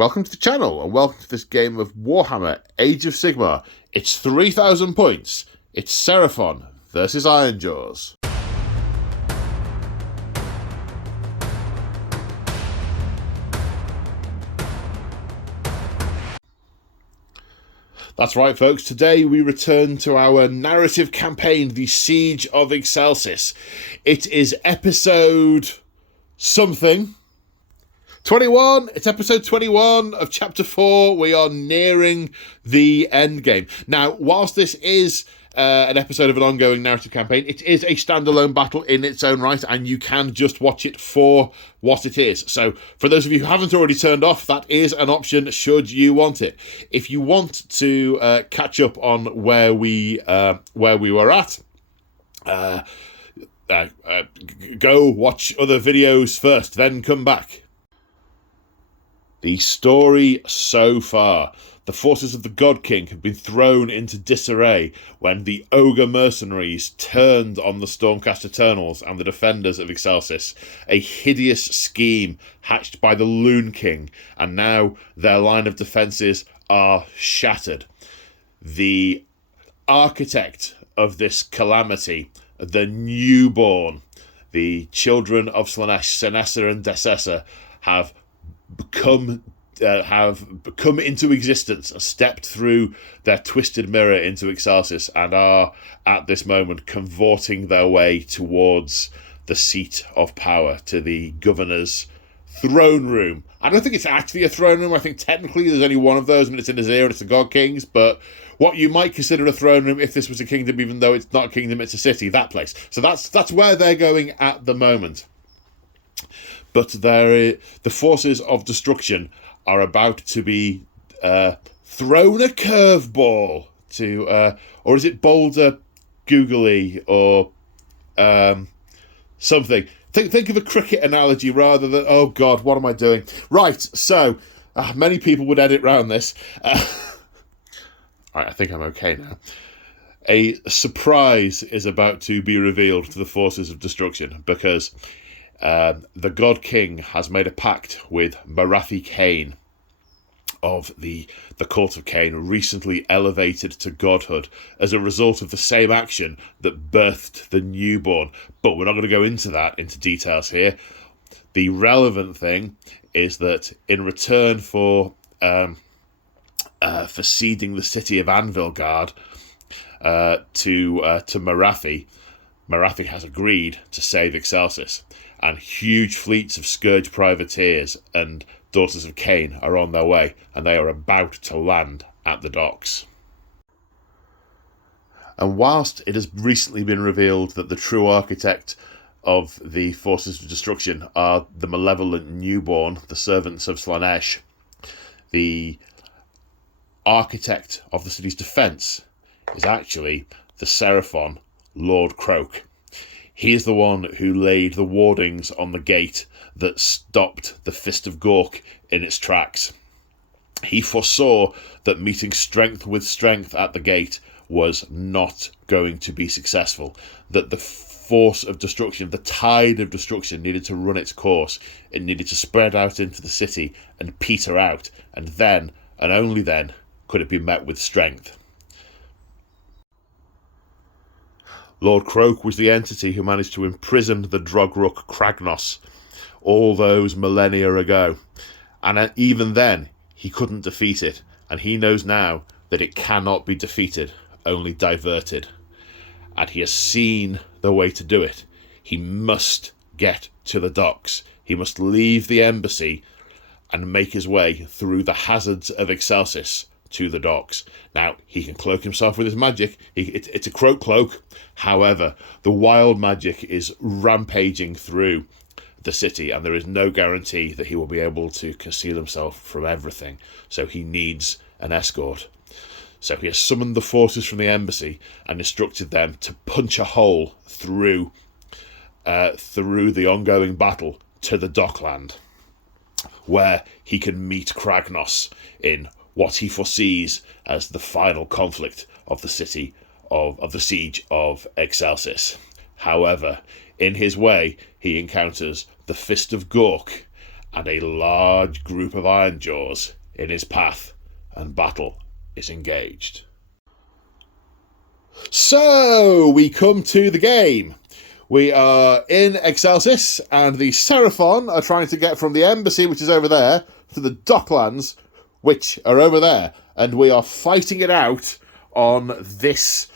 Welcome to the channel, and welcome to this game of Warhammer Age of Sigmar. It's 3,000 points. It's Seraphon versus Ironjawz. That's right, folks. Today we return to our narrative campaign, the Siege of Excelsis. It is episode something. 21. It's episode 21 of chapter 4. We are nearing the end game. Now, whilst this is an episode of an ongoing narrative campaign, it is a standalone battle in its own right, and you can just watch it for what it is. So, for those of you who haven't already turned off, that is an option should you want it. If you want to catch up on where we were at, go watch other videos first, then come back. The story so far. The forces of the God King have been thrown into disarray when the Ogre mercenaries turned on the Stormcast Eternals and the defenders of Excelsis. A hideous scheme hatched by the Loon King, and now their line of defences are shattered. The architect of this calamity, the newborn, the children of Slaanesh, Senessa and Desessa, have come into existence, stepped through their twisted mirror into Excelsis, and are at this moment cavorting their way towards the seat of power, to the governor's throne room. I don't think it's actually a throne room. I think technically there's only one of those, and it's in his ear, and it's the God King's. But what you might consider a throne room if this was a kingdom, even though it's not a kingdom, it's a city, that place. So that's where they're going at the moment. But the forces of destruction are about to be thrown a curveball to, or is it Boulder Googly or something? Think of a cricket analogy rather than, oh God, what am I doing? Right, so many people would edit round this. I think I'm okay now. A surprise is about to be revealed to the forces of destruction because the God King has made a pact with Marathi Cain of the Court of Cain, recently elevated to godhood as a result of the same action that birthed the newborn. But we're not going to go into details here. The relevant thing is that in return for ceding the city of Anvilgard to Marathi, Marathi has agreed to save Excelsis. And huge fleets of Scourge privateers and Daughters of Cain are on their way, and they are about to land at the docks. And whilst it has recently been revealed that the true architect of the forces of destruction are the malevolent newborn, the servants of Slaanesh, the architect of the city's defence is actually the Seraphon, Lord Croak. He is the one who laid the wardings on the gate that stopped the Fist of Gork in its tracks. He foresaw that meeting strength with strength at the gate was not going to be successful, that the force of destruction, the tide of destruction, needed to run its course. It needed to spread out into the city and peter out, and then, and only then, could it be met with strength. Lord Croak was the entity who managed to imprison the Drogruk Kragnos all those millennia ago. And even then, he couldn't defeat it. And he knows now that it cannot be defeated, only diverted. And he has seen the way to do it. He must get to the docks. He must leave the embassy and make his way through the hazards of Excelsis to the docks. Now, he can cloak himself with his magic. It's a Croak cloak. However, the wild magic is rampaging through the city, and there is no guarantee that he will be able to conceal himself from everything. So he needs an escort. So he has summoned the forces from the embassy and instructed them to punch a hole through the ongoing battle to the dockland, where he can meet Kragnos in what he foresees as the final conflict of the city of the siege of Excelsis. However, in his way, he encounters the Fist of Gork and a large group of Ironjaws in his path, and battle is engaged. So we come to the game. We are in Excelsis, and the Seraphon are trying to get from the embassy, which is over there, to the docklands, which are over there, and we are fighting it out on this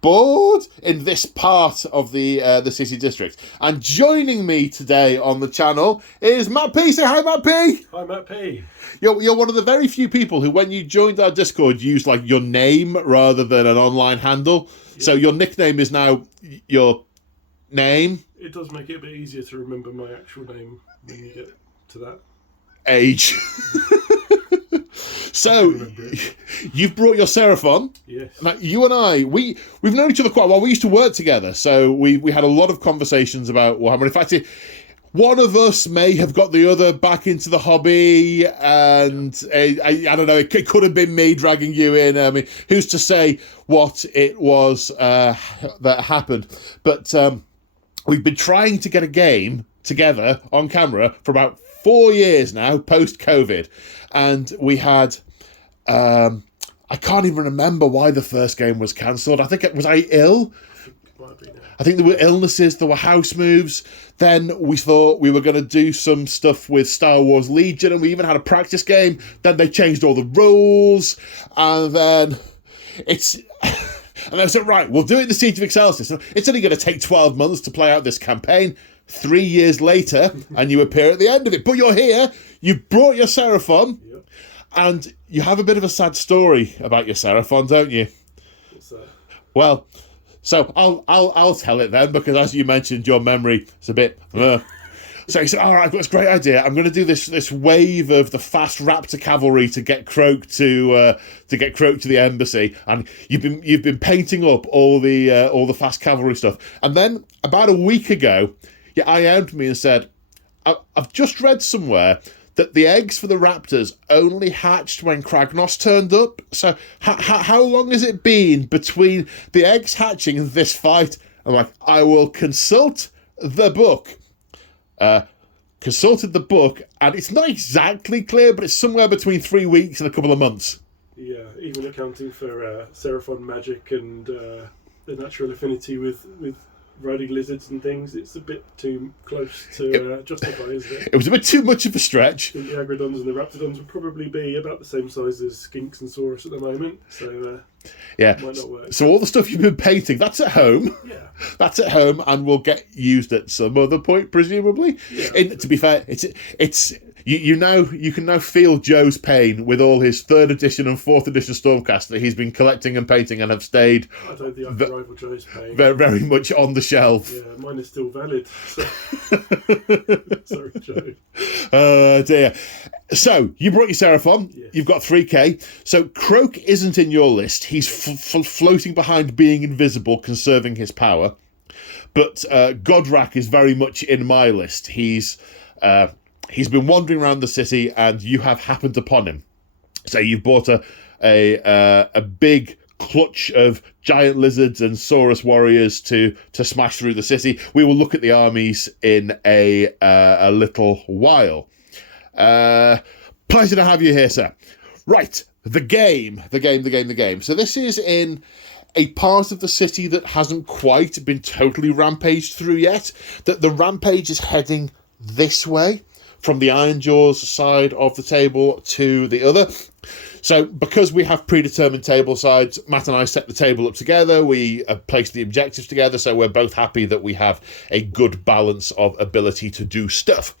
board in this part of the city district. And joining me today on the channel is Matt P. Say hi, Matt P. Hi, Matt P. You're one of the very few people who, when you joined our Discord, used like your name rather than an online handle. Yeah. So your nickname is now your name. It does make it a bit easier to remember my actual name when you get to that age. So, you've brought your Seraphon. Yes. Now, you and I, we've known each other quite a while. We used to work together, so we had a lot of conversations about Warhammer. In fact, one of us may have got the other back into the hobby, and I don't know, it could have been me dragging you in. I mean, who's to say what it was that happened? But we've been trying to get a game together on camera for about 4 years now, post-COVID. And we had, I can't even remember why the first game was cancelled. I think was I ill? I think there were illnesses, there were house moves. Then we thought we were going to do some stuff with Star Wars Legion, and we even had a practice game. Then they changed all the rules, and then and I said, right, we'll do it in the Siege of Excelsis. It's only going to take 12 months to play out this campaign. 3 years later, and you appear at the end of it. But you're here, you brought your Seraphon, yep. And you have a bit of a sad story about your Seraphon, don't you? What's that? Well, so I'll tell it then, because as you mentioned, your memory is a bit... So he said, all right, I've got this great idea. I'm going to do this wave of the fast raptor cavalry to get Croak to the embassy, and you've been painting up all the fast cavalry stuff. And then about a week ago, you IM'd me and said, I've just read somewhere that the eggs for the raptors only hatched when Kragnos turned up. So how long has it been between the eggs hatching and this fight? I'm like, I will consult the book. Consulted the book, and it's not exactly clear, but it's somewhere between 3 weeks and a couple of months. Yeah, even accounting for Seraphon magic and the natural affinity with riding lizards and things, it's a bit too close to justify, isn't it? It was a bit too much of a stretch. I think the Agrodons and the Raptidons would probably be about the same size as Skinks and Saurus at the moment, so yeah, it might not work. So all the stuff you've been painting, that's at home. Yeah. That's at home and will get used at some other point, presumably. Yeah. To be fair, it's you can now feel Joe's pain with all his 3rd edition and 4th edition Stormcast that he's been collecting and painting and have stayed. I don't think I can rival Joe's pain. Very, very much on the shelf. Yeah, mine is still valid. So. Sorry, Joe. Dear. So, you brought your Seraphon. Yes. You've got 3k. So, Croak isn't in your list. He's floating behind being invisible, conserving his power. But Godrak is very much in my list. He's been wandering around the city, and you have happened upon him. So you've bought a big clutch of giant lizards and Saurus warriors to smash through the city. We will look at the armies in a little while. Pleasure to have you here, sir. Right, the game. So this is in a part of the city that hasn't quite been totally rampaged through yet. The rampage is heading this way, from the Ironjawz side of the table to the other. So because we have predetermined table sides, Matt and I set the table up together. We placed the objectives together, so we're both happy that we have a good balance of ability to do stuff.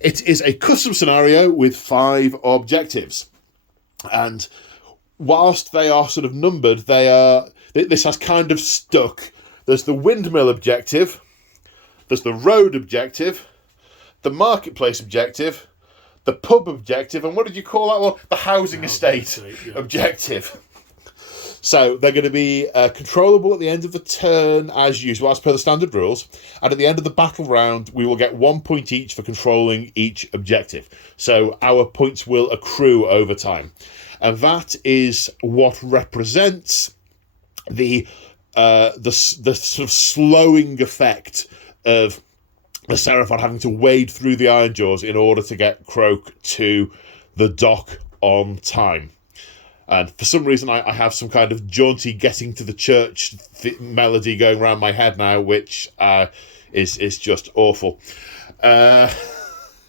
It is a custom scenario with 5 objectives. And whilst they are sort of numbered, this has kind of stuck. There's the windmill objective, there's the road objective, the marketplace objective, the pub objective, and what did you call that one? The housing estate objective. So they're going to be controllable at the end of the turn as usual, as per the standard rules. And at the end of the battle round, we will get 1 point each for controlling each objective. So our points will accrue over time. And that is what represents the sort of slowing effect of the Seraphon having to wade through the Ironjaws in order to get Croak to the dock on time. And for some reason, I have some kind of jaunty getting to the church melody going around my head now, which is just awful. Now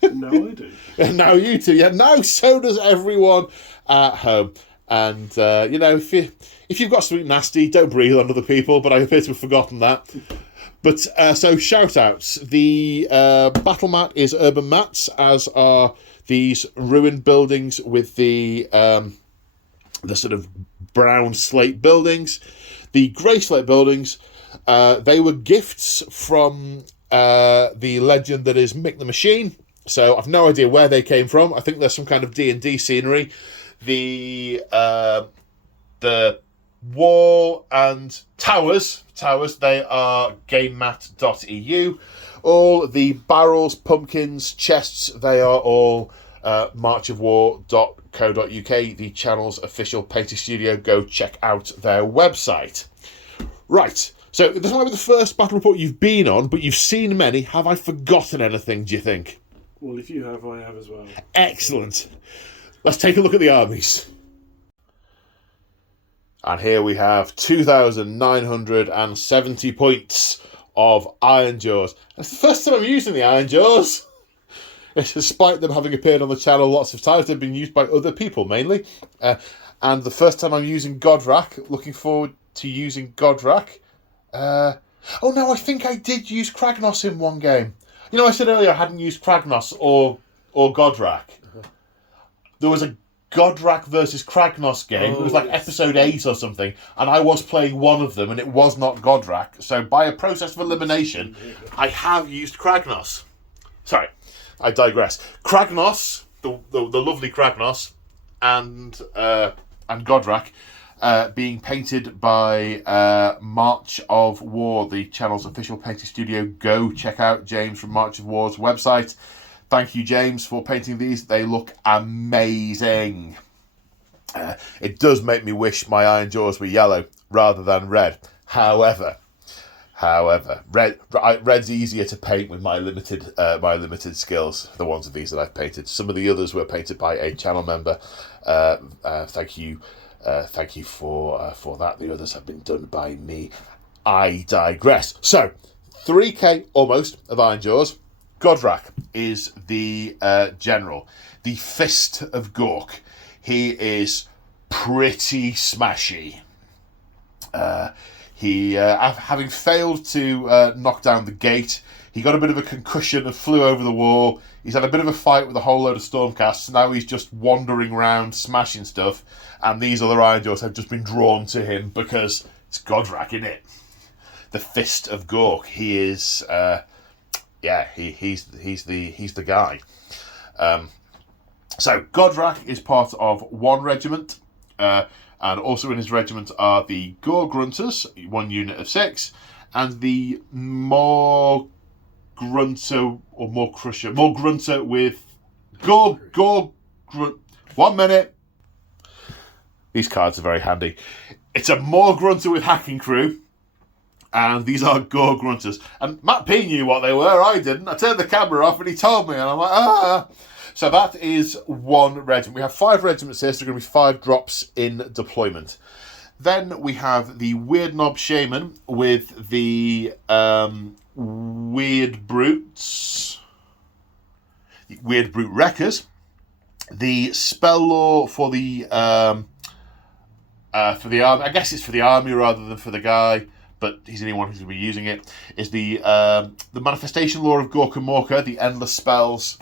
I do. Now you do. Yeah, now so does everyone at home. And, if you've got something nasty, don't breathe on other people, but I appear to have forgotten that. But, so, shout-outs. The battle mat is urban mats, as are these ruined buildings with the sort of brown slate buildings. The grey slate buildings, they were gifts from the legend that is Mick the Machine. So I've no idea where they came from. I think there's some kind of D&D scenery. The wall and towers, they are gamemat.eu. All the barrels, pumpkins, chests, they are all marchofwar.co.uk, the channel's official painting studio. Go check out their website. Right, so this might be the first battle report you've been on, but you've seen many. Have I forgotten anything, do you think? Well, if you have, I have as well. Excellent. Let's take a look at the armies. And here we have 2,970 points of Ironjaws. It's the first time I'm using the Ironjaws. Despite them having appeared on the channel lots of times, they've been used by other people mainly. And the first time I'm using Godrak, looking forward to using Godrak. I think I did use Kragnos in one game. You know, I said earlier I hadn't used Kragnos or Godrak. There was a Godrak versus Kragnos game. It was like episode 8 or something, and I was playing one of them, and it was not Godrak. So by a process of elimination, I have used Kragnos. Sorry, I digress. Kragnos, the lovely Kragnos, and Godrak, being painted by March of War, the channel's official painting studio. Go check out James from March of War's website. Thank you, James, for painting these. They look amazing. It does make me wish my Ironjaws were yellow rather than red. However, red's easier to paint with my limited skills. The ones of these that I've painted. Some of the others were painted by a channel member. Thank you for that. The others have been done by me. I digress. So, 3k almost of Ironjaws. Godrak is the general, the Fist of Gork. He is pretty smashy. He, having failed to knock down the gate, he got a bit of a concussion and flew over the wall. He's had a bit of a fight with a whole load of Stormcasts. Now he's just wandering around smashing stuff, and these other Ironjaws have just been drawn to him because it's Godrak, isn't it? The Fist of Gork. He is... he's the guy. So Godrak is part of one regiment, and also in his regiment are the Gore Grunters, one unit of 6, and the More Grunter with Gore. 1 minute. These cards are very handy. It's a More Grunter with Hacking Crew. And these are Gore Grunters. And Matt P knew what they were, I didn't. I turned the camera off and he told me, and I'm like, ah. So that is one regiment. We have 5 regiments here, so there are going to be 5 drops in deployment. Then we have the Weird Knob Shaman with the Weird Brutes. Weird Brute Wreckers. The Spell Law for the army. I guess it's for the army rather than for the guy, but he's the only one who's going to be using it, is the Manifestation Law of Gork and Morka, the endless spells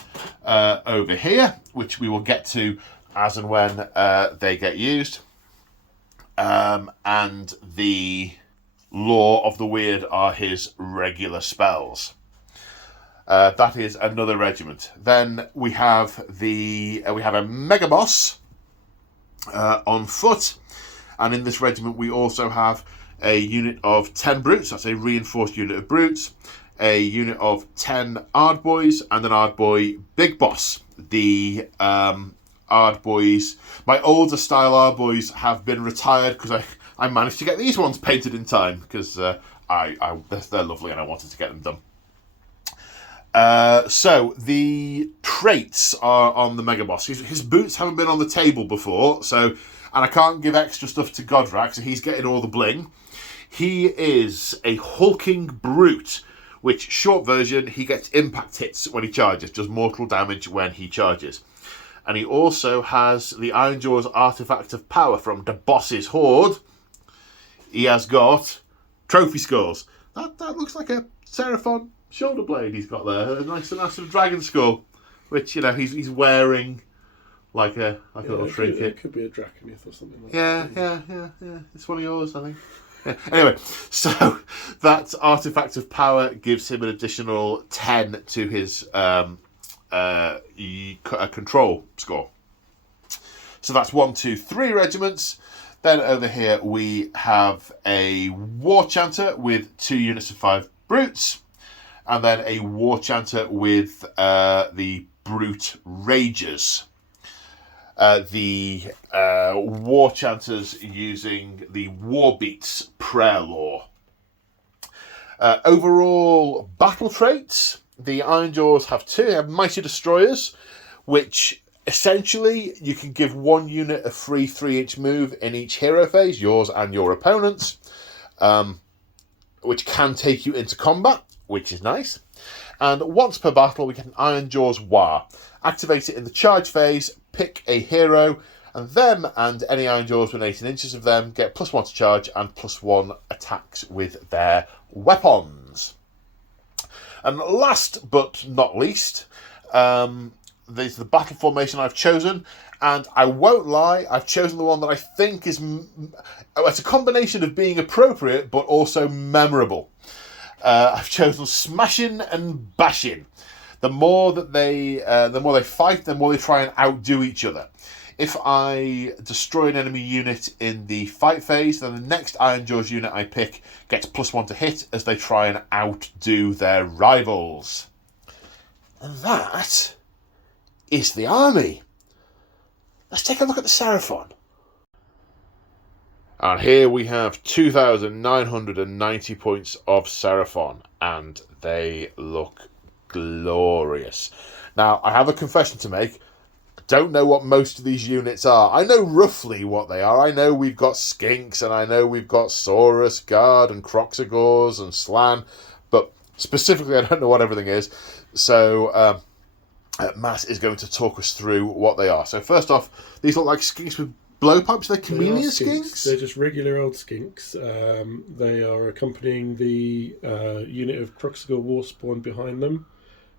over here, which we will get to as and when they get used. And the Law of the Weird are his regular spells. That is another regiment. Then we have a Megaboss on foot, and in this regiment we also have a unit of 10 brutes, that's a reinforced unit of brutes, a unit of 10 Ardboys, and an Ardboy Big Boss. The Ardboys, my older style Ardboys have been retired because I managed to get these ones painted in time because they're lovely and I wanted to get them done. So the traits are on the Mega Boss. His boots haven't been on the table before, and I can't give extra stuff to Godrak, so he's getting all the bling. He is a hulking brute, which, short version, he gets impact hits when he charges, does mortal damage when he charges. And he also has the Ironjawz artifact of power from the boss's horde. He has got trophy skulls. That looks like a Seraphon shoulder blade he's got there. A nice massive dragon skull, which, he's wearing like a little trinket. It could be a Draconith or something like that. Yeah. It's one of yours, I think. Yeah. Anyway, so that artifact of power gives him an additional 10 to his control score. So that's 1, 2, 3 regiments. Then over here we have a War Chanter with 2 units of 5 brutes, and then a War Chanter with the Brute Ragers. The War Chanters using the War Beats Prayer Law. Overall battle traits, the Ironjaws have 2. They have Mighty Destroyers, which essentially you can give 1 unit a free 3-inch move in each hero phase, yours and your opponent's, which can take you into combat, which is nice. And once per battle, we get an Ironjawz War. Activate it in the charge phase, pick a hero, and them and any Ironjaws within 18 inches of them get +1 to charge and +1 attacks with their weapons. And last but not least, there's the battle formation I've chosen, and I won't lie, I've chosen the one that I think is... it's a combination of being appropriate, but also memorable. I've chosen Smashing and Bashing. The more they fight, the more they try and outdo each other. If I destroy an enemy unit in the fight phase, then the next Ironjawz unit I pick gets +1 to hit as they try and outdo their rivals. And that is the army. Let's take a look at the Seraphon. And here we have 2,990 points of Seraphon, and they look glorious. Now, I have a confession to make. I don't know what most of these units are. I know roughly what they are. I know we've got Skinks, and I know we've got Saurus, Guard, and Croxagors, and Slan, but specifically I don't know what everything is. So, Matt is going to talk us through what they are. So first off, these look like Skinks with blowpipes. They're chameleon skinks? They're just regular old skinks. They are accompanying the unit of Croxagor Warspawn behind them,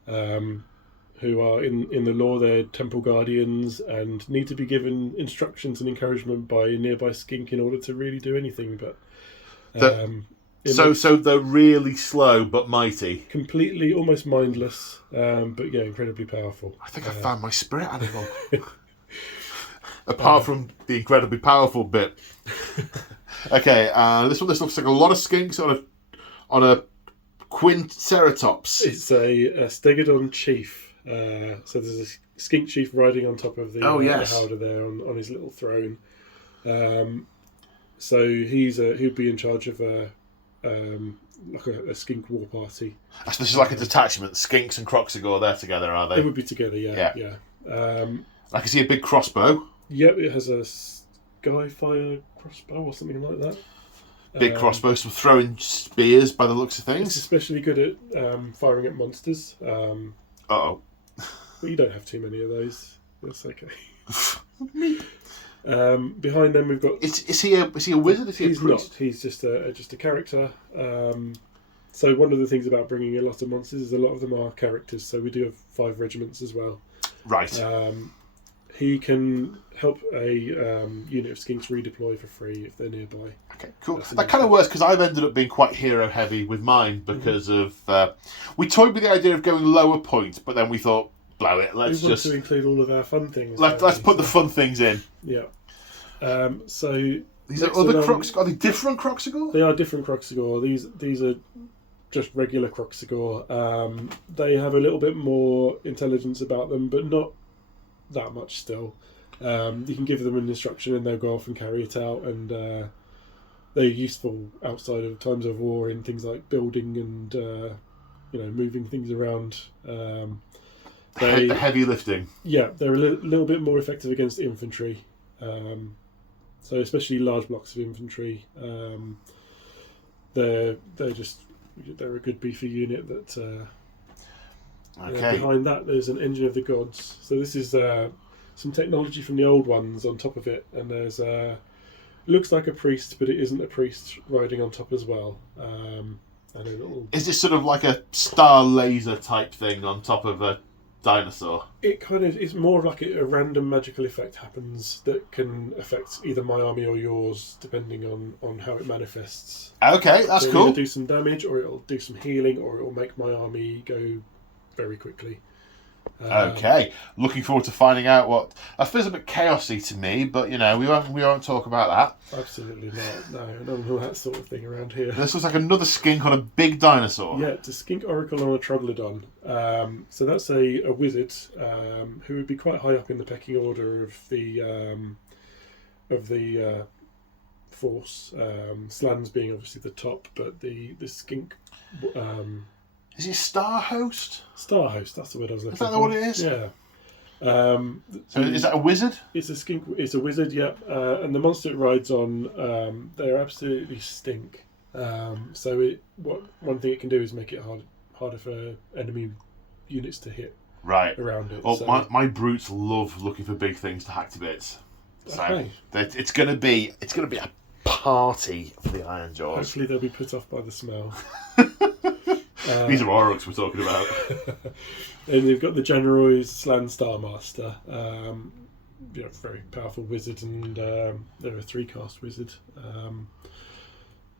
who are in the lore, they're temple guardians and need to be given instructions and encouragement by a nearby skink in order to really do anything. But so they're really slow but mighty. Completely, almost mindless, but yeah, incredibly powerful. I think I found my spirit animal. Apart from the incredibly powerful bit. Okay, this looks like a lot of skinks on a Quinceratops. It's a Stegodon chief. So there's a skink chief riding on top of the howdah there on his little throne. So he'd be in charge of a skink war party. So this is like a detachment. Skinks and Croxagor, they're together, are they? They would be together, yeah. I can see a big crossbow. Yep, it has a Skyfire crossbow or something like that. Big crossbow, some throwing spears by the looks of things. It's especially good at firing at monsters. Uh-oh. But you don't have too many of those. That's okay. Behind them we've got... Is he a wizard? Is he He's a priest? not. He's just a character. So one of the things about bringing a lot of monsters is a lot of them are characters. So we do have 5 regiments as well. Right. He can help a unit of skinks redeploy for free if they're nearby. Okay, cool. That kind of works because I've ended up being quite hero heavy with mine because of... we toyed with the idea of going lower points, but then we thought, blow it. We want to include all of our fun things. Let's put the fun things in. Yeah. So... These are other Croxagor? Are they different Croxagor? They are different Croxagor. These are just regular Croxagor. They have a little bit more intelligence about them, but not that much still. You can give them an instruction and they'll go off and carry it out, and they're useful outside of times of war in things like building and moving things around. The heavy lifting. Yeah, they're a little bit more effective against infantry. So especially large blocks of infantry. They're a good beefy unit that. Okay. Behind that, there's an engine of the gods. So this is some technology from the old ones on top of it, and there's looks like a priest, but it isn't a priest riding on top as well. Is this sort of like a star laser type thing on top of a dinosaur? It's more like a random magical effect happens that can affect either my army or yours, depending on how it manifests. Okay, that's so cool. It'll do some damage, or it'll do some healing, or it'll make my army go very quickly. Okay, looking forward to finding out what. That feels a bit chaosy to me, but we won't talk about that. Absolutely not. No, none of that sort of thing around here. This looks like another skink on a big dinosaur. Yeah, it's a skink oracle on a troglodon. So that's a wizard who would be quite high up in the pecking order of the force. Slans being obviously the top, but the skink. Is it Star Host? Star Host, that's the word I was looking for. Is that what it is? Yeah. So is that a wizard? It's a skink. It's a wizard, yeah. And the monster it rides on, they absolutely stink. So one thing it can do is make it harder for enemy units to hit around it. Oh, so. my brutes love looking for big things to hack to bits. So Okay. it's gonna be a party for the Ironjaws. Hopefully they'll be put off by the smell. These are Orruks we're talking about. And you've got the general who's Slan Starmaster. Very powerful wizard, and they're a 3-cast wizard.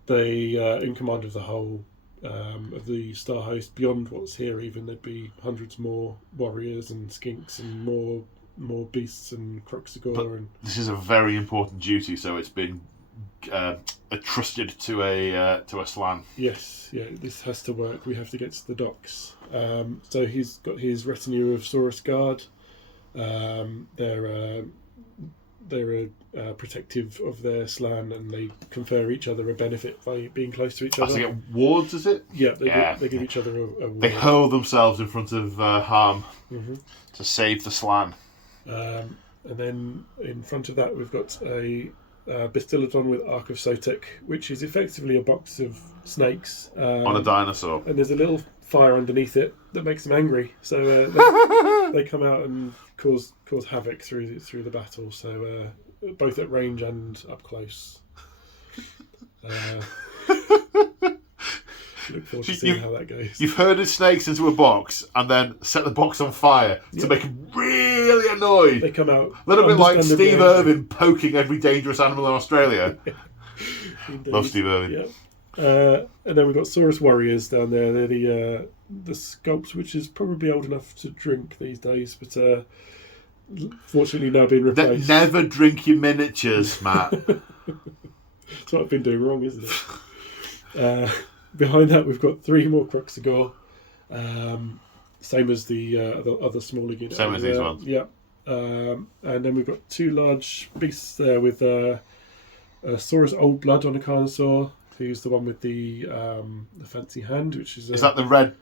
They in command of the whole of the Star Host. Beyond what's here, even there'd be hundreds more warriors and skinks and more beasts and Croxagore. And this is a very important duty, so it's been trusted to a Slan. Yes, yeah, this has to work. We have to get to the docks. So he's got his retinue of Saurus Guard. They're protective of their Slan, and they confer each other a benefit by being close to each other. As they get wards, is it? Yeah, they give each other a ward. They hurl themselves in front of harm Mm-hmm. to save the Slan. And then in front of that, we've got a Bastillodon with Ark of Sotek, which is effectively a box of snakes On a dinosaur. and there's a little fire underneath it that makes them angry. So they come out and cause havoc through the battle. So both at range and up close. Look forward to seeing how that goes. You've herded snakes into a box and then set the box on fire to make them really annoyed. They come out A little bit like Steve angry. Irwin poking every dangerous animal in Australia. Indeed. Love Steve Irwin. Yeah. And then we've got Saurus Warriors down there. They're the sculpt, which is probably old enough to drink these days, but fortunately now being replaced. Never drink your miniatures, Matt. That's what I've been doing wrong, isn't it? Behind that, we've got 3 more Croxagore. Same as the other smaller unit. Same as these ones. Yeah. And then we've got 2 large beasts there with Saurus Old Blood on a Carnosaur, who's the one with the fancy hand, which is... Is that the red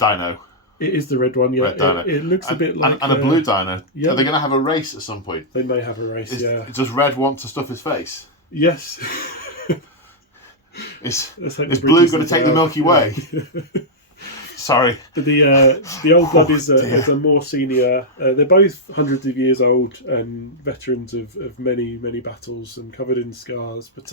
dino? It is the red one, yeah. Red dino. It looks a bit like... And a blue dino. Yeah. Are they going to have a race at some point? They may have a race, yeah. Does Red want to stuff his face? Yes. Is Blue Blue going to take the Milky Way? Sorry. But the Old Blood is a more senior... they're both hundreds of years old and veterans of many, many battles and covered in scars. But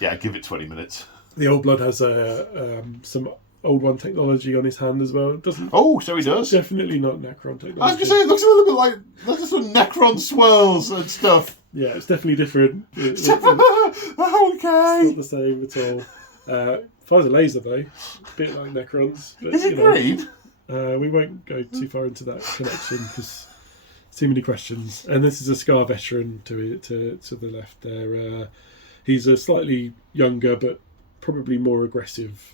yeah, give it 20 minutes. The Old Blood has some Old One technology on his hand as well. It doesn't... Oh, so he does? Definitely not Necron technology. I was going to say, it looks a little bit like... Looks like some Necron swirls and stuff. Yeah, it's definitely different. It's Okay. not the same at all. Fires a laser though, a bit like Necrons. But, Is it green? We won't go too far into that connection because too many questions. And this is a Scar veteran to the left there. He's a slightly younger but probably more aggressive.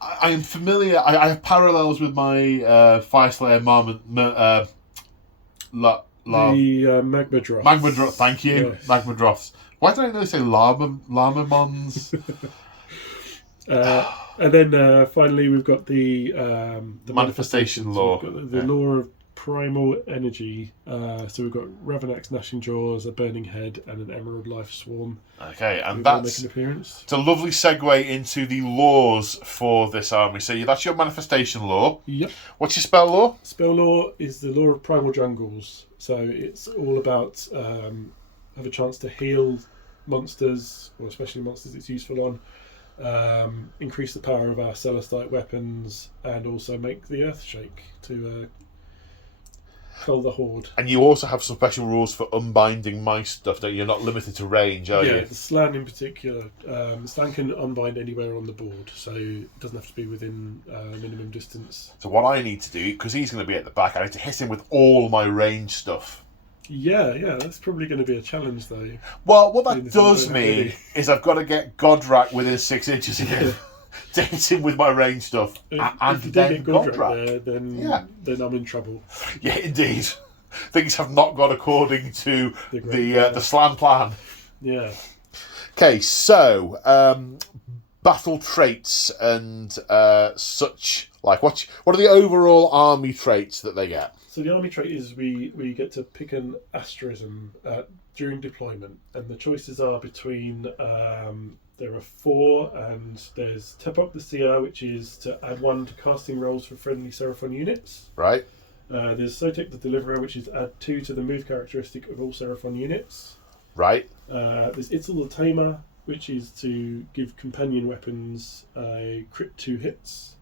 I am familiar. I have parallels with my Fireslayer the Magma Droth. Magma Droth, thank you. Yes. Magma Droths. Why did I know they say Lamamons? And then finally we've got the Manifestation law. We've got the law of primal energy. So we've got Ravanax Gnashing Jaws, a Burning Head, and an Emerald Life Swarm. Okay, and that's make an appearance. It's a lovely segue into the laws for this army. So that's your manifestation law. Yep. What's your spell law? Spell law is the law of primal jungles. So it's all about have a chance to heal monsters, or especially monsters it's useful on. Increase the power of our Celestite weapons, and also make the earth shake to quell the horde. And you also have some special rules for unbinding my stuff, don't you? You're not limited to range, are you? Yeah, the Slan in particular. The Slan can unbind anywhere on the board, so it doesn't have to be within minimum distance. So what I need to do, because he's going to be at the back, I need to hit him with all my range stuff. Yeah, that's probably going to be a challenge, though. Well, what that does mean is I've got to get Godrak within 6 inches of him to hit him with my range stuff. If you then get Godrak there, then I'm in trouble. Yeah, indeed. Things have not gone according to the Slan plan. Yeah. Okay, so battle traits and such. Like, what are the overall army traits that they get? So the army trait is we get to pick an asterism during deployment, and the choices are between there are 4, and there's Tep Up the Seer, which is to add 1 to casting rolls for friendly Seraphon units. Right. There's Sotek the Deliverer, which is add 2 to the move characteristic of all Seraphon units. Right. There's Itzel the Tamer, which is to give companion weapons a crit 2 hits.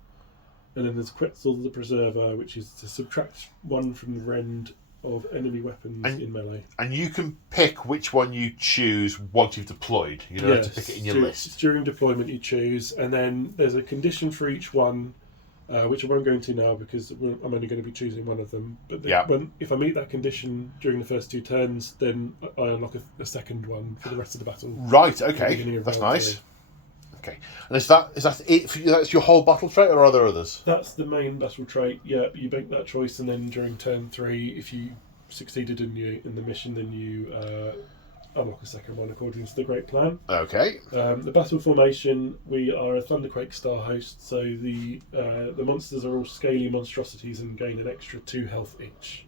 And then there's Quetzal the Preserver, which is to subtract 1 from the rend of enemy weapons in melee. And you can pick which one you choose once you've deployed. You don't have to pick it in your list. During deployment you choose, and then there's a condition for each one, which I won't go into now because I'm only going to be choosing one of them. But if I meet that condition during the first 2 turns, then I unlock a second one for the rest of the battle. Right, okay. That's nice. 3. Okay, and is that it? That's your whole battle trait, or are there others? That's the main battle trait. Yeah, you make that choice, and then during turn 3, if you succeeded in the mission, then you unlock a second one according to the Great Plan. Okay. The battle formation, we are a Thunderquake star host, so the monsters are all scaly monstrosities and gain an extra 2 health each.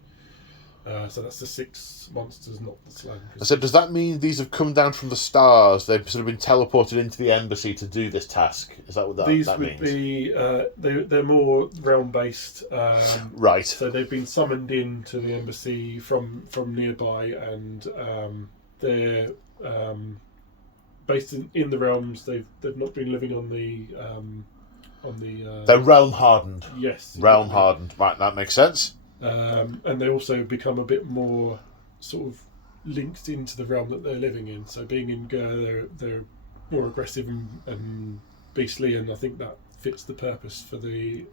So that's the 6 monsters, not the Slan. So does that mean these have come down from the stars? They've sort of been teleported into the embassy to do this task? Is that what that means? These would be... they're more realm-based. Right. So they've been summoned in to the embassy from nearby, and they're based in the realms. They've not been living on the... They're realm-hardened. Yes. Realm-hardened. Right, that makes sense. And they also become a bit more sort of linked into the realm that they're living in. So being in Gur, they're more aggressive and beastly, and I think that fits the purpose for the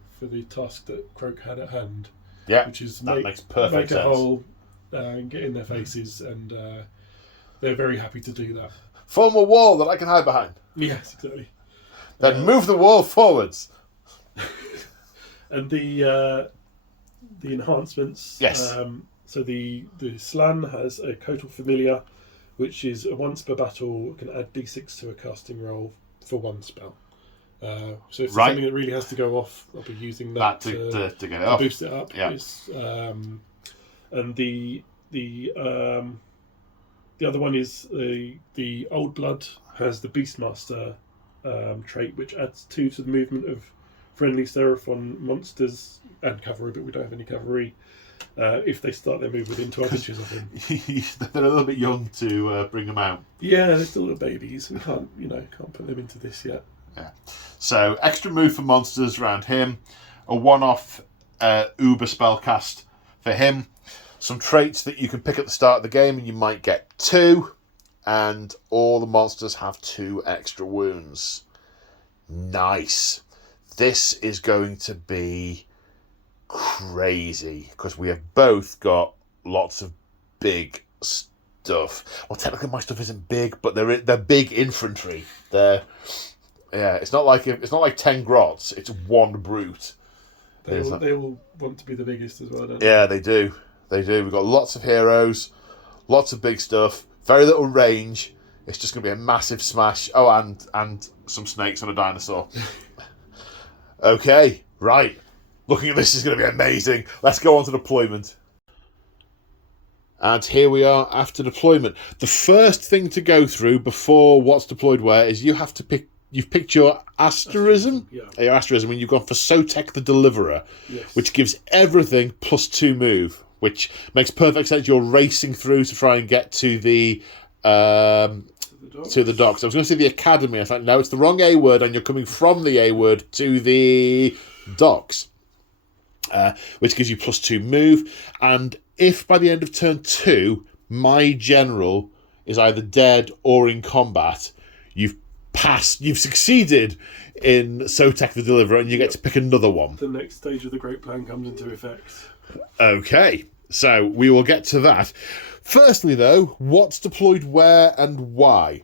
task that Croak had at hand. Yeah, which is makes perfect sense. Make a hole, get in their faces, and they're very happy to do that. Form a wall that I can hide behind. Yes, exactly. Then move the wall forwards. And the enhancements. Yes. So the Slan has a Kotal Familiar, which is a once per battle can add d6 to a casting roll for 1 spell. So if there's something that really has to go off, I'll be using that to get it off. Boost it up. Yeah. And the other one is the Old Blood has the Beastmaster trait, which adds 2 to the movement of friendly Seraphon monsters and cavalry, but we don't have any cavalry. If they start their move within 12 inches of him, they're a little bit young to bring them out. Yeah, they're still little babies. We can't put them into this yet. Yeah. So extra move for monsters around him, a one-off Uber spellcast for him, some traits that you can pick at the start of the game, and you might get 2, and all the monsters have 2 extra wounds. Nice. This is going to be crazy because we have both got lots of big stuff. Well, technically my stuff isn't big, but they're big infantry. It's not like 10 grots. It's 1 brute. They all want to be the biggest as well, don't they? Yeah, they do. They do. We've got lots of heroes, lots of big stuff, very little range. It's just going to be a massive smash. Oh, and some snakes on a dinosaur. Okay, right. Looking at this is going to be amazing. Let's go on to deployment. And here we are after deployment. The first thing to go through before what's deployed where is you have to pick. You've picked your asterism. Yeah. Your asterism, and you've gone for Sotek the Deliverer, Yes. which gives everything +2 move, which makes perfect sense. You're racing through to try and get to the docks. I was going to say the academy. I thought, no, it's the wrong A word, and you're coming from the A word to the docks, which gives you +2 move. And if by the end of turn 2, my general is either dead or in combat, you've succeeded in Sotek the Deliverer, and you get to pick another one. The next stage of the Great Plan comes into effect. Okay, so we will get to that. Firstly, though, what's deployed where and why?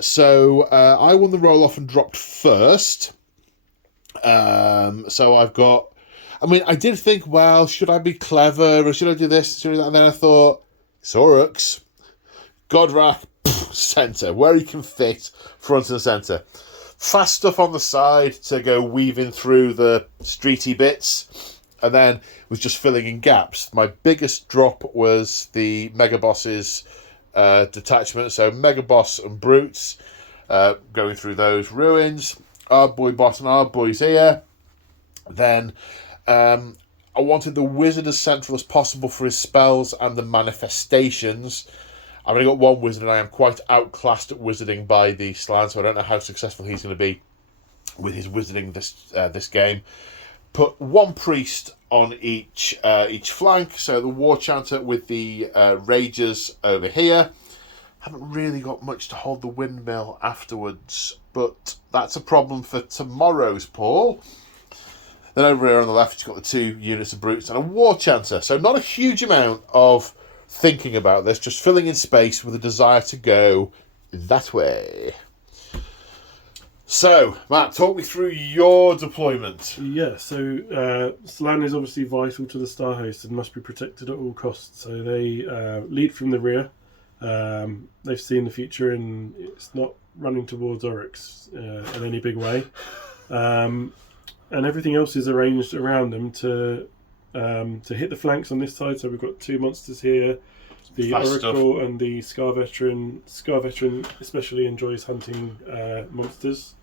So I won the roll-off and dropped first. So I've got... I mean, I did think, well, should I be clever, or should I do this, should I do that? And then I thought, it's Orruk's. Godrak, centre, where he can fit, front and centre. Fast stuff on the side to go weaving through the streety bits, and then was just filling in gaps. My biggest drop was the Mega Boss's detachment, so Mega Boss and Brutes, going through those ruins. Our boy boss and our boys here. Then I wanted the wizard as central as possible for his spells and the manifestations. I've only got one wizard, and I am quite outclassed at wizarding by the Slan, so I don't know how successful he's going to be with his wizarding this game. Put one priest on each flank, so the war chanter with the ragers over here. Haven't really got much to hold the windmill afterwards, but that's a problem for tomorrow's Paul. Then over here on the left, you've got the 2 units of brutes and a war chanter, so not a huge amount of thinking about this, just filling in space with a desire to go that way. So, Matt, talk me through your deployment. Yeah, so Slan is obviously vital to the Star Host and must be protected at all costs. So they lead from the rear. They've seen the future, and it's not running towards Orruk's in any big way. And everything else is arranged around them to hit the flanks on this side. So we've got 2 monsters here, the Oracle and the Scar Veteran. Scar Veteran especially enjoys hunting monsters.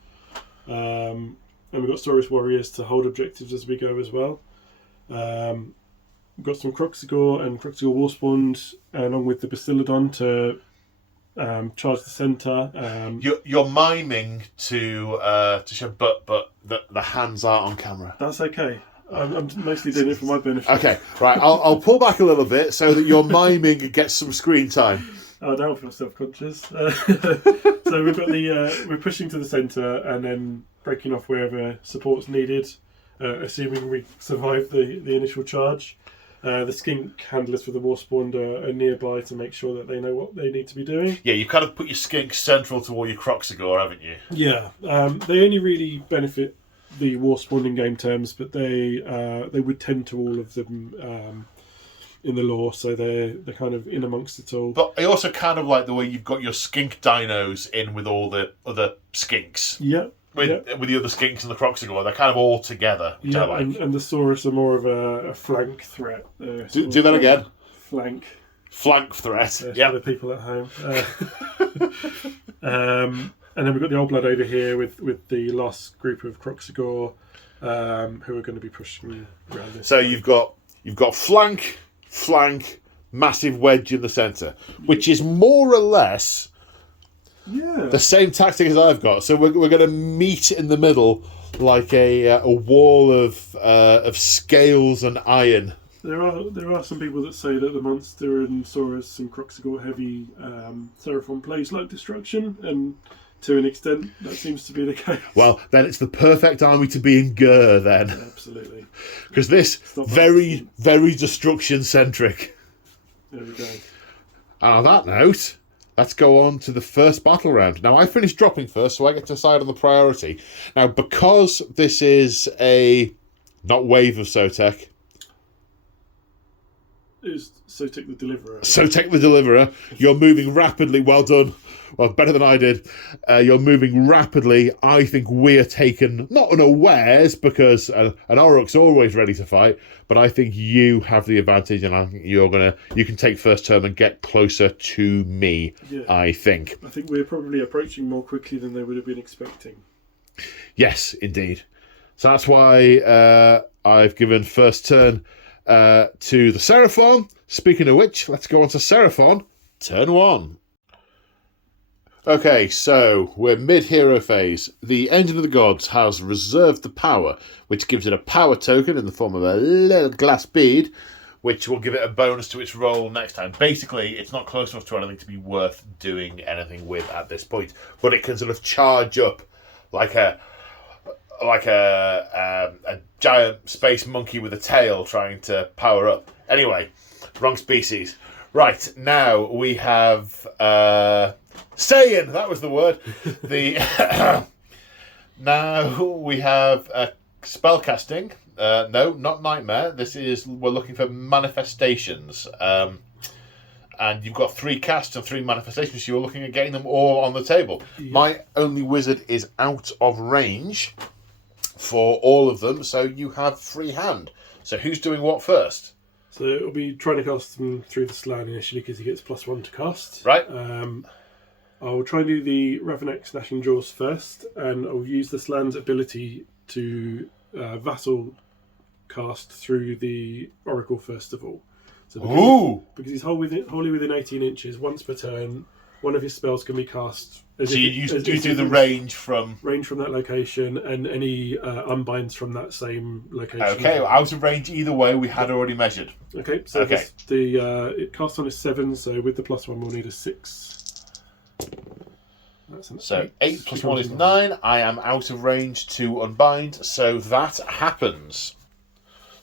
And we've got Saurus Warriors to hold objectives as we go as well. We've got some Kroxigor and Kroxigor Warspawned, along with the Bastiladon to charge the centre. You're miming to show, but the hands aren't on camera. That's okay. I'm mostly doing it for my benefit. Okay, right. I'll pull back a little bit so that your miming gets some screen time. I don't feel self-conscious. So we've got we're pushing to the centre and then breaking off wherever support's needed, assuming we survive the initial charge. The skink handlers for the Warspawned are nearby to make sure that they know what they need to be doing. Yeah, you kind of put your skink central to all your Kroxigor, haven't you? Yeah, they only really benefit the Warspawned in game terms, but they would tend to all of them in the lore, so they're kind of in amongst it all. But I also kind of like the way you've got your skink dinos in with all the other skinks. Yeah. With the other skinks and the Kroxigor, they're kind of all together. Which I like. And the Saurus are more of a flank threat. Do that again. Flank Threat. Yeah. For the people at home. And then we've got the Old Blood over here with the last group of Kroxigor who are going to be pushing around this. So you've got flank, massive wedge in the centre, which is more or less the same tactic as I've got. So we're going to meet in the middle like a wall of scales and iron. There are some people that say that the monster and Saurus and Kroxigor heavy Seraphon plays like destruction, and to an extent that seems to be the case. Well, then it's the perfect army to be in Gur then. Absolutely. Because this very, very destruction centric. There we go. And on that note, let's go on to the first battle round. Now, I finished dropping first, so I get to decide on the priority. Now, because this is not wave of Sotek. Is Sotek the Deliverer. Sotek the Deliverer. You're moving rapidly. Well done. Well, better than I did. You're moving rapidly. I think we're taken, not unawares, because an Orruk's always ready to fight, but I think you have the advantage, and I think you can take first turn and get closer to me, I think. I think we're probably approaching more quickly than they would have been expecting. Yes, indeed. So that's why I've given first turn to the Seraphon. Speaking of which, let's go on to Seraphon, turn 1. Okay, so we're mid-hero phase. The Engine of the Gods has reserved the power, which gives it a power token in the form of a little glass bead, which will give it a bonus to its roll next time. Basically, it's not close enough to anything to be worth doing anything with at this point, but it can sort of charge up like a giant space monkey with a tail trying to power up. Anyway, wrong species. Right, now we have Saiyan, that was the word. Now we have spellcasting. No, not Nightmare. We're looking for manifestations. And you've got 3 casts and 3 manifestations, so you're looking at getting them all on the table. Yeah. My only wizard is out of range for all of them, so you have free hand. So who's doing what first? So it'll be trying to cast them through the Slan initially because he gets +1 to cast. Right. I'll try and do the Ravanax Ironjawz first, and I'll use the Slan's ability to vassal cast through the Oracle first of all. So because he's wholly within 18 inches, once per turn, one of his spells can be cast. You do the range from that location, and any unbinds from that same location. Okay, well, out of range either way. We had already measured. Okay, so it casts on is 7, so with the +1 we'll need a 6. So 8 + 1 is 9. I am out of range to unbind, so that happens.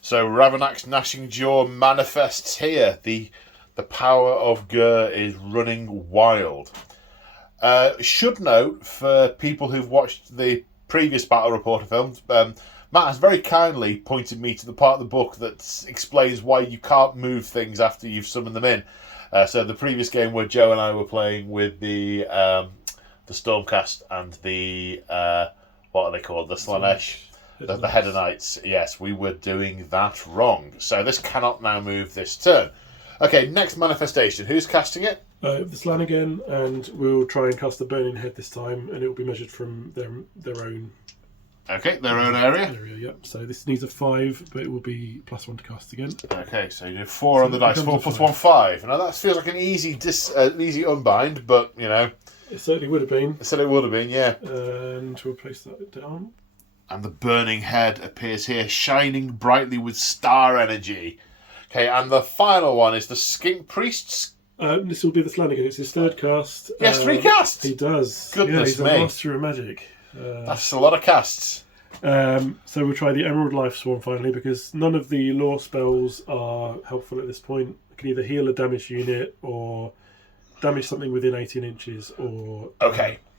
So Ravanax Gnashing Jaw manifests here. The power of Gur is running wild. Should note, for people who've watched the previous Battle Reporter films, Matt has very kindly pointed me to the part of the book that explains why you can't move things after you've summoned them in. So the previous game where Joe and I were playing with the Stormcast and the what are they called? The Slanesh. The Hedonites. Yes, we were doing that wrong. So this cannot now move this turn. Okay, next manifestation. Who's casting it? The Slan again, and we'll try and cast the Burning Head this time, and it will be measured from their own. Okay, their own area. Yep. So this needs a 5, but it will be +1 to cast again. Okay, so you do 4 on the dice. 4 + 1, 5. Now that feels like an easy unbind, but you know. It certainly would have been. It certainly would have been, yeah. And we'll place that down. And the Burning Head appears here, shining brightly with star energy. Okay, and the final one is the Skink Priest's. This will be the Slan again. It's his 3rd cast. He has 3 casts? He does. Goodness he's me. a master of magic. That's a lot of casts. So we'll try the Emerald Life Swarm finally, because none of the lore spells are helpful at this point. You can either heal a damaged unit or damage something within 18 inches, or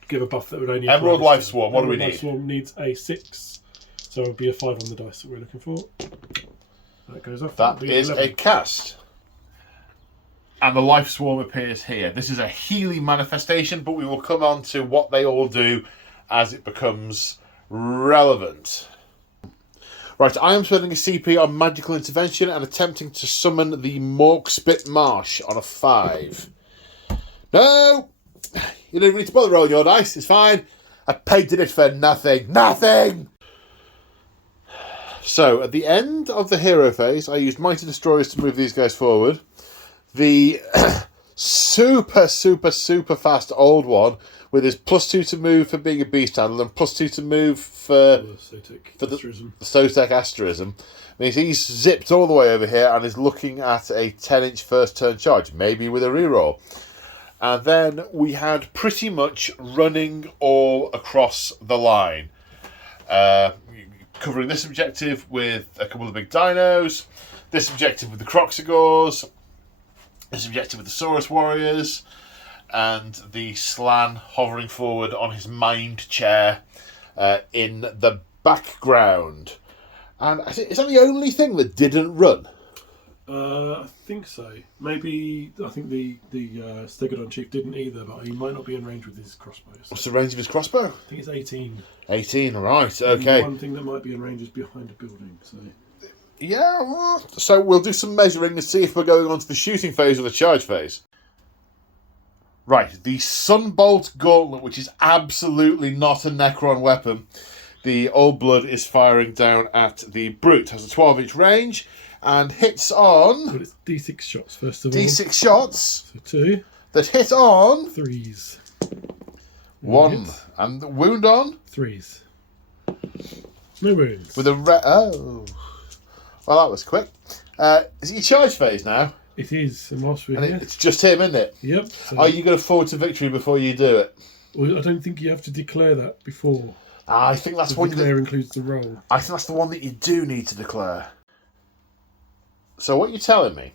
give a buff that would only... Emerald Life Swarm, what do we need? Life Swarm needs a 6, so it would be a 5 on the dice that we're looking for. That goes off. That is 11. A cast. And the Life Swarm appears here. This is a Healy manifestation, but we will come on to what they all do as it becomes relevant. Right, I am spending a CP on Magical Intervention and attempting to summon the Morkspit Marsh on a 5. No! You don't even need to bother rolling your dice, it's fine. I painted it for nothing. Nothing! So, at the end of the hero phase, I used Mighty Destroyers to move these guys forward. The super fast old one with his +2 to move for being a beast handler and +2 to move for the Sotek Asterism means he's zipped all the way over here and is looking at a 10-inch first turn charge, maybe with a reroll. And then we had pretty much running all across the line. Covering this objective with a couple of big dinos, this objective with the Croxigors, this objective with the Saurus Warriors, and the Slan hovering forward on his mind chair in the background. And I think, is that the only thing that didn't run? I think so. Maybe I think the Stegodon chief didn't either, but he might not be in range with his crossbows. What's the range of his crossbow? I think it's 18. 18, right, okay. And one thing that might be in range is behind a building. So Yeah, well, so we'll do some measuring and see if we're going on to the shooting phase or the charge phase. Right, the Sunbolt Gauntlet, which is absolutely not a Necron weapon. The Old Blood is firing down at the Brute. Has a 12-inch range and hits on... But it's D6 shots, first of all. D6 shots. So 2. That hit on... 3s. 1. And the wound on... 3s. No wounds. With a... Oh. Well, that was quick. Is it your charge phase now? It is, and whilst we're And here... it's just him, isn't it? Yep. So Are you going to forward to victory before you do it? well, I don't think you have to declare that before. I think that's The one. declare includes the roll. I think that's the one that you do need to declare. So what you're telling me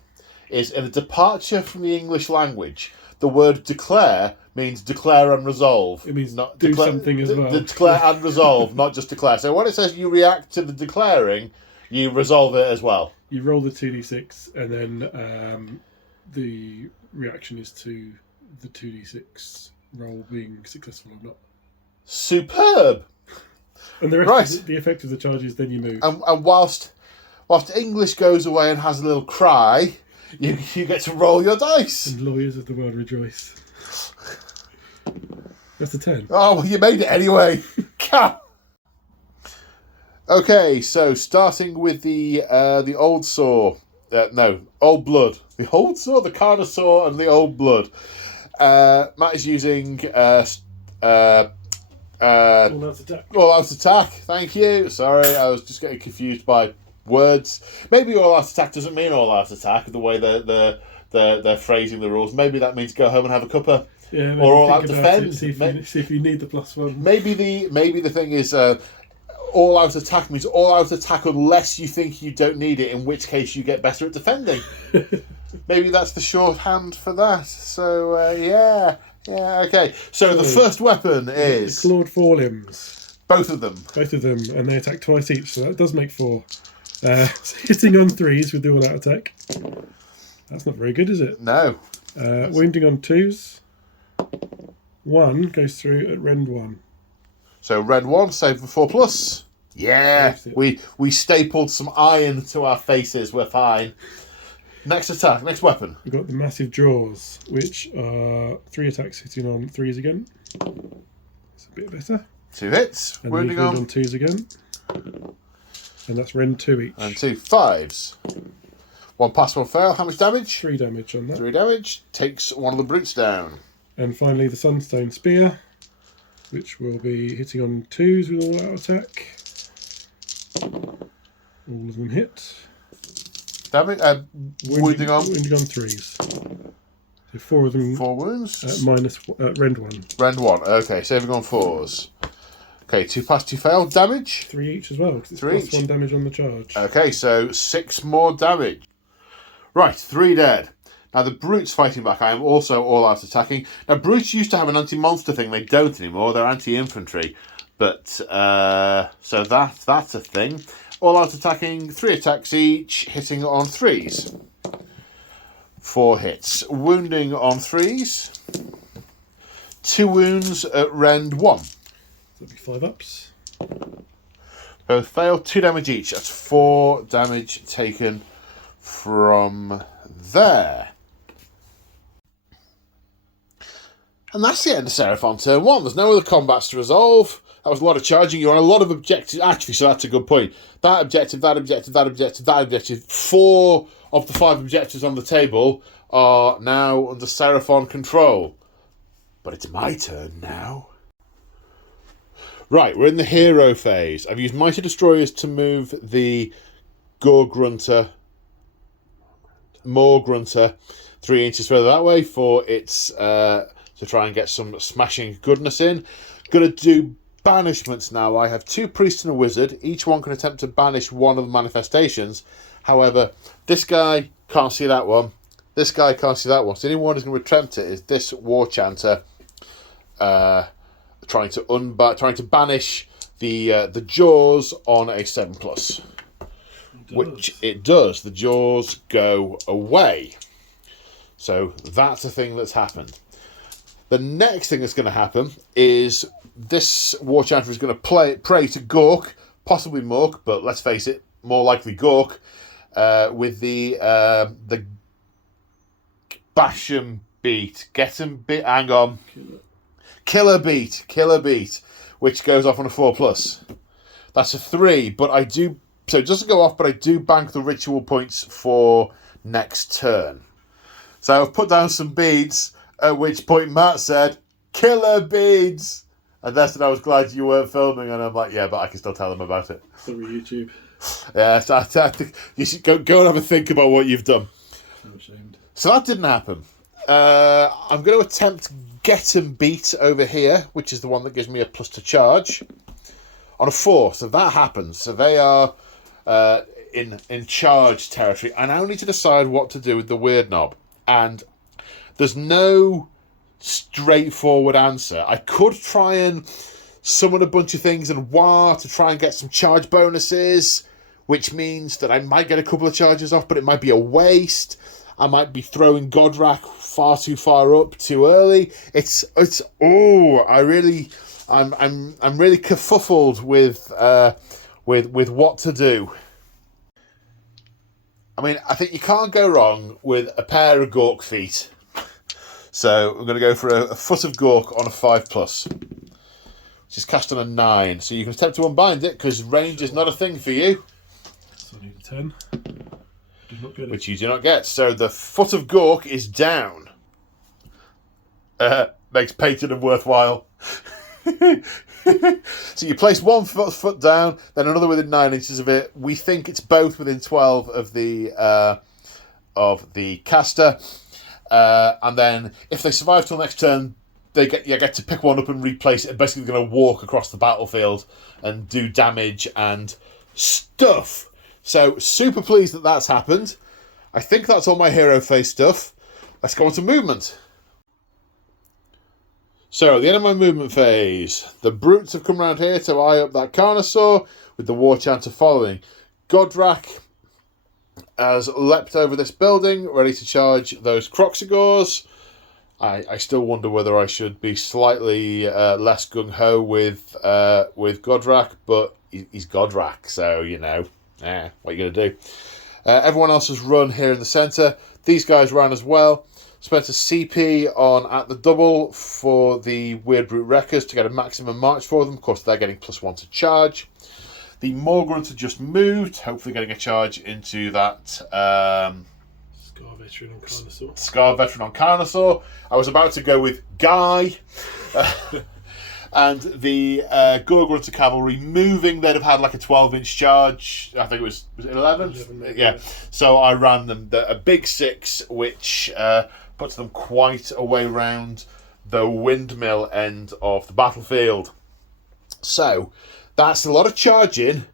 is, in a departure from the English language, the word declare means declare and resolve. It means not do declare, something as well. Declare and resolve, not just declare. So when it says you react to the declaring, you resolve it as well. You roll the 2d6, and then the reaction is to the 2d6 roll being successful or not. Superb. And the rest of the effect of the charge is then you move. And whilst English goes away and has a little cry, you get to roll your dice. And lawyers of the world rejoice. That's a 10. Oh, well, you made it anyway. Okay, so starting with the old saw. Old blood. The old saw, the Carnosaur, and the old blood. Matt is using All-out attack. all-out attack. Thank you. Sorry, I was just getting confused by words. Maybe all-out attack doesn't mean all-out attack. The way they're phrasing the rules. Maybe that means go home and have a cuppa. Yeah, or all-out defend. See if you need the +1. Maybe the thing is. All-out attack means all-out attack unless you think you don't need it, in which case you get better at defending. Maybe that's the shorthand for that. So, yeah, okay. So the first weapon is... The clawed forelimbs. Both of them. Both of them, and they attack twice each, so that does make 4. So hitting on 3s with the all-out attack. That's not very good, is it? No. Wounding on 2s. 1 goes through at rend 1. So red 1, save for 4+. Yeah, we stapled some iron to our faces. We're fine. Next attack, next weapon. We've got the massive jaws, which are 3 attacks hitting on 3s again. It's a bit better. 2 hits. And Wounding on 2s again. And that's rend 2 each. And 2 5s. 1 pass, 1 fail. How much damage? 3 damage on that. 3 damage. Takes one of the brutes down. And finally the Sunstone Spear, which will be hitting on 2s with all-out attack. All of them hit. Damage. Wounding on 3s. So 4 of them. 4 wounds. Minus rend 1. Rend 1. Okay, saving on 4s. Okay, 2 pass, 2 fail. Damage. 3 each as well, because it's 3 +1 each. damage on the charge. Okay, so 6 more damage. Right, 3 dead. Now the brutes fighting back. I am also all-out attacking. Now brutes used to have an anti-monster thing. They don't anymore. They're anti-infantry. But so that's a thing. All-out attacking. 3 attacks each, hitting on 3s. 4 hits. Wounding on 3s. 2 wounds at rend 1. So that'll be 5 ups. Both fail. 2 damage each. That's 4 damage taken from there. And that's the end of Seraphon turn 1. There's no other combats to resolve. That was a lot of charging. You're on a lot of objectives. Actually, so that's a good point. That objective, that objective, that objective, that objective. 4 of the 5 objectives on the table are now under Seraphon control. But it's my turn now. Right, we're in the hero phase. I've used Mighty Destroyers to move the Maw Grunter 3 inches further that way for its... to try and get some smashing goodness in. Going to do banishments now. I have 2 priests and a wizard. Each one can attempt to banish one of the manifestations. However, this guy can't see that one. This guy can't see that one. So the only one who's going to attempt it is this war chanter, trying to banish the jaws on a 7+. which it does. The jaws go away. So that's a thing that's happened. The next thing that's going to happen is this War Chanter is going to pray to Gork, possibly Mork, but let's face it, more likely Gork, with the Basham beat. Get him beat. Hang on. Killer beat, which goes off on a 4+. That's a 3, but I do. So it doesn't go off, but I do bank the ritual points for next turn. So I've put down some beads, at which point Matt said, "Killer beads!" And that's when I was glad you weren't filming, and I'm like, yeah, but I can still tell them about it. Sorry, YouTube. Yeah, so I think you should go and have a think about what you've done. I'm ashamed. So that didn't happen. I'm going to attempt Get 'em Beat over here, which is the one that gives me a plus to charge, on a 4. So that happens. So they are in charge territory. I now need to decide what to do with the Weird Knob. And there's no straightforward answer. I could try and summon a bunch of things and to try and get some charge bonuses, which means that I might get a couple of charges off, but it might be a waste. I might be throwing Godrak far too far up too early. I'm really kerfuffled with what to do. I mean, I think you can't go wrong with a pair of Gork feet. So I'm going to go for a foot of Gork on a 5+, which is cast on a 9. So you can attempt to unbind it because range is not a thing for you. So I need a 10. Did not get it. Which you do not get. So the foot of Gork is down. Makes painted and worthwhile. So you place one foot down, then another within 9 inches of it. We think it's both within 12 of the caster. And then if they survive till next turn, you get to pick one up and replace it. Basically, they're going to walk across the battlefield and do damage and stuff. So super pleased that that's happened. I think that's all my hero phase stuff. Let's go on to movement. So at the end of my movement phase, the brutes have come around here to eye up that Carnosaur with the War Chanter following. Godrak has leapt over this building, ready to charge those Croxigors. I still wonder whether I should be slightly less gung-ho with Godrak, but he's Godrak, so, what are you going to do? Everyone else has run here in the centre. These guys ran as well. Spent a CP on at the double for the Weird Brute Wreckers to get a maximum march for them. Of course, they're getting +1 to charge. The Morgrunts have just moved, hopefully getting a charge into that Scar Veteran on Carnosaur. Scar Veteran on Carnosaur. I was about to go with Guy. And the Gorgrunts Cavalry moving, they'd have had like a 12-inch charge. I think it was it 11? 11 yeah. So I ran them a big 6, which puts them quite a way round the windmill end of the battlefield. So that's a lot of charging.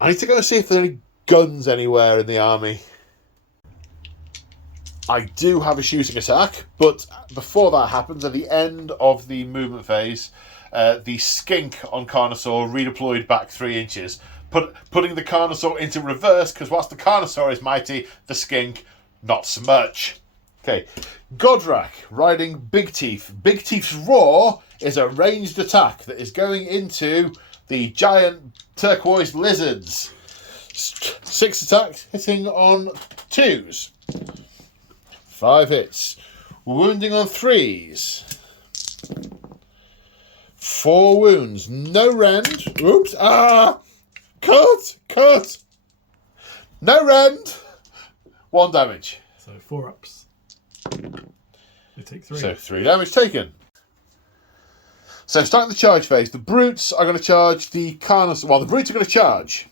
I need to go and see if there are any guns anywhere in the army. I do have a shooting attack, but before that happens, at the end of the movement phase, the skink on Carnosaur redeployed back 3 inches, putting the Carnosaur into reverse, because whilst the Carnosaur is mighty, the skink, not so much. Okay, Godrak riding Big Teeth. Big Teeth's Roar is a ranged attack that is going into the giant turquoise lizards. 6 attacks, hitting on 2s. 5 hits. Wounding on 3s. 4 wounds. No rend. Oops. Cut. No rend. 1 damage. So 4 ups. They take 3. So 3 damage taken. So starting the charge phase, the brutes are going to charge the Carnosaur. Well, the brutes are going to charge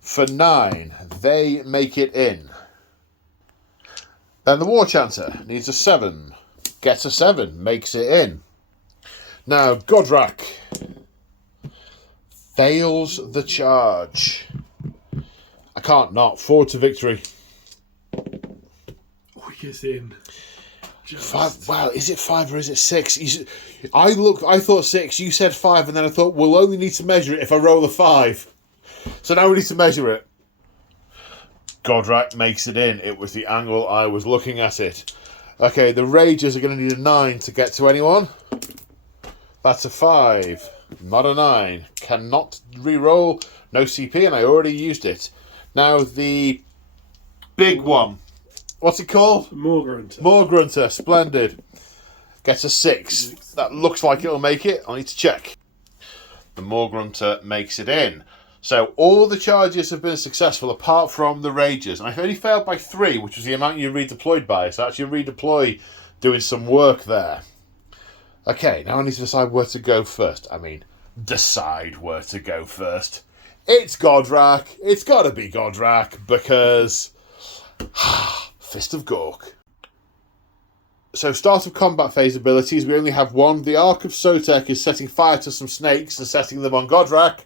for 9. They make it in. Then the War Chanter needs a 7. Gets a 7. Makes it in. Now, Godrak fails the charge. I can't not. Forward to victory. Oh, he gets in. Just. 5. Wow, is it 5 or is it 6? I thought 6. You said 5, and then I thought we'll only need to measure it if I roll a 5. So now we need to measure it. Godrak makes it in. It was the angle I was looking at it. Okay, the Ragers are going to need a 9 to get to anyone. That's a 5. Not a 9. Cannot re-roll. No CP, and I already used it. Now the big one. What's it called? Morgrunter. Morgrunter. Splendid. Gets a 6. That looks like it'll make it. I need to check. The Morgrunter makes it in. So all the charges have been successful apart from the Ragers. And I've only failed by 3, which was the amount you redeployed by. So actually redeploy doing some work there. Okay, now I need to decide where to go first. I mean, decide where to go first. It's Godrak. It's got to be Godrak because... Fist of Gork. So start of combat phase abilities, we only have one. The Ark of Sotek is setting fire to some snakes and setting them on Godrak,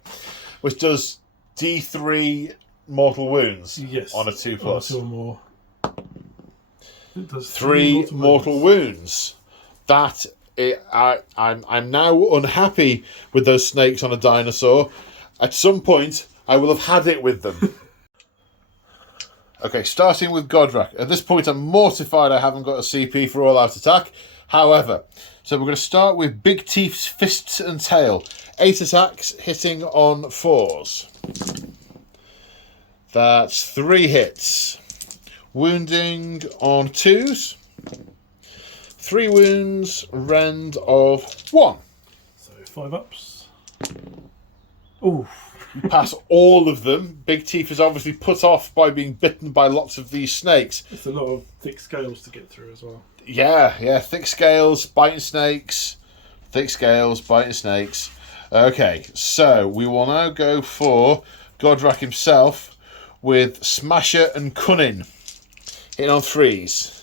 which does D3 mortal wounds on a 2+. Or 2 or more. It does 3 mortal wounds. I'm now unhappy with those snakes on a dinosaur. At some point, I will have had it with them. Okay, starting with Godrak. At this point, I'm mortified I haven't got a CP for all-out attack. However, so we're going to start with Big Teeth's Fists and Tail. 8 attacks, hitting on 4s. That's 3 hits. Wounding on 2s. 3 wounds, rend of 1. So 5 ups. Ooh. Pass all of them. Big Teeth is obviously put off by being bitten by lots of these snakes. It's a lot of thick scales to get through as well. Yeah. Thick scales, biting snakes. Thick scales, biting snakes. Okay, so we will now go for Godrak himself with Smasher and Cunning. Hitting on 3s.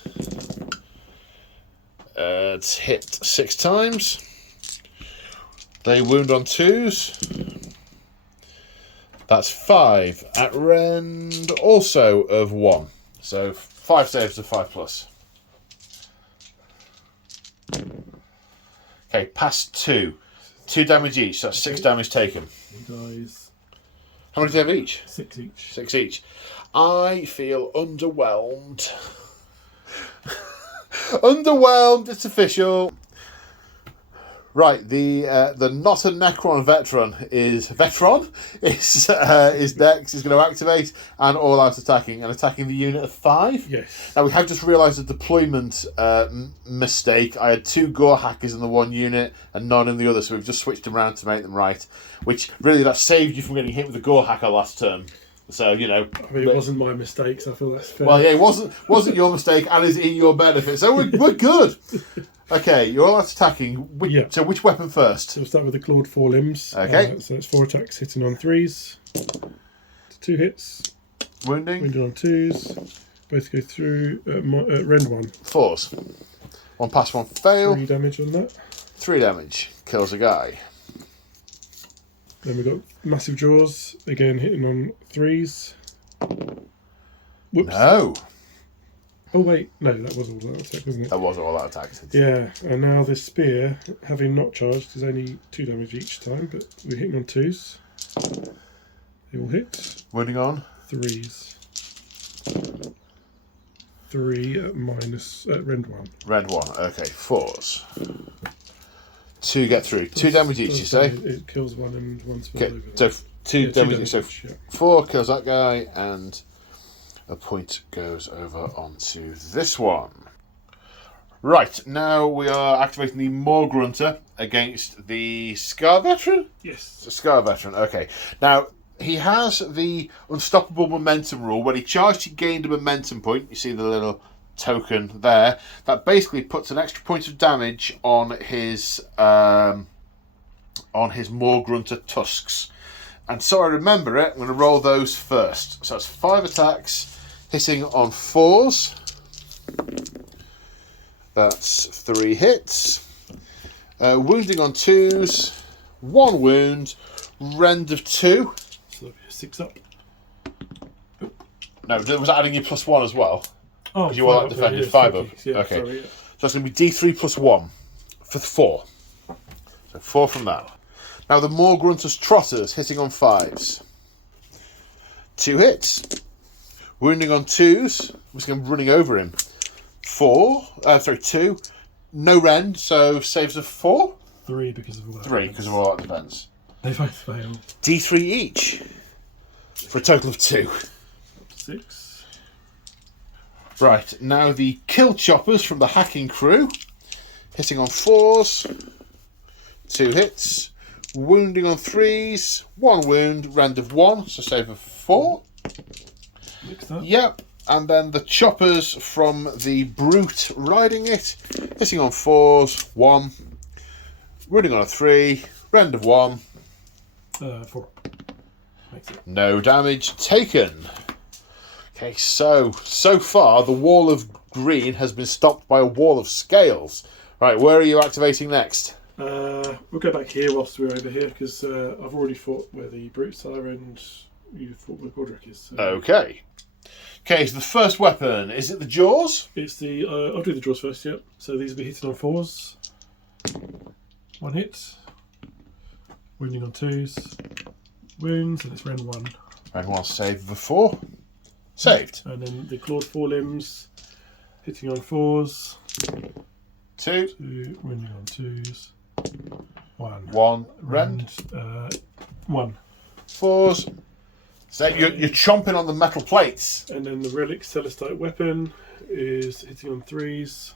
It's hit 6 times. They wound on 2s. That's 5 at rend also of 1. So 5 saves of 5+. Okay, past 2. 2 damage each, so that's 6 damage taken. He dies. How many do they have each? 6 each. 6 each. I feel underwhelmed. Underwhelmed, it's official. Right, the not a Necron veteran is next. Is going to activate and all out attacking and attacking the unit of 5. Yes. Now we have just realised a deployment mistake. I had 2 gore hackers in the one unit and none in the other, so we've just switched them around to make them right. Which really that saved you from getting hit with a gore hacker last turn. So I mean, it wasn't my mistake, so I feel that's fair. Well, yeah, it wasn't your mistake and is in your benefit, so we're good. Okay, you're all out attacking. So which weapon first? So we'll start with the clawed forelimbs. Okay. So it's 4 attacks hitting on 3s. 2 hits. Wounding. Wounded on 2s. Both go through rend 1. 4s. 1 pass, 1 fail. 3 damage on that. 3 damage. Kills a guy. Then we've got massive jaws. Again hitting on 3s. Whoops. No. Oh wait, no, that was all out attack, wasn't it? That was all out attack. Yeah, and now this spear, having not charged, is only 2 damage each time, but we're hitting on 2s. They all hit. Wounding on? 3s. 3 at minus rend 1. Rend 1, okay. 4s. 2 get through. 2 damage each, you say? It kills 1 and 1 spills Okay, over. so 2 damage. So 4 kills that guy, and a point goes over onto this one. Right, now we are activating the Morgrunter against the Scar Veteran? Yes. It's a Scar Veteran, okay. Now, he has the Unstoppable Momentum rule. When he charged, he gained a momentum point. You see the little token there. That basically puts an extra point of damage on his Morgrunter tusks. And so I remember it. I'm going to roll those first. So that's 5 attacks. Hitting on 4s. That's 3 hits. Wounding on 2s. 1 wound. Rend of 2. So that'll be a 6 up. No, was that adding you +1 as well? Oh, you were defended 5 up. Yeah, okay. Sorry, yeah. So that's going to be D3 +1 for 4. So 4 from that. Now the Morgrunter's Trotters hitting on 5s. 2 hits. Wounding on 2s. I'm just going running over him. 2. No rend, so saves of 4. 3 because of all that. 3 because of all that defense. They both fail. D3 each. For a total of 2. 6. Right, now the kill choppers from the hacking crew. Hitting on 4s. 2 hits. Wounding on 3s. 1 wound, rend of 1, so save of 4. Mixed up. Yep. And then the choppers from the brute riding it. Hitting on 4s. 1. Wounding on a 3. Rend of 1. 4. Makes it. No damage taken. Okay, so far the wall of green has been stopped by a wall of scales. Right, where are you activating next? We'll go back here whilst we're over here, because I've already fought where the brutes are and you fought where Orruk is. So. Okay. Okay, so the first weapon, is it the jaws? It's the... I'll do the jaws first, yep. So these will be hitting on 4s. 1 hit. Wounding on 2s. Wounds, and it's rend 1. Rend 1 save of 4. Saved. And then the clawed forelimbs, hitting on 4s. 2. 2, wounding on 2s. 1. 1. Rend. 1. 4s. So you're chomping on the metal plates. And then the relic celestite weapon is hitting on 3s.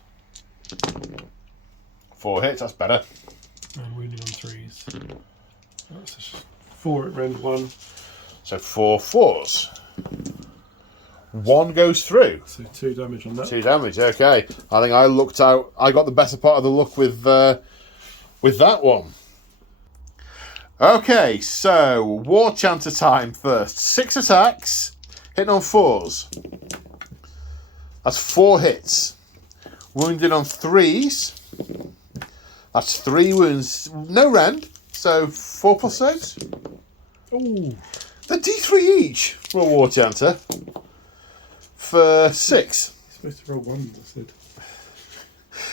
4 hits, that's better. And wounding on 3s. That's 4 at rend 1. So 4 4s. 1 goes through. So 2 damage on that. 2 damage, okay. I think I got the better part of the look with that one. Okay, so War Chanter time first. 6 attacks, hitting on 4s. That's 4 hits. Wounded on 3s. That's 3 wounds. No rend, so 4 plus 6. Oh, The D3 each for a War Chanter. For 6. you're supposed to roll 1, I said.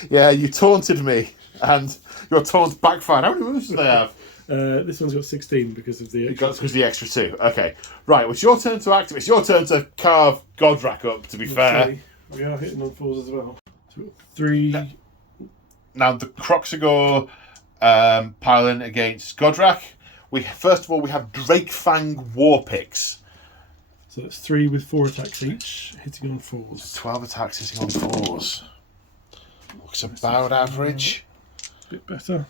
Yeah, you taunted me, and your taunt backfired. How many wounds do they have? This one's got 16 because of the extra. Because of the extra 2. Okay. Right, well, it's your turn to activate. It's your turn to carve Godrak up, to be fair. Okay, we are hitting on 4s as well. So 3. Now, the Croxagore piling against Godrak. First of all, we have Drakefang War Picks. So that's 3 with 4 attacks each, hitting on 4s. 12 attacks hitting on 4s. Looks about average. A bit better.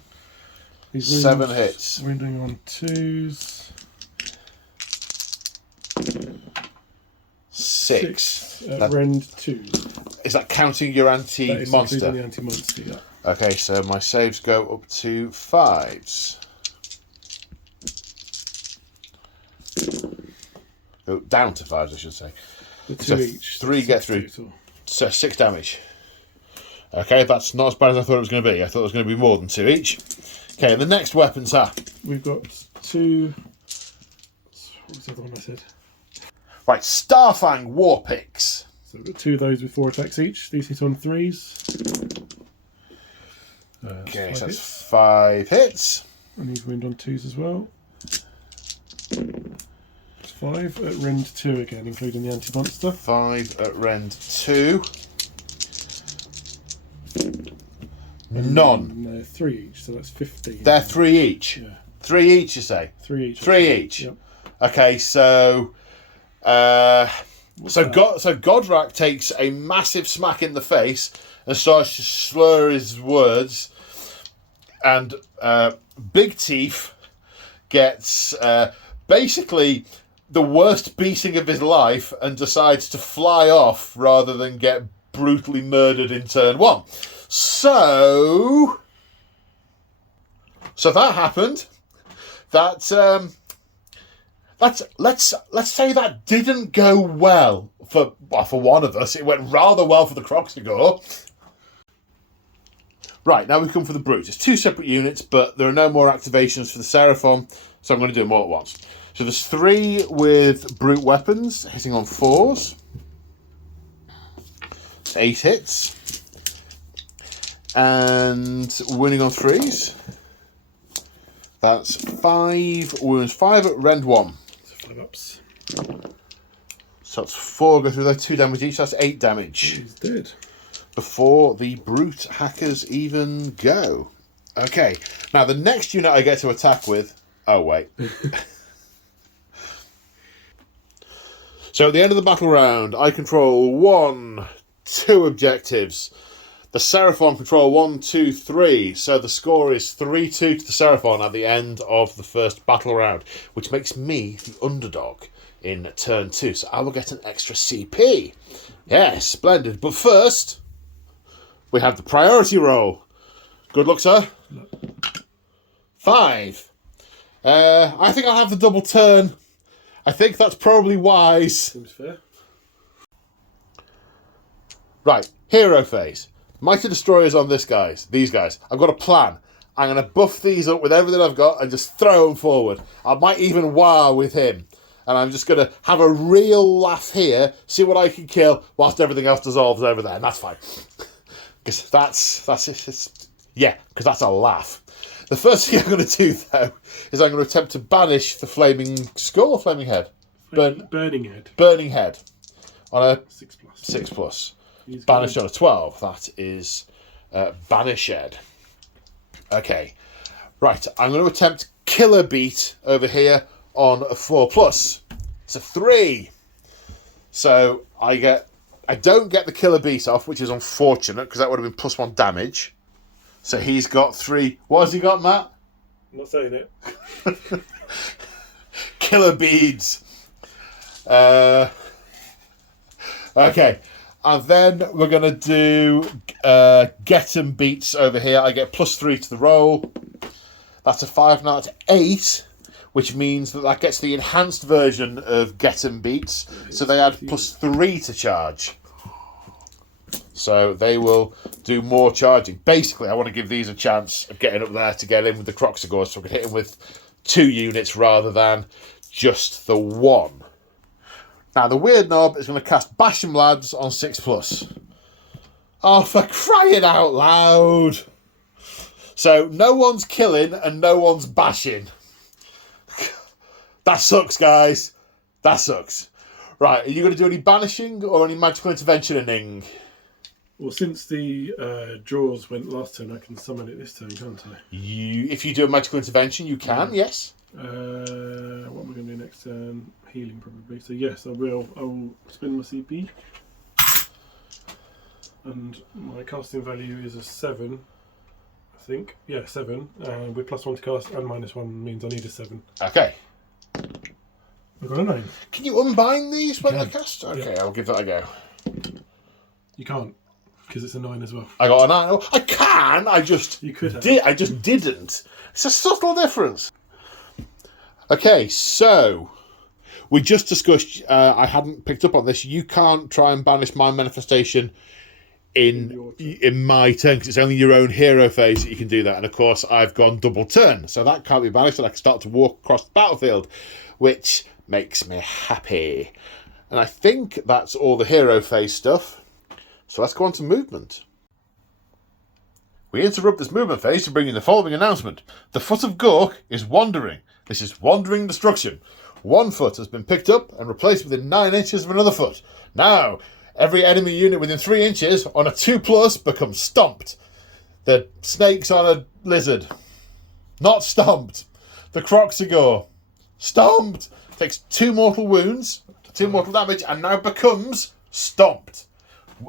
7 hits. Wounding on 2s. 6. Rend 2. Is that counting your That is anti-monster? including the anti-monster, yeah. Okay, so my saves go up to 5s. Oh, down to 5s, I should say. The 2 So each. 3 get through. Total. So 6 damage. Okay, that's not as bad as I thought it was going to be. I thought it was going to be more than 2 each. Okay, the next weapons are... We've got 2... What was the other one I said? Right, Starfang War Picks. So we've got 2 of those with 4 attacks each. These hit on 3s. Okay, Five so that's hits. 5 hits. And these wound on 2s as well. It's 5 at rend 2 again, including the anti-monster. 5 at rend 2. None. No, 3 each, so that's 15. They're 3 each. Yeah. 3 each, you say? 3 each. 3 each. Yep. Okay, so What's that? Godrak takes a massive smack in the face and starts to slur his words, and Big Teeth gets basically the worst beating of his life and decides to fly off rather than get brutally murdered in turn 1. So that happened. Let's say that didn't go well for one of us. It went rather well for the Croxagore. Right, now we come for the Brute. It's 2 separate units, but there are no more activations for the Seraphon, so I'm going to do them all at once. So there's 3 with Brute weapons, hitting on 4s. 8 hits. And winning on 3s. That's 5 wounds. 5 at rend 1. So 5 ups. So that's 4 go through there, 2 damage each. That's 8 damage. He's dead. Before the brute hackers even go. Okay, now the next unit I get to attack with... Oh, wait. So at the end of the battle round, I control 2 objectives. The Seraphon control 1, 2, 3. So the score is 3-2 to the Seraphon at the end of the first battle round, which makes me the underdog in turn 2. So I will get an extra CP. Yes, splendid. But first, we have the priority roll. Good luck, sir. 5. I think I'll have the double turn. I think that's probably wise. Seems fair. Right, hero phase. Mighty Destroyers on these guys. I've got a plan. I'm going to buff these up with everything I've got and just throw them forward. I might even wow with him. And I'm just going to have a real laugh here, see what I can kill, whilst everything else dissolves over there. And that's fine. Because that's it. Yeah, because that's a laugh. The first thing I'm going to do, though, is I'm going to attempt to banish the Flaming Skull or Flaming Head? Burning Head. Burning Head. On a 6+. 6+. Banish on a 12. That is Banish Head. Okay. Right, I'm going to attempt Killer Beat over here on a 4+. It's a 3. So I don't get the Killer Beat off, which is unfortunate, because that would have been +1 damage. So he's got 3. What has he got, Matt? I'm not saying it. Killer Beads. Okay. And then we're going to do Get 'em Beats over here. I get +3 to the roll. That's a 5, now that's 8, which means that gets the enhanced version of Get 'em Beats. So they add +3 to charge. So they will do more charging. Basically, I want to give these a chance of getting up there to get in with the Croxagors, so I can hit him with 2 units rather than just the 1. Now, the Weird Knob is going to cast Bash 'em Lads on 6+. Oh, for crying out loud! So, no one's killing and no one's bashing. That sucks, guys. That sucks. Right, are you going to do any banishing or any magical interventioning? Well, since the Jaws went last turn, I can summon it this turn, can't I? If you do a magical intervention, you can, yes. What am I going to do next turn? Healing, probably. So, yes, I will. I will spend my CP. And my casting value is a 7, I think. Yeah, 7. With +1 to cast and -1 means I need a 7. Okay. I've got a 9. Can you unbind these when they're can. cast? Okay, Yeah. I'll give that a go. You can't, because it's a 9 as well. I got a 9. Oh, I can! You could have. I just didn't. It's a subtle difference. Okay, so we just discussed, I hadn't picked up on this, you can't try and banish my manifestation in my turn, because it's only your own hero phase that you can do that. And of course, I've gone double turn, so that can't be banished, and I can start to walk across the battlefield, which makes me happy. And I think that's all the hero phase stuff. So let's go on to movement. We interrupt this movement phase to bring you the following announcement. The Foot of Gork is wandering. This is wandering destruction. 1 foot has been picked up and replaced within 9 inches of another foot. Now, every enemy unit within 3 inches on a 2+ becomes stomped. The snake's on a lizard. Not stomped. The Croxagor. Stomped. Takes 2 mortal wounds, 2 mortal damage, and now becomes stomped.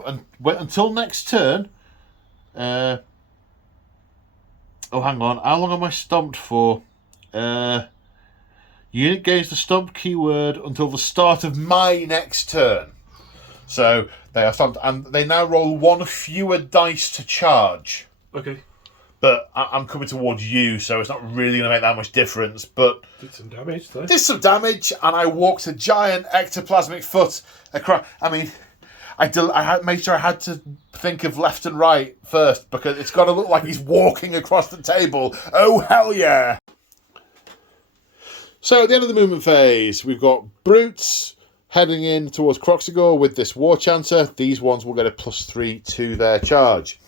And until next turn. Oh, hang on. How long am I stomped for? Unit gains the stomp keyword until the start of my next turn. So they are stomped, and they now roll 1 fewer dice to charge. Okay. But I'm coming towards you, so it's not really going to make that much difference. But did some damage, though. Did some damage, and I walked a giant ectoplasmic foot across. I mean, I had made sure I had to think of left and right first, because it's got to look like he's walking across the table. Oh, hell yeah! So at the end of the movement phase, we've got brutes heading in towards Croxagor with this War Chanter. These ones will get a +3 to their charge.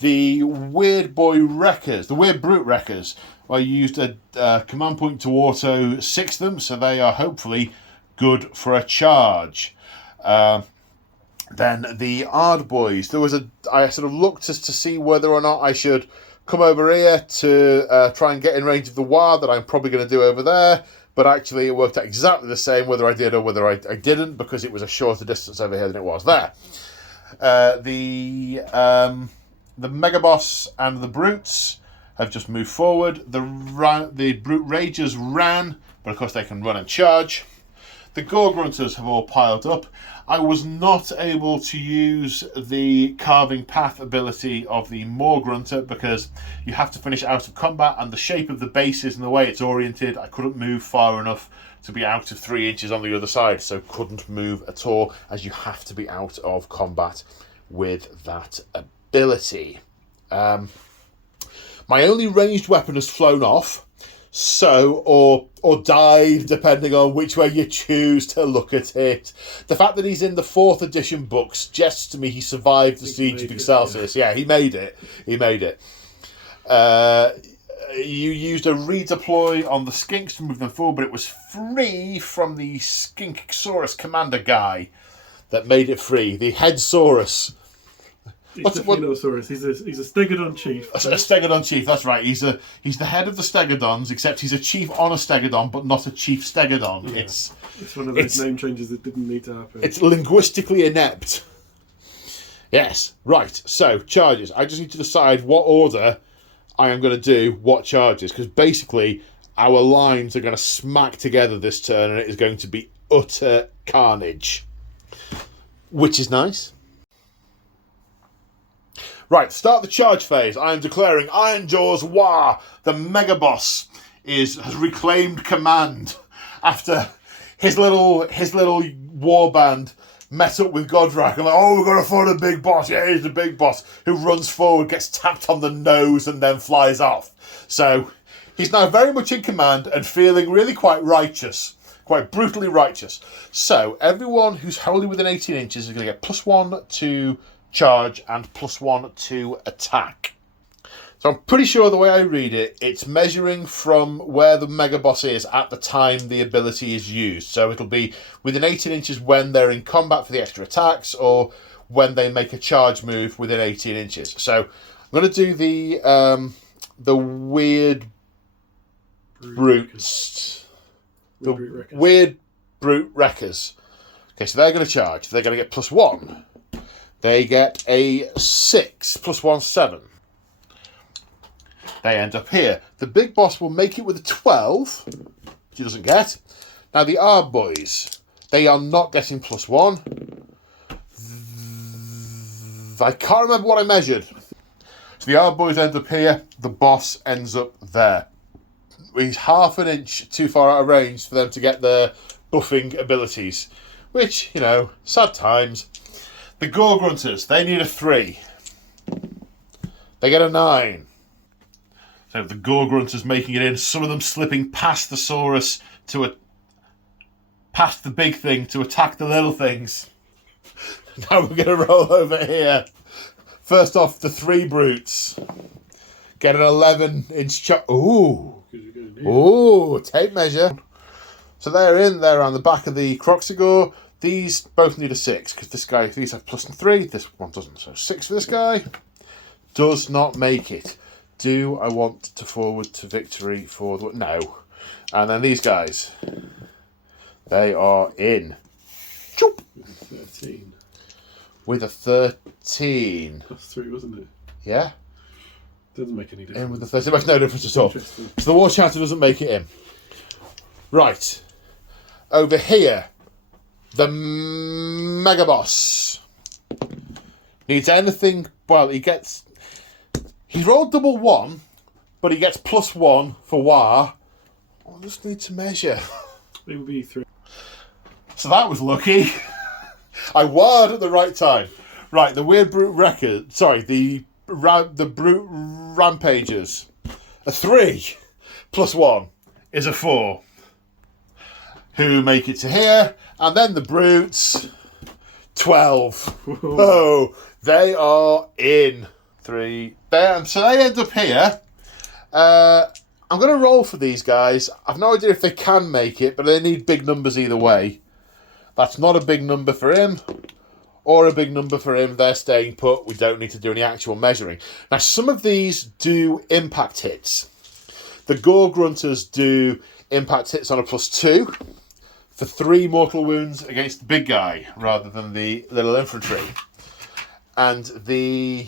The Weird Boy Wreckers, the Weird Brute Wreckers, I used a command point to auto 6 them, so they are hopefully good for a charge. Then the Ard Boys. I sort of looked as to see whether or not I should come over here to try and get in range of the War that I'm probably going to do over there. But actually, it worked out exactly the same whether I did or whether I didn't, because it was a shorter distance over here than it was there. The Mega Boss and the Brutes have just moved forward. The Brute Ragers ran, but of course they can run and charge. The Gore Grunters have all piled up. I was not able to use the Carving Path ability of the Moor Grunter because you have to finish out of combat, and the shape of the bases and the way it's oriented, I couldn't move far enough to be out of 3 inches on the other side, so couldn't move at all, as you have to be out of combat with that ability. My only ranged weapon has flown off. So, or died, depending on which way you choose to look at it. The fact that he's in the 4th edition book suggests to me he survived the Siege of Excelsis. Yeah, he made it. He made it. You used a redeploy on the Skinks to move them forward, but it was free from the Skinksaurus commander guy that made it free. The Headsaurus. He's the Phenosaurus. He's a Stegodon chief. A Stegodon chief, that's right. He's the head of the Stegodons, except he's a chief on a Stegodon, but not a chief Stegodon. Yeah. It's one of those name changes that didn't need to happen. It's linguistically inept. Yes, right. So, charges. I just need to decide what order I am going to do what charges, because basically our lines are going to smack together this turn, and it is going to be utter carnage, which is nice. Right, start the charge phase. I am declaring Ironjawz War. The Mega Boss has reclaimed command after his little war band met up with Godrak and we're going to find a big boss. Yeah, he's the big boss, who runs forward, gets tapped on the nose, and then flies off. So he's now very much in command and feeling really quite righteous, quite brutally righteous. So everyone who's wholly within 18 inches is going to get +1 to charge and +1 to attack. So I'm pretty sure the way I read it, it's measuring from where the Mega Boss is at the time the ability is used. So it'll be within 18 inches when they're in combat for the extra attacks, or when they make a charge move within 18 inches. So I'm going to do the weird brutes. Weird brute wreckers. Okay, so they're going to charge. They're going to get +1. They get a 6, +1, 7. They end up here. The big boss will make it with a 12, which he doesn't get. Now the Ard Boys, they are not getting +1. I can't remember what I measured. So the Ard Boys end up here. The boss ends up there. He's half an inch too far out of range for them to get their buffing abilities, which, sad times. The Gore Grunters, they need a 3. They get a 9. So the Gore Grunters making it in, some of them slipping past the Saurus past the big thing to attack the little things. Now we're going to roll over here. First off, the 3 Brutes get an 11-inch charge. Ooh, tape measure. So they're in there on the back of the Croxigore. These both need a 6, because these have +3, this one doesn't. So 6 for this guy. Does not make it. Do I want to forward to victory for the... No. And then these guys. They are in. Choop. 13. With a 13. +3, wasn't it? Yeah. Doesn't make any difference. In with the 13. It makes no difference at all. So the War Chanter doesn't make it in. Right. Over here. The Mega Boss needs anything. Well, he's rolled double 1, but he gets +1 for War. I just need to measure. It would be 3. So that was lucky. I warred at the right time. Right, the weird brute record. Sorry, the brute rampagers. A 3 +1 is a 4. Who make it to here. And then the Brutes, 12. Oh, they are in. 3. So they end up here. I'm going to roll for these guys. I've no idea if they can make it, but they need big numbers either way. That's not a big number for him, or a big number for him. They're staying put. We don't need to do any actual measuring. Now, some of these do impact hits. The Gore Grunters do impact hits on a +2 for 3 mortal wounds against the big guy rather than the little infantry. And the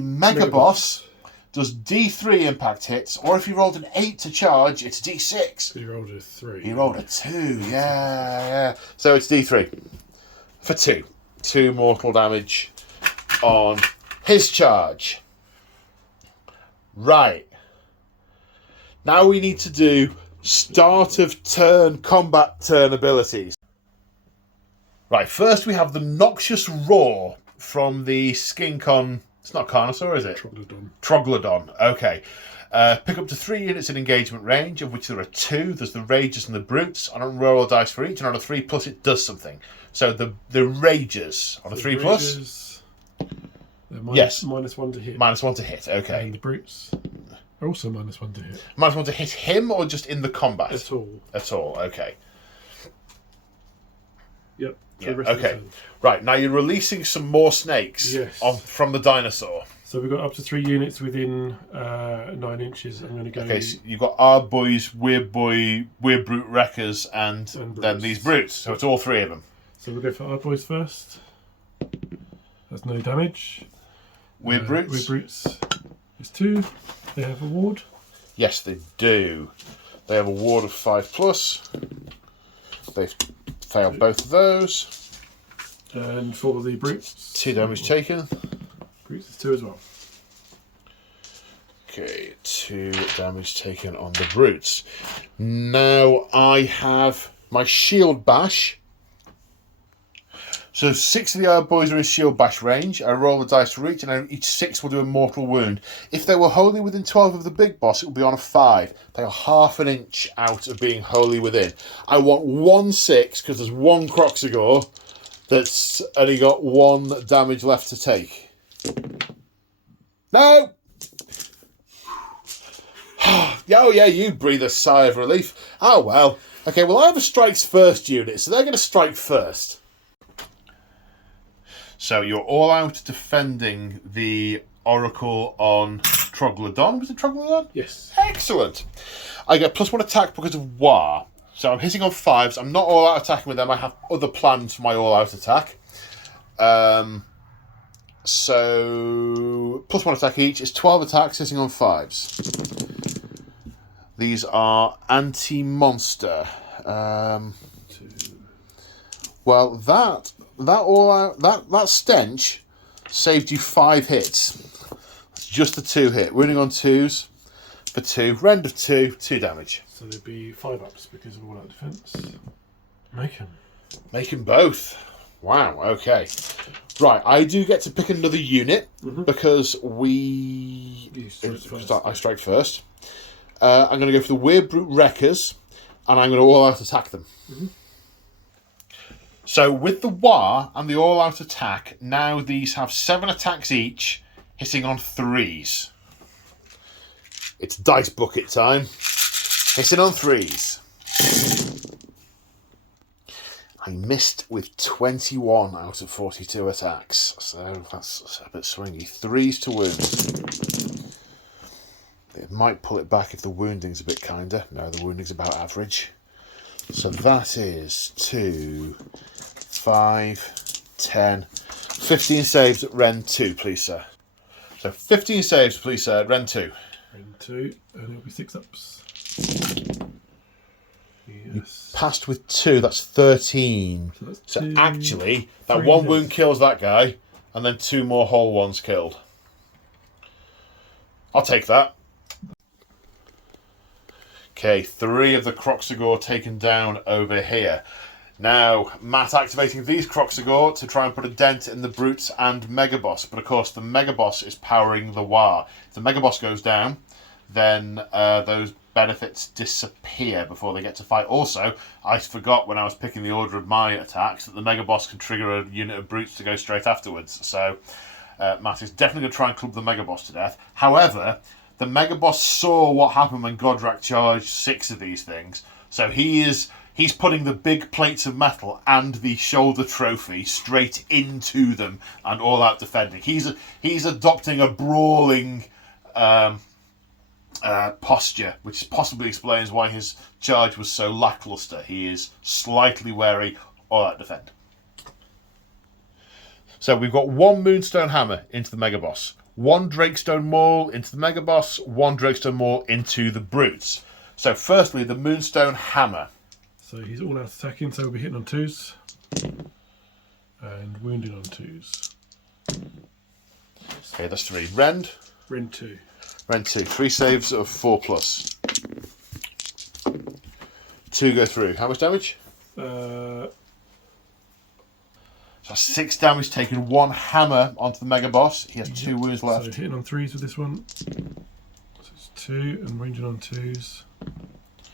Mega Boss does D3 impact hits, or if he rolled an 8 to charge, it's D6. He rolled a 3. He rolled a 2, yeah. So it's D3 for 2. 2 mortal damage on his charge. Right. Now we need to do start of turn, combat turn abilities. Right, first we have the Noxious Roar from the Skinkon. It's not Carnosaur, is it? Troglodon. Okay. Pick up to 3 units in engagement range, of which there are 2. There's the Ragers and the Brutes. On a roll a dice for each, and on a 3+ it does something. So the Ragers on a 3+. Yes. -1 to hit. -1 to hit, okay. And the Brutes are also -1 to hit. -1 to hit him, or just in the combat? At all. At all, okay. Yep. Yeah, okay. Right, now you're releasing some more snakes from the dinosaur. So we've got up to 3 units within 9 inches. I'm going to go... Okay, so you've got our boys, Weird Brute Wreckers, and then these Brutes. So it's all 3 of them. So we'll go for our boys first. That's no damage. Weird Brutes? Weird Brutes is 2. They have a ward. Yes, they do. They have a ward of 5+. They've failed both of those. And for the Brutes... 2 damage taken. Brutes is 2 as well. Okay, 2 damage taken on the Brutes. Now I have my Shield Bash. So 6 of the Iron Boys are in Shield Bash range. I roll the dice for each, and each 6 will do a mortal wound. If they were wholly within 12 of the big boss, it will be on a 5. They are half an inch out of being wholly within. I want 1 6, because there's 1 Croxagore that's only got 1 damage left to take. No! Oh yeah, you breathe a sigh of relief. Oh well. Okay, well I have a strikes first unit, so they're going to strike first. So you're all out defending the Oracle on Troglodon. Was it Troglodon? Yes. Excellent. I get +1 attack because of War. So I'm hitting on 5s. I'm not all out attacking with them. I have other plans for my all out attack. So +1 attack each. It's 12 attacks hitting on 5s. These are anti-monster. Well, that stench saved you 5 hits. It's just the 2 hit. Wounding on 2s for 2. Rend of 2, 2 damage. So there'd be 5 ups because of all that defense. Make them both. Wow. Okay. Right. I do get to pick another unit because I strike first. I'm going to go for the Weird Brute Wreckers, and I'm going to all out attack them. So with the War and the all out attack, now these have 7 attacks each, hitting on 3s. It's dice bucket time. Hitting on 3s. I missed with 21 out of 42 attacks, so that's a bit swingy. 3s to wound. It might pull it back if the wounding's a bit kinder. No, the wounding's about average. So that is 2, 5, 10, 15 saves at Rend 2, please, sir. So 15 saves, please, sir, at Rend 2. Rend 2, and it'll be 6 ups. Yes. Passed with 2, that's 13. So actually, that 1 wound kills that guy, and then 2 more whole ones killed. I'll take that. Okay, 3 of the Croxagore taken down over here. Now, Matt activating these Croxagore to try and put a dent in the Brutes and Megaboss. But of course, the Megaboss is powering the War. If the Megaboss goes down, then those benefits disappear before they get to fight. Also, I forgot when I was picking the order of my attacks that the Megaboss can trigger a unit of Brutes to go straight afterwards. So, Matt is definitely going to try and club the Megaboss to death. However, the Megaboss saw what happened when Godrak charged 6 of these things, So he's putting the big plates of metal and the shoulder trophy straight into them and all out defending. He's adopting a brawling posture, which possibly explains why his charge was so lackluster. He is slightly wary, all out defend. So we've got one Moonstone Hammer into the Mega Boss, one Drakestone Maul into the Mega Boss, one Drakestone Maul into the Brutes. So firstly, the Moonstone Hammer. So he's all out attacking, so we'll be hitting on 2s. And wounding on 2s. Okay, that's 3. Rend? Rend 2. Rend 2. 3 saves of 4+. 2 go through. How much damage? Uh, So 6 damage taken, 1 hammer onto the Mega Boss. He has 2 wounds left. So hitting on 3s with this one. So it's 2 and ranging on 2s.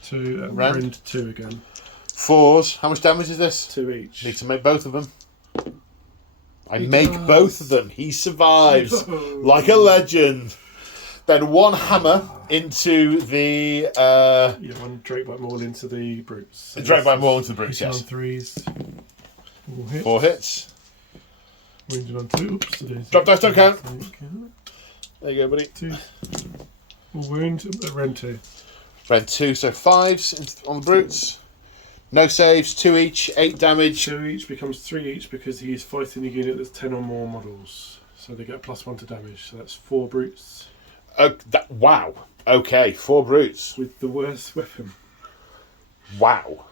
2 and rend 2 again. 4s. How much damage is this? 2 each. Need to make both of them. I make both of them. He survives like a legend. Then 1 hammer into the... yeah, 1 Drakebite Maul into the Brutes. So Drakebite Maul into the Brutes, yes. On 3s. 4 hits. 4 hits. Wounded on 2. Oops. Drop dice don't count. There you go, buddy. 2. All wound. Rend 2. Rend 2, so 5s on the Brutes. No saves, 2 each, 8 damage. 2 each becomes 3 each because he's fighting a unit that's 10 or more models. So they get a +1 to damage. So that's 4 Brutes. Wow. Okay, 4 Brutes. With the worst weapon. Wow.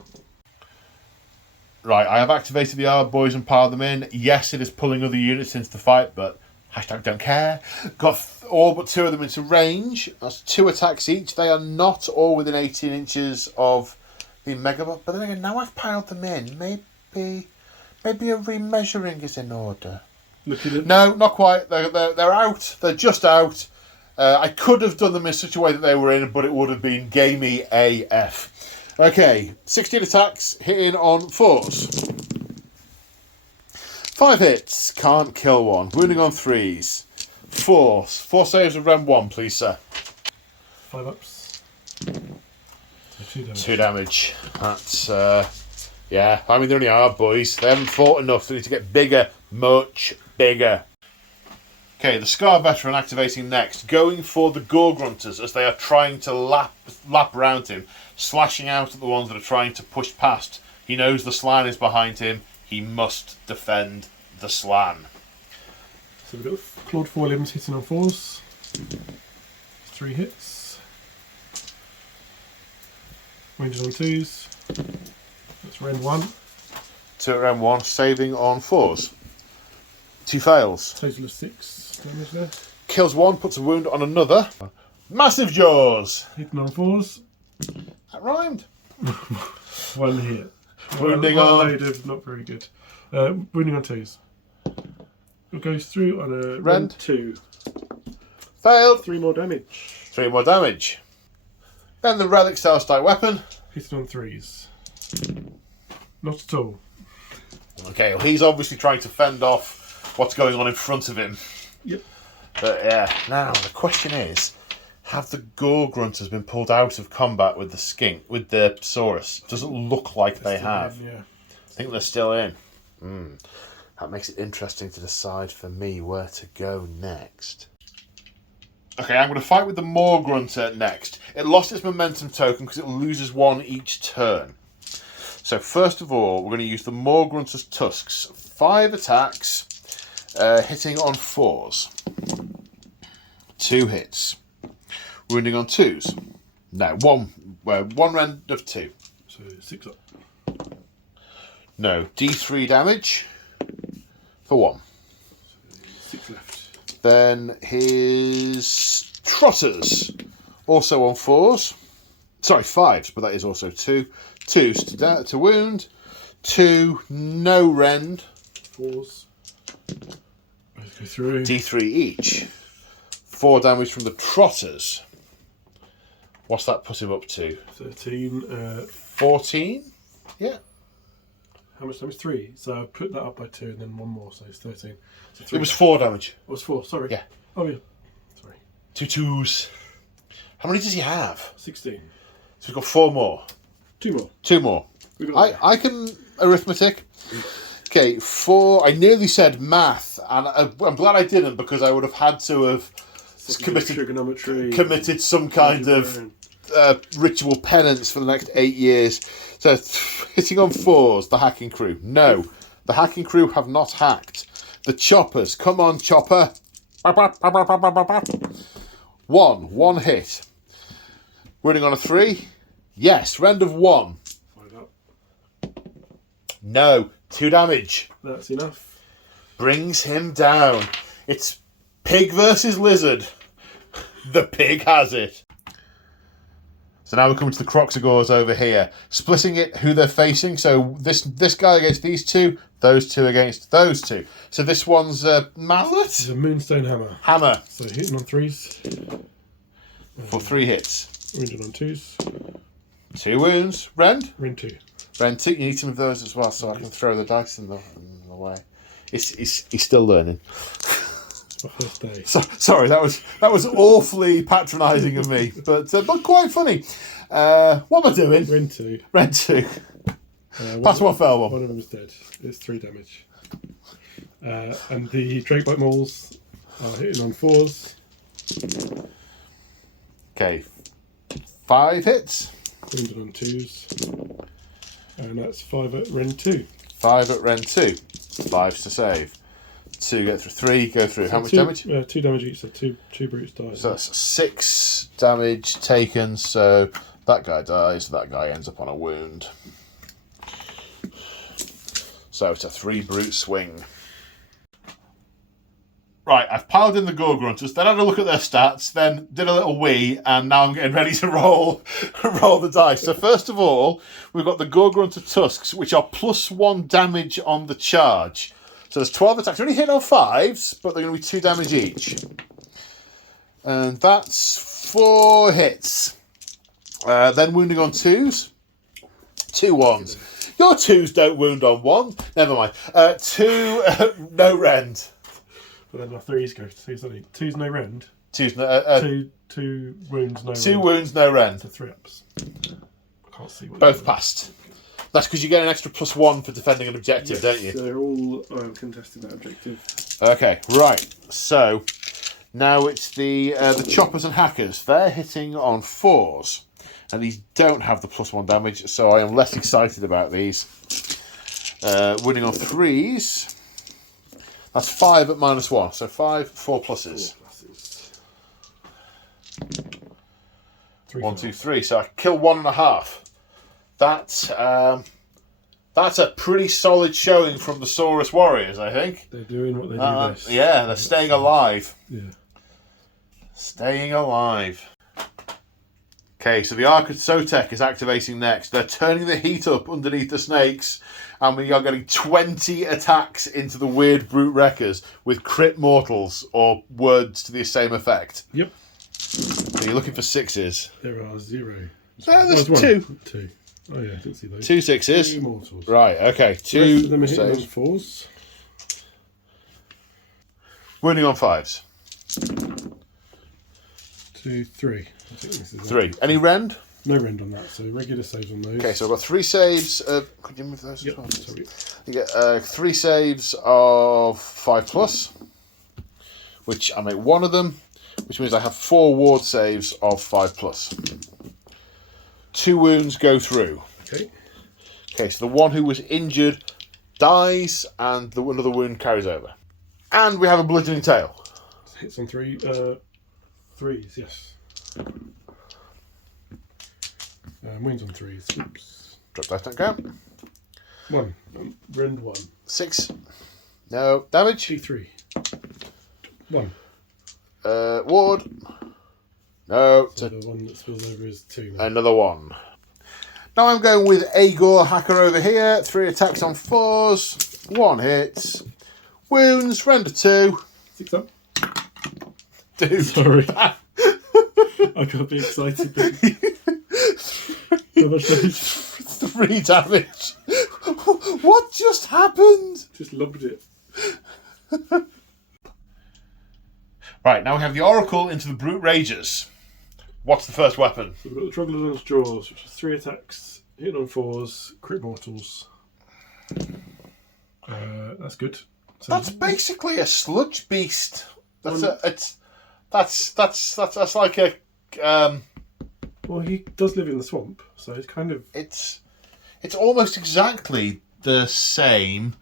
Right, I have activated the Arb Boys and piled them in. Yes, it is pulling other units into the fight, but hashtag don't care. Got all but 2 of them into range. That's 2 attacks each. They are not all within 18 inches of the Megabot. But then again, now I've piled them in, maybe a remeasuring is in order. No, not quite. They're out. They're just out. I could have done them in such a way that they were in, but it would have been gamey AF. Okay, 16 attacks, hitting on 4s. 5 hits, can't kill 1. Wounding on 3s. 4s. 4 saves of Rem 1, please, sir. 5 ups. So 2 damage. 2 damage. That's, yeah. I mean, they only are boys. They haven't fought enough. They need to get bigger. Much bigger. Okay, the Scar Veteran activating next. Going for the Gore Grunters as they are trying to lap around him. Slashing out at the ones that are trying to push past. He knows the Slan is behind him. He must defend the Slan. So we've got Clawed 4 Limbs hitting on 4s. 3 hits. Wounded on 2s. That's Rend 1. 2 at Rem 1, saving on 4s. 2 fails. Total of 6 damage there. Kills 1, puts a wound on another. Massive Jaws. Hitting on 4s. That rhymed. 1 hit. Wounding on. Load of not very good. Wounding on 2s. It goes through on a Rend 2. Failed. 3 more damage. 3 more damage. Then the Relic Celestite Weapon. Hitting on 3s. Not at all. Okay, well, he's obviously trying to fend off what's going on in front of him. Yep. But yeah, now the question is, have the Gore Grunters been pulled out of combat with the Skink, with the Saurus? Doesn't look like they have. Yeah. I think they're still in. That makes it interesting to decide for me where to go next. Okay, I'm going to fight with the Maw Grunter next. It lost its momentum token because it loses 1 each turn. So first of all, we're going to use the Maw Grunter's Tusks. 5 attacks, hitting on 4s. 2 hits. Wounding on 2s. No, 1 rend of 2. So 6 up. No, D3 damage for 1. So 6 left. Then his Trotters, also on 4s. Sorry, 5s, but that is also 2. 2s to wound. 2, no rend. 4s. Both go through. D3 each. 4 damage from the Trotters. What's that put him up to? 13. 14? Yeah. How much damage? 3. So I've put that up by 2 and then 1 more, so it's 13. So 3. It was 4 damage. It was 4, sorry. Yeah. Oh, yeah. Sorry. 2 2s. How many does he have? 16. So we've got 4 more. 2 more. 2 more. I can arithmetic. Okay, 4. I nearly said math, and I'm glad I didn't, because I would have had to have committed some kind of ritual penance for the next 8 years. So hitting on 4s, the hacking crew. No, the hacking crew have not hacked. The choppers, come on, chopper. 1 hit. Running on a 3. Yes, rend of 1. No, 2 damage. That's enough. Brings him down. It's pig versus lizard. The pig has it. So now we come to the Croxagores over here. Splitting it who they're facing. So this guy against these 2, those 2 against those 2. So this one's a mallet? It's a moonstone hammer. Hammer. So hitting on 3s. For 3 hits. Wounded on 2s. 2 wounds. Rend? Rend 2. Rend 2. You need some of those as well, so I can throw the dice in the way. He's still learning. My first day. Sorry, that was awfully patronising of me, but quite funny. What am I doing? Rend 2. Rend 2. Pass one, fell one. One of them is dead. It's 3 damage. And the Drakebite Mauls are hitting on 4s. Okay. 5 hits. Wounded on 2s. And that's 5 at Rend 2. 5 at Rend 2. 5s to save. 2 get through. 3 go through. So how much damage? 2 damage each, so two brutes die. So that's 6 damage taken, so that guy dies, that guy ends up on a wound. So it's a 3 brute swing. Right, I've piled in the Gore Grunters, then had a look at their stats, then did a little wee, and now I'm getting ready to roll the dice. So first of all, we've got the Gore Grunter Tusks, which are +1 damage on the charge. So there's 12 attacks. They're only hit on 5s, but they're going to be 2 damage each. And that's 4 hits. Then wounding on 2s. 2 1s. Your 2s don't wound on 1. Never mind. 2, no rend. But then my 3s go. 2's no rend. 2's no... 2 wounds, no rend. 2 wounds, no rend. So 3 ups. I can't see what. Both passed. That's because you get an extra +1 for defending an objective, don't you? They're all contesting that objective. Okay, right. So now it's the choppers and hackers. They're hitting on 4s, and these don't have the +1 damage, so I am less excited about these. Winning on 3s. That's 5 at -1, so 5, 4 pluses. 1, 2, 3. So I kill 1.5. That's a pretty solid showing from the Saurus Warriors, I think. They're doing what they do best. Yeah, they're staying alive. Yeah. Staying alive. Okay, so the Arc of Sotek is activating next. They're turning the heat up underneath the snakes, and we are getting 20 attacks into the weird brute wreckers with crit mortals or words to the same effect. Yep. So you're looking for 6s. There are 0. There's 2. 2. Oh yeah, I didn't see those. 2 6s. 2 mortals. Right, okay. 2 The rest of them are hitting on saves. 4s. Wounding on 5s. 2, 3. I think this is 3. Any rend? No rend on that, so regular saves on those. Okay, so I've got 3 saves. Could you move those Yep, as well? sorry. You get 3 saves of 5+, which I make 1 of them, which means I have 4 ward saves of 5+. 2 wounds go through. Okay. Okay, so the one who was injured dies, and another wound carries over. And we have a bludgeoning tail. Hits on 3. 3s, yes. Wounds on 3s. Oops. Drop dice, don't count. 1. Rend 1. 6. No damage. D3. 1. Ward. No. So the one that spills over is 2 now. Another 1. Now I'm going with Agor Hacker over here. 3 attacks on 4s. 1 hit. Wounds. Render 2. 6 up. Dude. Sorry. I can't be excited. But... How much damage? 3 damage. What just happened? Just lobbed it. Right, now we have the Oracle into the Brute Ragers. What's the first weapon? So we've got the Troglodon's Jaws, which is 3 attacks Hitting on 4s, crit mortals. That's good. So That's basically a sludge beast. That's like a. Well, he does live in the swamp, so it's kind of. It's almost exactly the same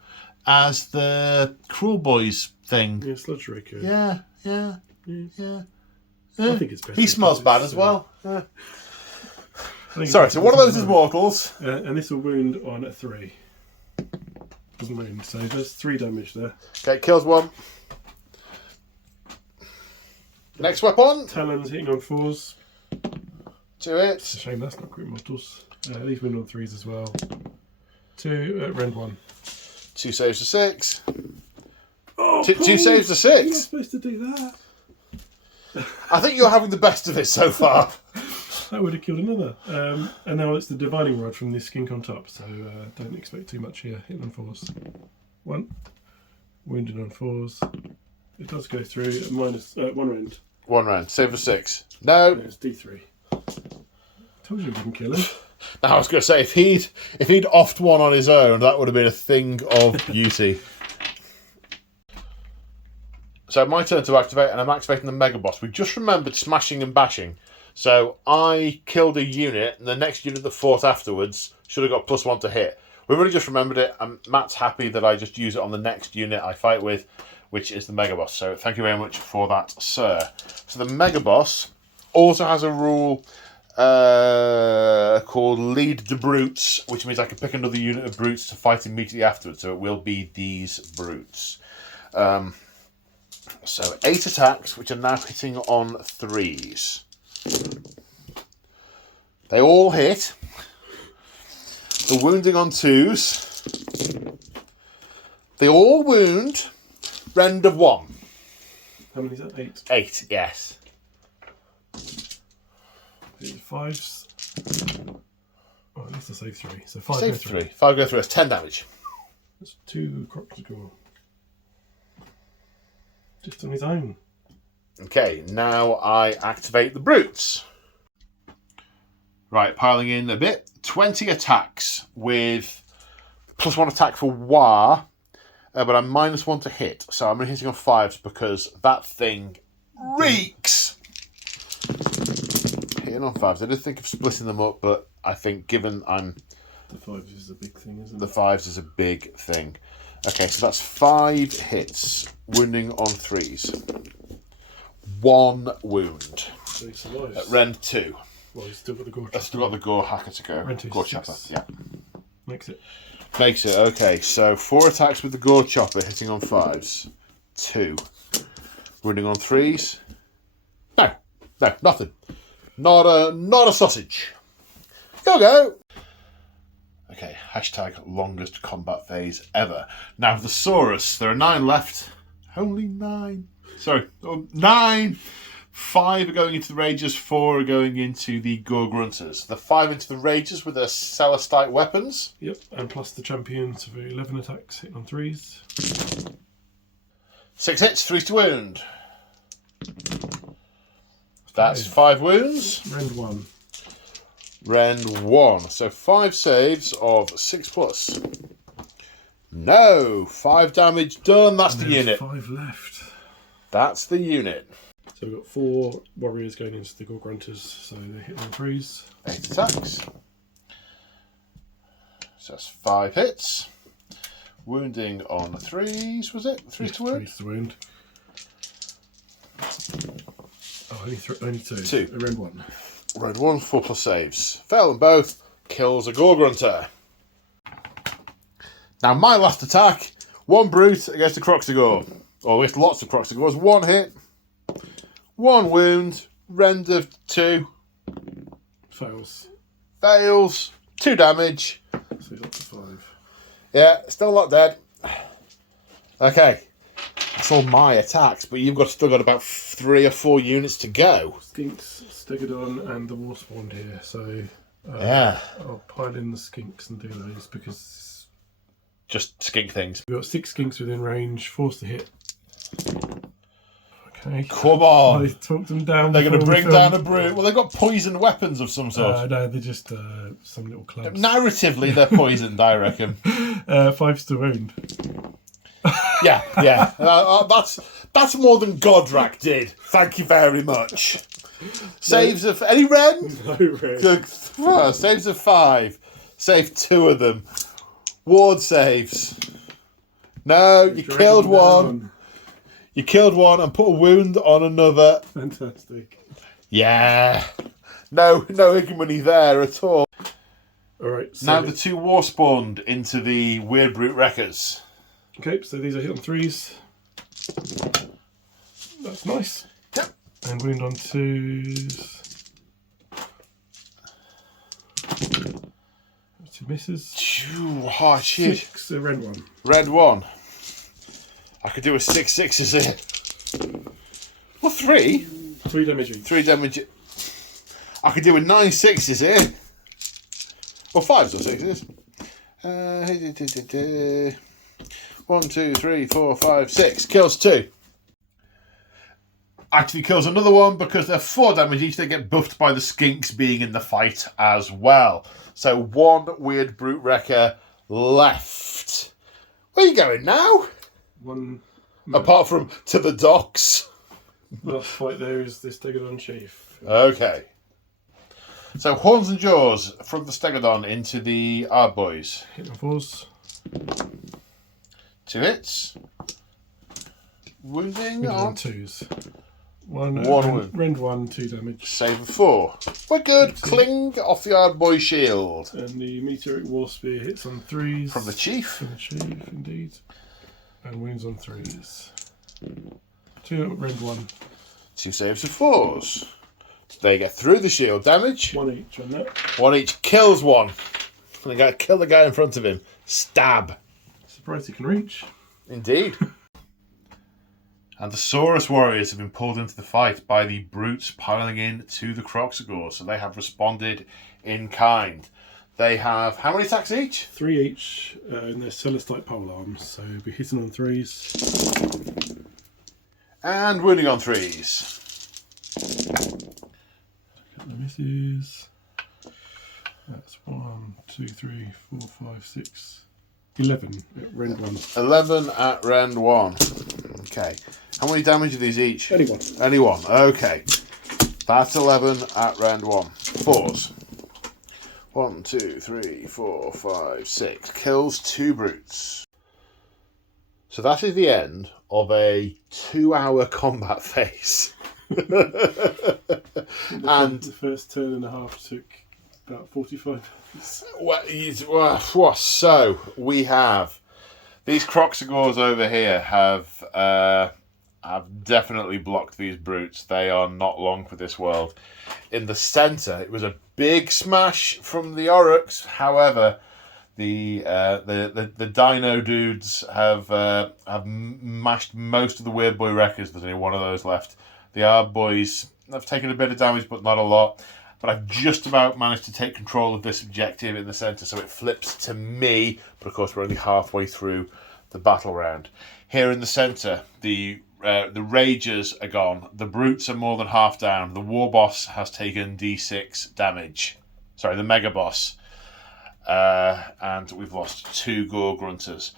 as the Cruel Boys thing. Yeah, sludge raker. Yeah. I think it's better. He smells bad as well. Yeah. Sorry, So one of those is mortals. And this will wound on a 3. Doesn't wound, so there's 3 damage there. Okay, kills one. Next weapon. Talons hitting on 4s. 2 hits. It's a shame that's not crit mortals. These wound on 3s as well. 2 rend 1. 2 saves to 6. Oh, two saves to 6. You're not supposed to do that. I think you're having the best of it so far. That would have killed another. And now it's the divining rod from this skink on top, so don't expect too much here. Hitting on 4s. 1. Wounded on 4s. It does go through at minus 1 rend. 1 round. Save for 6. No. It's D3. Told you it didn't kill him. Now, I was going to say, if he'd offed one on his own, that would have been a thing of beauty. So my turn to activate, and I'm activating the Mega Boss. We just remembered smashing and bashing. So I killed a unit, and the next unit that fought afterwards should have got +1 to hit. We've already just remembered it, and Matt's happy that I just use it on the next unit I fight with, which is the Mega Boss. So thank you very much for that, sir. So the Mega Boss also has a rule called Lead the Brutes, which means I can pick another unit of brutes to fight immediately afterwards. So it will be these brutes. So 8 attacks, which are now hitting on 3s. They all hit. The wounding on 2s. They all wound. Rend of 1. How many is that? 8. 8, yes. 5s. Oh, at least I saved 3. So 5 Save go through. 3. 5 go through. That's 10 damage. That's 2 crocs to go. Just on his own. Okay, now I activate the brutes. Right, piling in a bit. 20 attacks with +1 attack for War, but I'm -1 to hit. So I'm hitting on 5s because that thing reeks. Hitting on 5s. I did think of splitting them up, but I think given I'm... The 5s is a big thing, isn't it? The 5s is a big thing. Okay, so that's 5 hits. Wounding on 3s. 1 wound. So he survives. Rend 2. Well, he's still got the gore. I've still got the gore hacker to go. Rend 2 Gore 6. chopper, yeah. Makes it. Makes it, okay. So 4 attacks with the gore chopper, hitting on 5s. 2. Wounding on 3s. No, nothing. Not a sausage. Go. Okay, hashtag longest combat phase ever. Now, the Saurus, there are 9 left. Only 9. Sorry, 9. 5 are going into the Ragers, 4 are going into the Gore Grunters. The 5 into the Ragers with their Celestite weapons. Yep, and plus the champions for 11 attacks, hitting on 3s. 6 hits, 3 to wound. That's 5 wounds. Rend 1. Rend 1. So 5 saves of 6+. No! 5 damage done. That's the unit. 5 left. That's the unit. So we've got 4 warriors going into the Gore Grunters, so they hit on 3s. 8 attacks. So that's 5 hits. Wounding on 3s, was it? 3 to wound? 3 to wound. Oh, only 2. 2. Rend 1. Rend 1, 4+ saves. Fail them both. Kills a Gore Grunter. Now my last attack. 1 brute against the Croxigore. Or with lots of Croxigores. 1 hit. 1 wound. Rend of 2. Fails. 2 damage. So he's up to 5. Yeah, still not dead. Okay. That's all my attacks, but you've still got about 3 or 4 units to go. Skinks, Stegodon, and the War spawned here, so Yeah. I'll pile in the skinks and do those because Just skink things. we've got 6 skinks within range, 4's to hit. Okay. Come on. I talked them down. They're going to before we bring down a filmed. brute. Well, they've got poisoned weapons of some sort. No, they're just some little clubs. Narratively, they're poisoned, I reckon. 5 to wound. Yeah. That's more than Godrak did. Thank you very much. Saves of any rend? No red. Good. Saves of 5. Save 2 of them. Ward saves. No, you killed one. You killed one and put a wound on another. Fantastic. Yeah. No hegemony there at all. Alright, so Now the 2 war spawned into the Weird Brute Wreckers. okay, so these are hit on 3s. That's nice. Yep. And wound on 2s. 2 misses. Oh, shit. 6, a red one. Red 1. I could do a 6/6s here. Well, 3. 3 damage each. 3 damage. I could do a 9/6s here. Or 5s or 6s. 1, 2, 3, 4, 5, 6. Kills 2. Actually kills another one because they're 4 damage each. They get buffed by the skinks being in the fight as well. So 1 Weird Brute Wrecker left. Where are you going now? 1. Apart from to the docks. Last fight there is the Stegodon Chief. Okay. So Horns and Jaws from the Stegodon into the Ardboys. Hit on 4s. 2 hits. Wounding Hit on on 2s. 1 wound. Rend 1, 2 damage. Save of 4. We're good. Cling off the Ardboy shield. And the Meteoric War Spear hits on 3s. From the Chief. From the Chief, indeed. And wounds on 3s. 2 Rend 1. 2 saves of 4s. They get through the shield damage. 1 each on that. 1 each kills 1. And they got to kill the guy in front of him. Stab. Surprised he can reach. Indeed. And the Saurus warriors have been pulled into the fight by the brutes piling in to the Kroxigors, so they have responded in kind. They have how many attacks each? 3 each in their Celestite polearms, so we'll be hitting on 3s. And wounding on 3s. Couple of misses. That's 1, 2, 3, 4, 5, 6, 11 at Rend 1. 11 at Rend 1. Okay. How many damage are these each? Anyone. Anyone. Okay. That's 11 at Rend 1. 4s. 1, 2, 3, 4, 5, 6. Kills 2 brutes. So that is the end of a 2-hour combat phase. And The first turn and a half took about 45 minutes. So we have these Kroxigors over here have definitely blocked these brutes. They are not long for this world. In the centre, it was a big smash from the Orruks. However, the Dino dudes have mashed most of the Weird Boy Wreckers. There's only 1 of those left. The Ardboys have taken a bit of damage, but not a lot. But I've just about managed to take control of this objective in the centre, so it flips to me. But of course, we're only halfway through the battle round. Here in the centre, the Ragers are gone. The Brutes are more than half down. The War Boss has taken D6 damage. Sorry, the Mega Boss. And we've lost 2 Gore Grunters.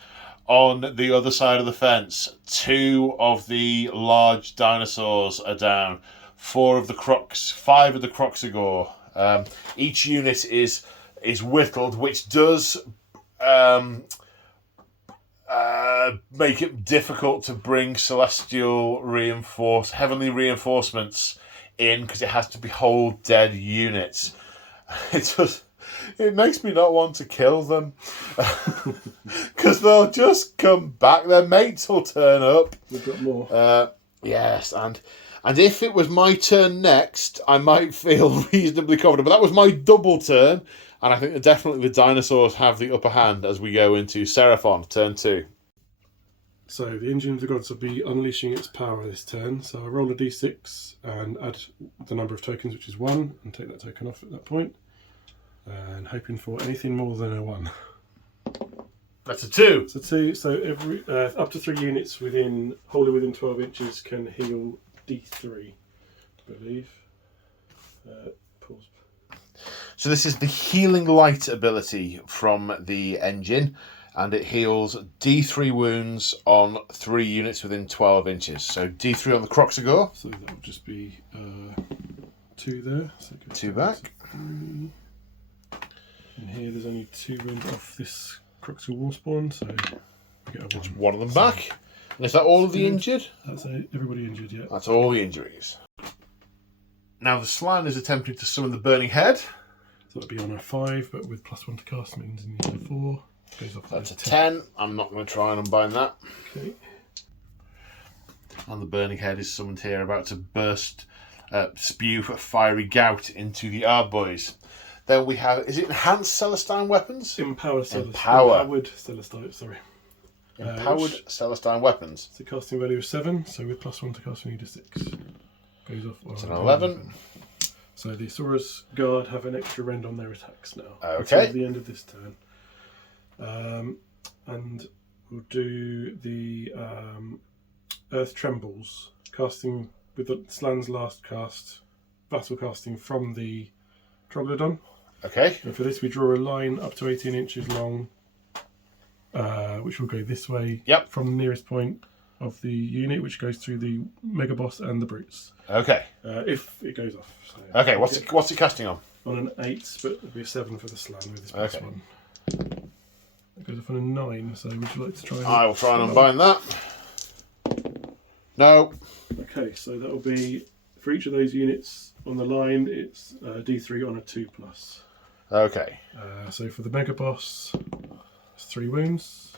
On the other side of the fence, 2 of the large dinosaurs are down. 5 of the Kroxigor. Each unit is whittled, which does make it difficult to bring heavenly reinforcements in, because it has to hold dead units. It makes me not want to kill them, because they'll just come back. Their mates will turn up. We've got more. Yes, and if it was my turn next, I might feel reasonably confident. But that was my double turn, and I think that definitely the dinosaurs have the upper hand as we go into Seraphon, turn 2. So the Engine of the Gods will be unleashing its power this turn. So I roll a d6 and add the number of tokens, which is 1, and take that token off at that point. And hoping for anything more than a 1. That's a 2. So 2. So every up to 3 units wholly within 12 inches can heal D3, I believe. Pause. So this is the Healing Light ability from the engine, and it heals D3 wounds on 3 units within 12 inches. So D3 on the Croxagore. So that would just be 2 there. So 2 back. 3. And here there's only 2 wounds off this Croxagore Warspawn, so we get a 1 of them back. And is that all of the injured? That's everybody injured, yeah. That's all the injuries. Now the Slan is attempting to summon the Burning Head. So that'd be on a 5, but with +1 to cast means you need a 4. Goes off. That's a 10. I'm not going to try and unbind that. Okay. And the Burning Head is summoned here, about to burst, spew a fiery gout into the Ardboys. Then we have, is it Enhanced Celestine Weapons? Empowered Celestine. Sorry. Empowered Celestine Weapons. So casting value of 7, so with +1 to cast we need a 6. Goes off. It's an 11. So the Saurus Guard have an extra rend on their attacks now. Okay. Until the end of this turn. And we'll do the Earth Trembles, casting with the Slan's last cast, battle casting from the Troglodon. Okay. And for this we draw a line up to 18 inches long, which will go this way. Yep. From the nearest point of the unit, which goes through the Mega Boss and the Brutes. Okay. If it goes off. So Okay, what's it casting on? On an 8, but it'll be a 7 for the Slan with this Okay. +1. It goes off on a 9, so would you like to try? I will try and unbind that. No. Okay, so that will be, for each of those units on the line, it's D3 on a 2+. Okay. So for the Mega Boss, it's 3 wounds.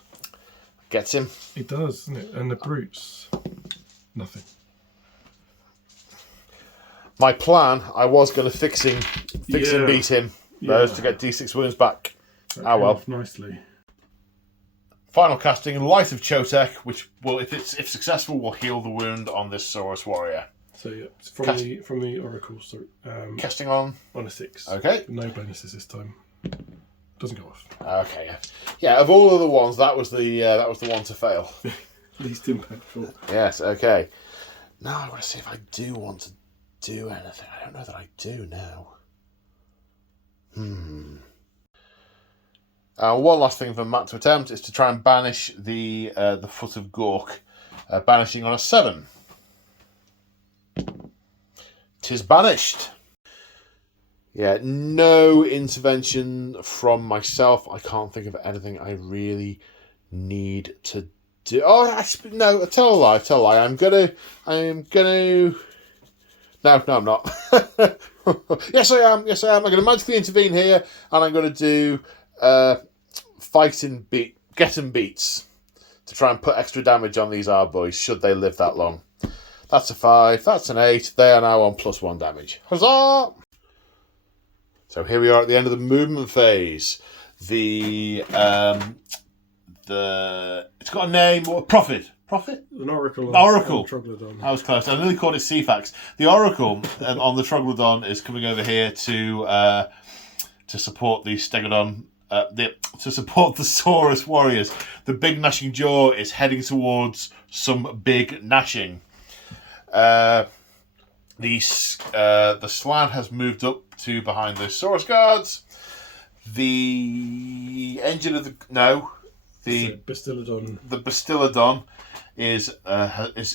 Gets him. It does, doesn't it? And the Brutes, nothing. My plan, I was going to fix and beat him. Those to get D6 wounds back. That Ah came well. off nicely. Final casting, Light of Chotek, which will, if successful, will heal the wound on this Saurus warrior. So yeah, it's from the Oracle. So Casting on a 6. Okay. No bonuses this time. Doesn't go off. Okay. Yeah. Of all of the ones, that was the one to fail. Least impactful. Yes. Okay. Now I want to see if I do want to do anything. I don't know that I do now. One last thing for Matt to attempt is to try and banish the Foot of Gork, banishing on a 7. 'Tis banished. Yeah, no intervention from myself. I can't think of anything I really need to do. Oh, no, tell a lie. I'm gonna. No, I'm not. Yes, I am. I'm going to magically intervene here, and I'm going to do get 'em beats to try and put extra damage on these Ardboys should they live that long. That's a 5. That's an 8. They are now on +1 damage. Huzzah! So here we are at the end of the movement phase. It's got a name. Prophet. An Oracle. Oracle. Troglodon. I was close. I nearly called it Cefax. The Oracle on the Troglodon is coming over here to support the Stegodon. To support the Saurus warriors. The big gnashing jaw is heading towards some big gnashing. The Slan has moved up to behind the Saurus guards. The engine of the Bastillodon. The Bastillodon is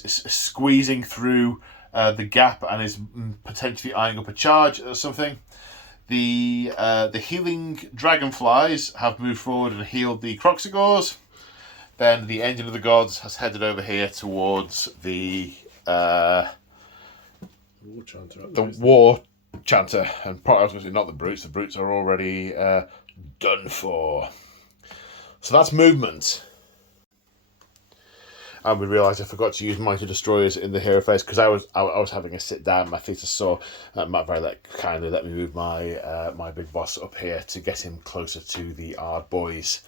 squeezing through the gap and is potentially eyeing up a charge or something. The healing dragonflies have moved forward and healed the Croxagores. Then the engine of the gods has headed over here towards the War Chanter. War Chanter, and I was going to say not the Brutes. The Brutes are already done for. So that's movement. And we realised I forgot to use Mighty Destroyers in the hero phase because I was having a sit down. My theatre saw Matt very kindly let me move my my big boss up here to get him closer to the Ardboys.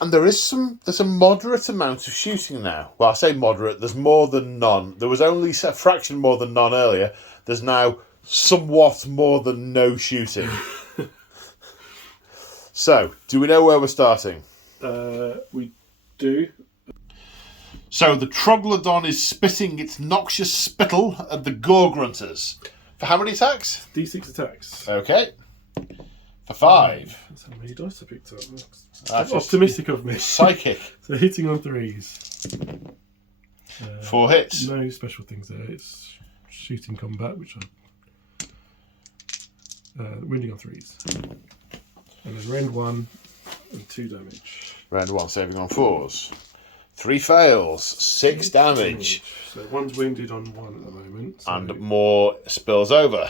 And there's a moderate amount of shooting now. Well, I say moderate. There's more than none. There was only a fraction more than none earlier. There's now somewhat more than no shooting. So, do we know where we're starting? We do. So the Troglodon is spitting its noxious spittle at the Gore-Grunters. For how many attacks? D6 attacks. Okay. For 5. That's how many dice I picked up. That's Optimistic of me. Psychic. So hitting on 3s. 4 hits. No special things there. It's shooting combat, which I'm wounding on 3s. And there's rend 1 and 2 damage. Round 1, saving on 4s. 3 fails, 6 damage. So one's wounded on 1 at the moment. So. And more spills over.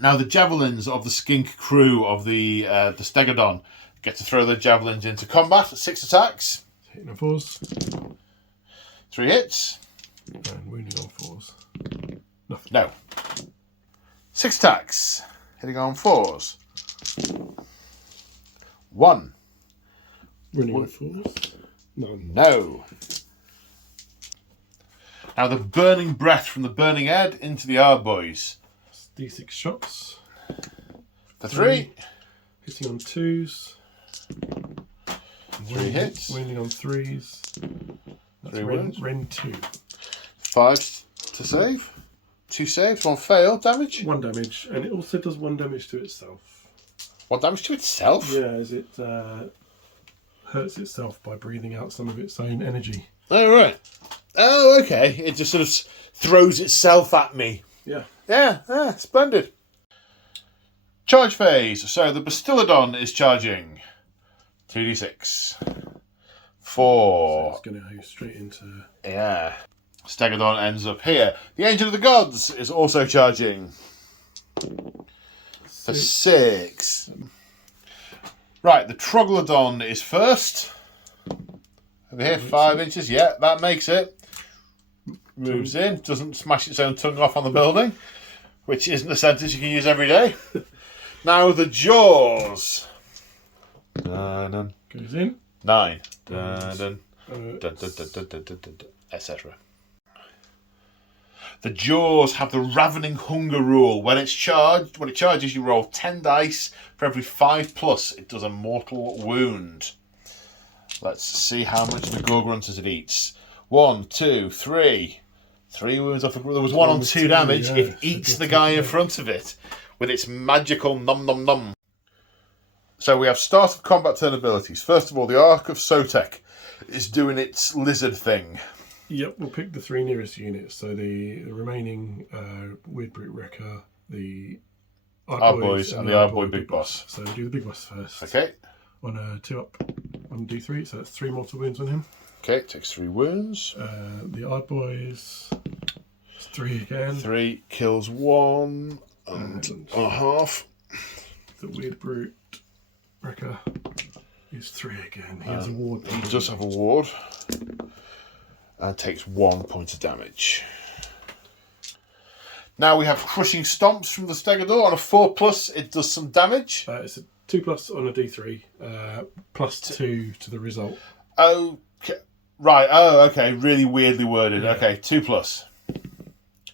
Now the javelins of the skink crew of the Stegodon get to throw their javelins into combat. 6 attacks. Hitting on 4s. 3 hits. And wounded on 4s. Nothing. No. 6 attacks. Hitting on 4s. 1. Wounding on 4s. No. Now the burning breath from the burning head into the Arboys. D6 shots. For 3. Hitting on 2s. 3 hits. Wounding on 3s. That's 3 rend, wounds. rend 2. 5 to save. 2 saves, 1 fail. Damage? 1 damage. And it also does 1 damage to itself. 1 damage to itself? Yeah, as it hurts itself by breathing out some of its own energy. Oh, right. Oh, okay. It just sort of throws itself at me. Yeah. Yeah, splendid. Charge phase. So the Bastillodon is charging. 2d6. 4. So it's going to go straight into... Yeah. Stegodon ends up here. The Angel of the Gods is also charging. For 6. Right, the Troglodon is first. Over here, 5 inches. Yeah, that makes it. Moves in. Doesn't smash its own tongue off on the building, which isn't a sentence you can use every day. Now the Jaws. Dun, Goes in. 9. Etc. The Jaws have the Ravening Hunger rule. When it charges, you roll 10 dice. For every 5+, it does a mortal wound. Let's see how much the Gore-Grunters it eats. 1, 2, 3. 3 wounds off the... There was 1 on 2 damage. Yeah, it eats the guy in front of it with its magical nom. So we have start of combat turn abilities. First of all, the Ark of Sotek is doing its lizard thing. Yep, we'll pick the 3 nearest units. So the remaining Weird Brute Wrecker, the Arboys and the Arboy Big Boss. So we'll do the Big Boss first. Okay. On a 2-up on D3, so that's 3 mortal wounds on him. Okay, takes 3 wounds. The Arboys, it's 3 again. 3 kills 1 and a half. The Weird Brute Wrecker is 3 again. He has a ward. He does have a ward. And takes 1 point of damage. Now we have Crushing Stomps from the Stegodon. On a 4+, it does some damage. It's a 2+ on a D3, +2 to the result. Okay. Right, okay. Really weirdly worded. Yeah. Okay, 2+.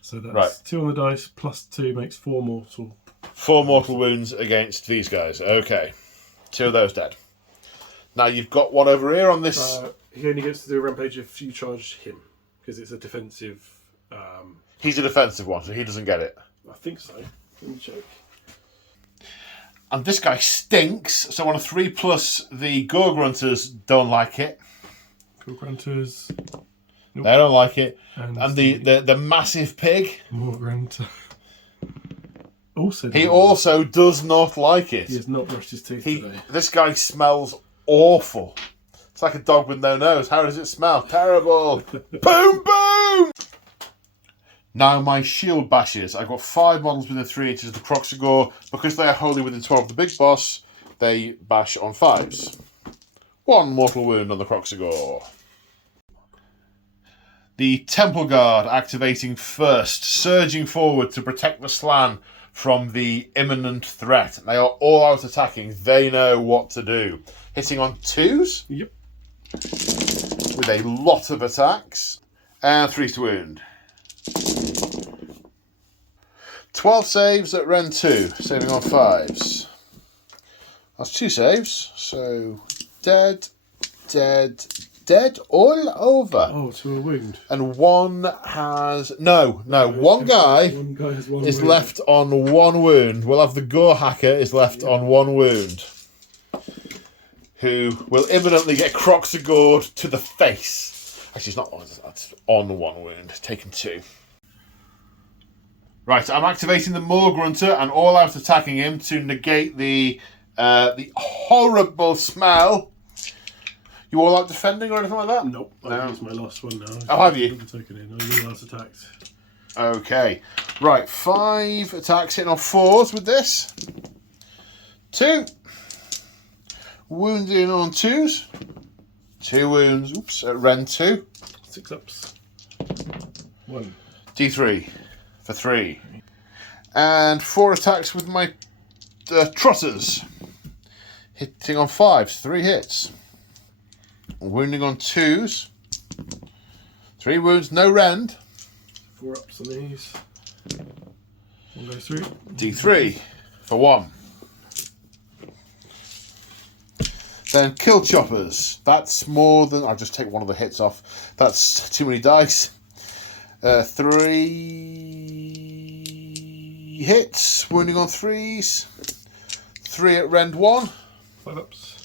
So that's 2 on the dice, +2 makes 4 mortal. 4 mortal wounds against these guys. Okay. 2 of those dead. Now you've got one over here on this... he only gets to do a rampage if you charge him, because it's a defensive... He's a defensive one, so he doesn't get it. I think so. Let me check. And this guy stinks, so on a 3+, the Gore-Grunters don't like it. Gore-Grunters... Nope. They don't like it. And the massive pig... Gore-Grunter... He also does not like it. He has not brushed his teeth today. This guy smells awful. It's like a dog with no nose. How does it smell? Terrible. Boom, boom! Now my shield bashes. I've got 5 models within 3 inches of the Croxagore. Because they are wholly within 12 of the big boss, they bash on 5s. 1 mortal wound on the Croxagore. The Temple Guard activating first, surging forward to protect the Slann from the imminent threat. They are all out attacking. They know what to do. Hitting on 2s. Yep. With a lot of attacks. And 3s to wound. 12 saves at Ren 2, saving on 5s. That's 2 saves. So, dead, dead all over. Oh, to a wound. And one has... No, one guy has one is wound. left on one wound. We'll have the Gore Hacker is left on one wound. Who will imminently get Croxagord to the face. Actually, it's not on, that's on one wound. Taken 2. Right, I'm activating the Moor Grunter and all out attacking him to negate the horrible smell. You all out defending or anything like that? Nope. I've used my last one now. Oh, have you? Taken in. Your last attacked. Okay. Right, 5 attacks hitting on 4s with this. 2. Wounding on 2s. 2 wounds. Oops, at Ren 2. 6 ups. 1. D3 for 3. And 4 attacks with my Trotters. Hitting on 5s. 3 hits. Wounding on 2s. 3 wounds, no rend. 4 ups on these. 1 goes through. D3 for 1. Then kill choppers. That's more than... I'll just take one of the hits off. That's too many dice. 3 hits. Wounding on 3s. 3 at rend 1. 5 ups.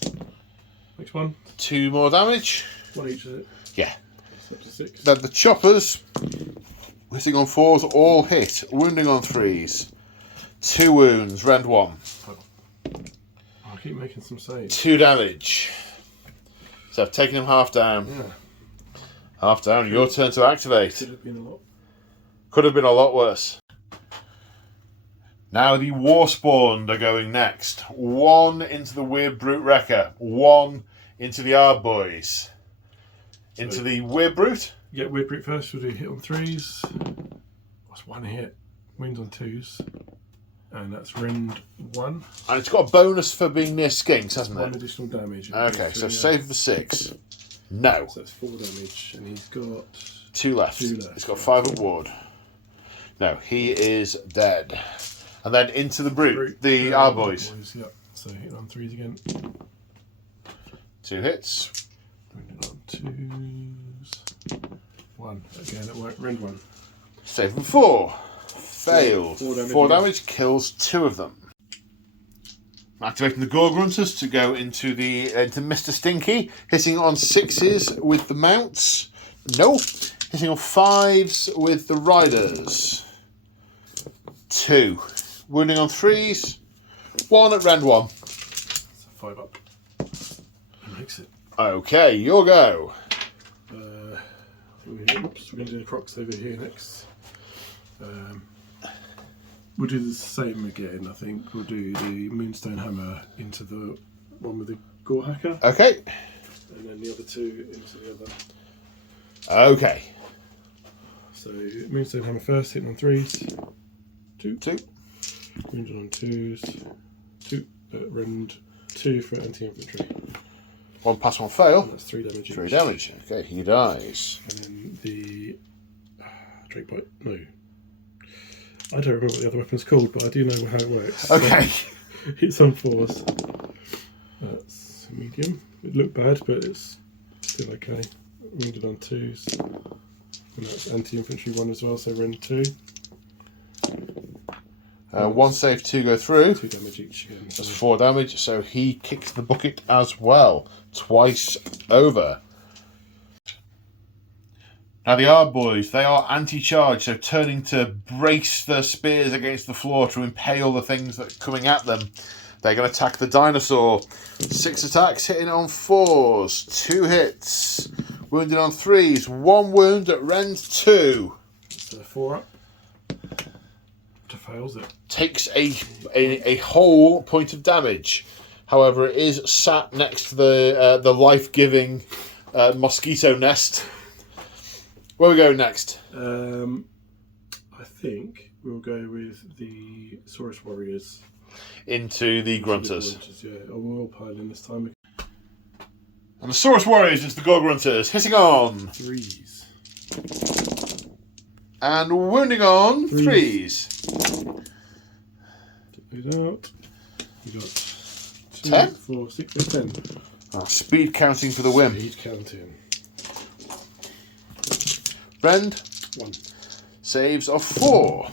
Next one. 2 more damage. 1 each, is it? Yeah. It's up to 6. Then the choppers, hitting on 4s, all hit. Wounding on 3s. 2 wounds, rend 1. I keep making some saves. 2 damage. So I've taken him half down. Yeah. Half down, your turn to activate. Could have been a lot. Could have been a lot worse. Now the Warspawned are going next. 1 into the Weird Brute Wrecker. 1 into the Arboys. Into the Weird Brute. Get Weird Brute first. We'll do hit on 3s. That's 1 hit. Wounds on 2s. And that's rend 1. And it's got a bonus for being near skinks, hasn't 1 it? additional damage. Okay, so save for 6. No. So that's 4 damage. And he's got 2 left. 2 left. He's got 5 at ward. No, he is dead. And then into the brute, the Arboys. Yep. So hit on 3s again. 2 hits. Wounded on 2s. 1. Again, it won't. Rend 1. Save for 4. Failed. 4 damage kills 2 of them. Activating the Gore Grunters to go into Mr. Stinky, hitting on 6s with the mounts. No. Hitting on 5s with the riders. 2. Wounding on 3s. 1 at rend 1. So 5 up. He makes it. Okay, your go. Oops, we're going to do the Crocs over here next. We'll do the same again, I think. We'll do the Moonstone Hammer into the one with the Gore Hacker. Okay. And then the other 2 into the other. Okay. So Moonstone Hammer first, hitting on 3s. 2. Wounded on 2s. 2. Rend 2 for anti-infantry. 1 pass, 1 fail. And that's 3 damage. 3 damage. Okay, he dies. And then the Drake Bite. No. I don't remember what the other weapon's called, but I do know how it works. Okay. So, it's on 4s. That's medium. It looked bad, but it's still okay. Wounded on 2s. And that's anti-infantry 1 as well, so rend 2. 1 save, 2 go through. 2 damage each again. That's 4 damage, so he kicks the bucket as well. Twice over. Now the Arboys, they are anti-charge, so turning to brace their spears against the floor to impale the things that are coming at them. They're going to attack the dinosaur. 6 attacks, hitting on 4s. 2 hits. Wounded on 3s. 1 wound at rend 2. So 4 up. To fails it. Takes a whole point of damage. However, it is sat next to the life-giving mosquito nest. Where are we going next? I think we'll go with the Saurus Warriors. Into the Grunters. Yeah, we'll all pile in this time. And the Saurus Warriors into the Gore Grunters, hitting on 3s. And wounding on 3s. Take those out. We got 2, 10? 4, 6, and 10. Speed counting for the win. Speed counting. Rend. 1. Saves of 4.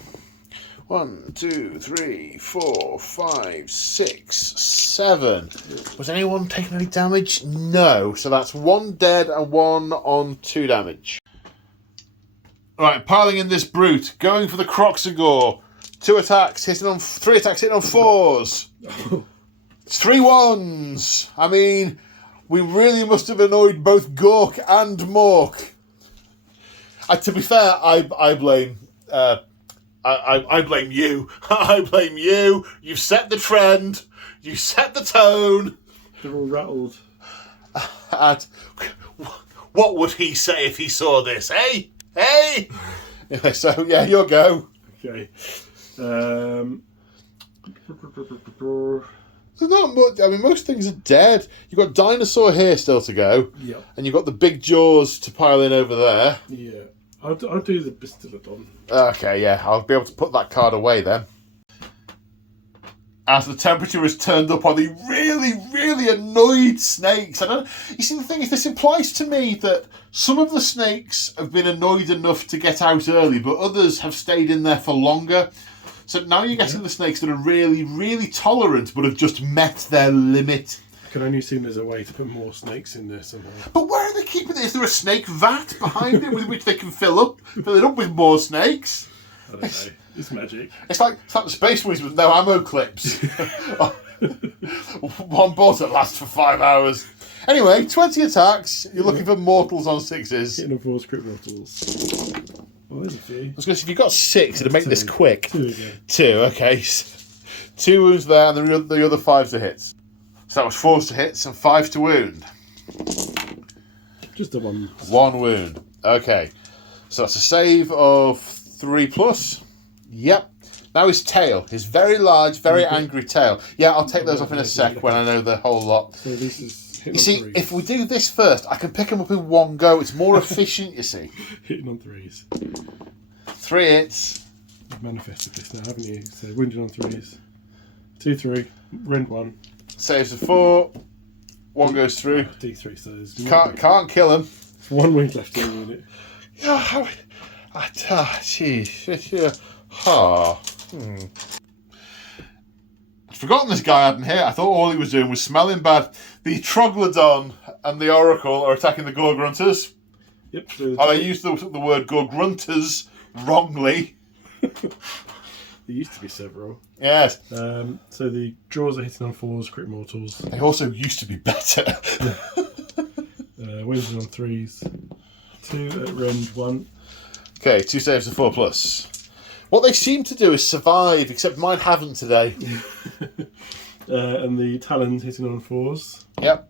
1, 2, 3, 4, 5, 6, 7. Was anyone taking any damage? No. So that's 1 dead and 1 on 2 damage. Right, piling in this brute, going for the Croxagore. 2 attacks, hitting on 3 attacks, hitting on 4s. It's 3 1s. I mean, we really must have annoyed both Gork and Mork. To be fair, I blame. I blame you. I blame you. You've set the trend. You set the tone. They're all rattled. And what would he say if he saw this? Hey, hey. Anyway, so yeah, your go. Okay. There's not much. I mean, most things are dead. You've got Dinosaur here still to go. Yeah. And you've got the big jaws to pile in over there. Yeah. I'll do the Bastillodon. Okay, yeah. I'll be able to put that card away then. As the temperature has turned up on the really, really annoyed snakes. You see, the thing is, this implies to me that some of the snakes have been annoyed enough to get out early, but others have stayed in there for longer. So now you're getting the snakes that are really, really tolerant, but have just met their limit. I can only assume there's a way to put more snakes in there somehow. But where are they keeping it? Is there a snake vat behind it with which they can fill it up with more snakes? I don't know. It's magic. It's like the Space Marines with no ammo clips. One bullet that lasts for 5 hours. Anyway, 20 attacks. You're looking for mortals on 6s. Hitting on 4 script mortals. Oh, there's a few. I was going to say, if you've got 6, it'd make this quick. 2 again. 2, okay. 2 wounds there, and the other 5s to hits. So that was 4s to hits and 5 to wound. Just a 1. 1 wound. Okay. So that's a save of 3+. Yep. Now his tail. His very large, very angry tail. Yeah, I'll take those off in a sec when I know the whole lot. So this is hitting You see, on 3s. if we do this first, I can pick them up in one go. It's more efficient, you see. Hitting on 3s. 3 hits. You've manifested this now, haven't you? So wounded on 3s. 2, 3. Rend 1. Saves of 4. 1 goes through. D3, so there's Can't kill him. 1 wound left in the unit. Yeah, jeez. Yeah. I'd forgotten this guy hadn't here. I thought all he was doing was smelling bad. The Troglodon and the Oracle are attacking the Gorgrunters. Yep. And I used the word Gorgrunters wrongly. There used to be several. Yes. So the jaws are hitting on 4s, crit mortals. They also used to be better. Wounded on 3s. 2 at rend 1. Okay, 2 saves of 4+. What they seem to do is survive, except mine haven't today. And the talons hitting on 4s. Yep.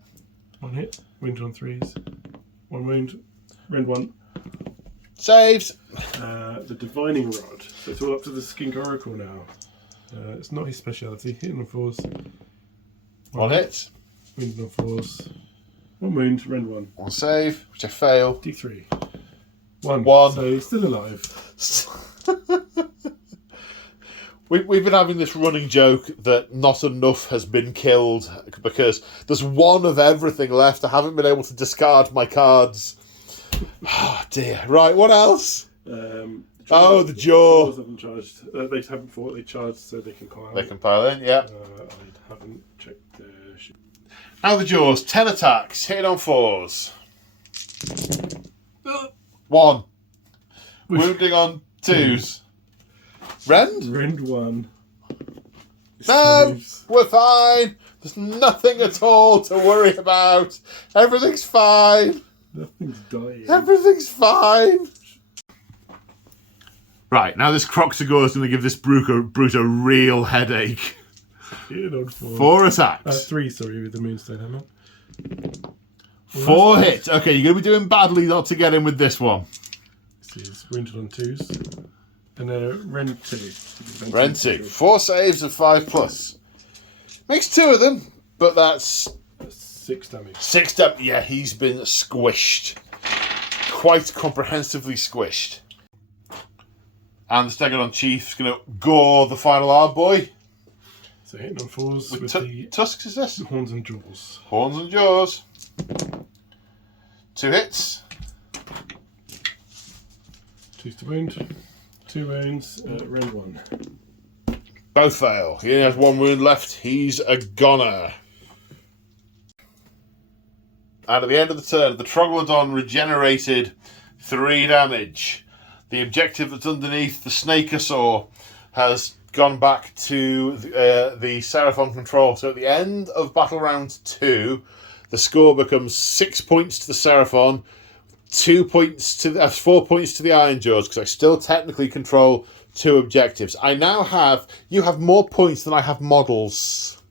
1 hit. Wounded on 3s. 1 wound. Rend 1. Saves. The divining rod. So it's all up to the skink oracle now. It's not his speciality. Hitting on 4s. 1 hit. Wounded on 4s. 1 wound. Rend 1. 1 save, which I fail. D3. 1. 1. So he's still alive. We've been having this running joke that not enough has been killed because there's 1 of everything left. I haven't been able to discard my cards. Oh dear. Right, what else? The jaw. Jaws haven't charged. They haven't fought. They charged, so they can pile. They can pile in, yeah. I haven't checked their shit. Now the jaws. 10 attacks, hitting on 4s. 1. Wounding on 2s. Rend? Rend 1. No, we're fine. There's nothing at all to worry about. Everything's fine. Nothing's dying. Everything's fine. Right, now this Croxagore is going to give this brute a real headache. Hitting on 4. 4 attacks. 3, sorry, with the Moonstone Hammer. 4 hits. Okay, you're going to be doing badly not to get in with this one. This is wounded on 2s. And Rend 2. Rend 2. 4 saves and 5+. Makes 2 of them, but that's 6 damage. 6 damage. Yeah, he's been squished. Quite comprehensively squished. And the Stegodon Chief's going to gore the final arm boy. So hitting on 4s with the tusks, is this? horns and jaws. Horns and jaws. 2 hits. 2 to wound. 2 wounds, rend 1. Both fail. He has 1 wound left. He's a goner. And at the end of the turn, the Troglodon regenerated 3 damage. The objective that's underneath the Snakeosaur has gone back to the Seraphon control. So at the end of battle round 2, the score becomes 6 points to the Seraphon, 4 points to the Ironjawz, because I still technically control 2 objectives. You have more points than I have models.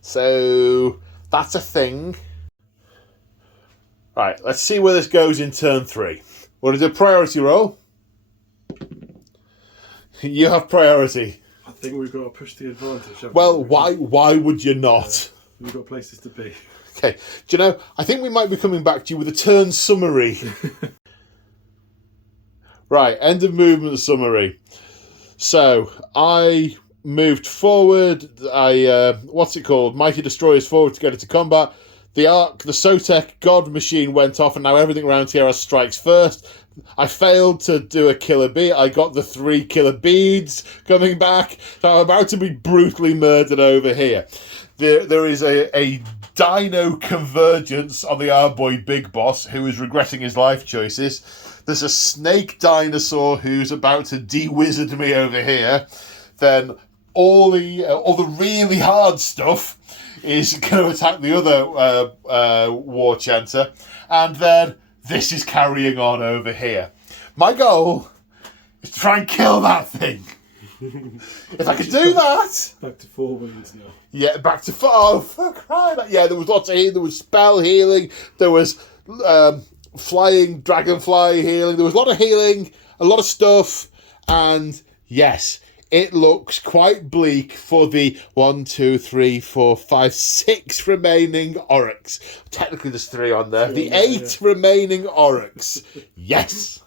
So that's a thing. Right, let's see where this goes in turn 3. What is a priority roll? You have priority. I think we've got to push the advantage. Well, why would you not? We've got places to be. Okay, do you know, I think we might be coming back to you with a turn summary. Right, end of movement summary. So, I moved forward. Mighty Destroyers forward to get into combat. The Sotek God machine went off, and now everything around here has strikes first. I failed to do a killer bee. I got the 3 killer beads coming back. So I'm about to be brutally murdered over here. There is a dino convergence on the Arboy Big Boss, who is regretting his life choices. There's a snake dinosaur who's about to de-wizard me over here. Then all the really hard stuff is going to attack the other war chanter. And then this is carrying on over here. My goal is to try and kill that thing. If I could do that... Back to 4 wounds now. Yeah, back to 4. Oh, for crying out. Yeah, there was lots of healing. There was spell healing. There was flying dragonfly healing. There was a lot of healing, a lot of stuff. And yes, it looks quite bleak for the 1, 2, 3, 4, 5, 6 remaining Orruks. Technically, there's 3 on there. The 8 remaining Orruks. Yes.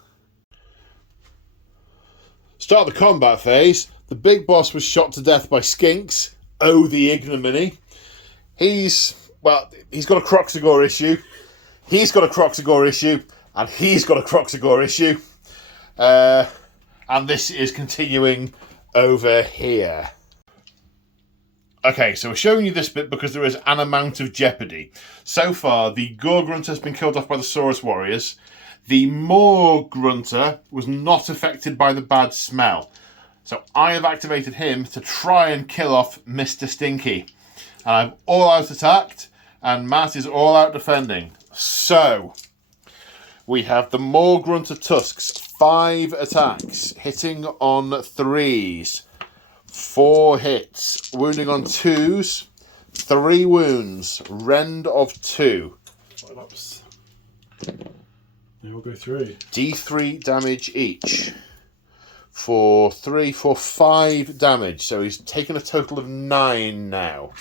Start the combat phase. The big boss was shot to death by skinks. Oh, the ignominy. He's got a Croxagore issue. He's got a Croxagore issue. And he's got a Croxagore issue. And this is continuing over here. Okay, so we're showing you this bit because there is an amount of jeopardy. So far, the Gore Grunter has been killed off by the Saurus Warriors. The Moor Grunter was not affected by the bad smell. So I have activated him to try and kill off Mr. Stinky. And I've all out attacked, and Matt is all out defending. So, we have the Moor Grunter Tusks. 5 attacks, hitting on 3s, 4 hits, wounding on 2s, 3 wounds, rend of 2. 5 ups. They all go through. D3 damage each. For 5 damage. So he's taken a total of 9 now.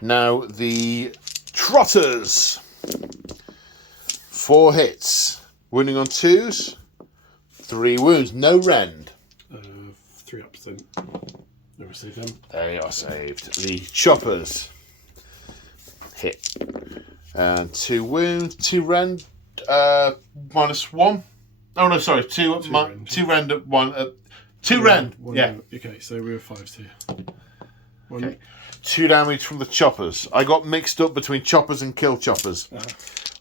Now the Trotters. 4 hits. Wounding on 2s. 3 wounds. No rend. 3 ups then. Never save them. They are saved. The Choppers. Hit. And 2 wounds. 2 rend. -1. Oh no, sorry. 2 rend at 1. 2 rend. Yeah. Okay, so we were 5s here. 1. Okay. 2 damage from the Choppers. I got mixed up between Choppers and Kill Choppers.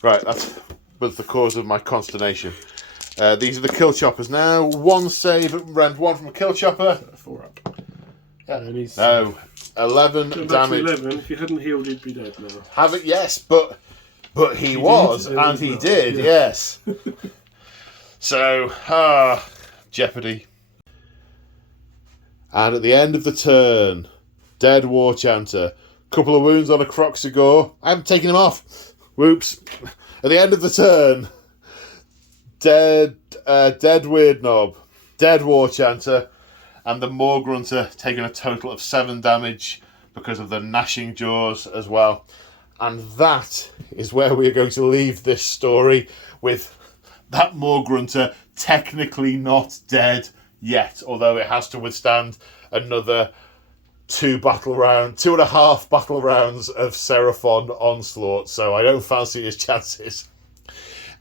Right, that was the cause of my consternation. These are the Kill Choppers now. 1 save at rend 1 from a Kill Chopper. 4 up. Yeah. And he's, 11 damage. 11. If you hadn't healed, he'd be dead now. Have it, yes, but he was, and he did, yeah. Yes. So, jeopardy. And at the end of the turn, dead war chanter. Couple of wounds on a Croxagore. I haven't taken him off. Whoops. At the end of the turn, dead weird knob, dead war chanter, and the Moor Grunter taking a total of 7 damage because of the gnashing jaws as well. And that is where we are going to leave this story, with that Moor Grunter technically not dead yet, although it has to withstand another 2.5 battle rounds of Seraphon onslaught, so I don't fancy his chances.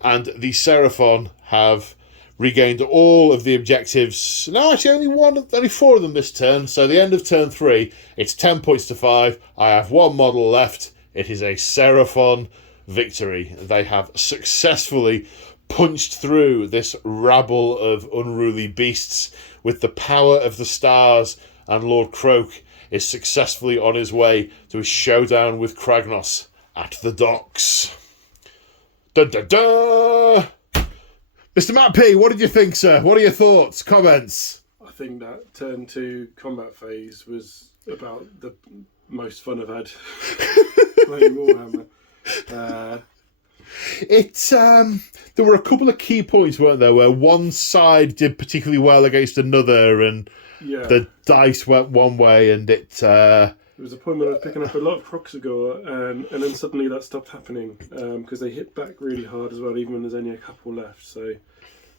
And the Seraphon have regained all of the objectives. No, actually, only 4 of them this turn. So the end of turn 3, it's 10 points to 5. I have 1 model left. It is a Seraphon victory. They have successfully punched through this rabble of unruly beasts with the power of the stars, and Lord Croak is successfully on his way to a showdown with Kragnos at the docks. Dun dun dun! Mr. Matt P, what did you think, sir? What are your thoughts, comments? I think that turn 2 combat phase was about the most fun I've had playing Warhammer. There were a couple of key points, weren't there, where one side did particularly well against another, and the dice went one way, and there was a point when I was picking up a lot of Kroxigor, and then suddenly that stopped happening because they hit back really hard as well, even when there's only a couple left. So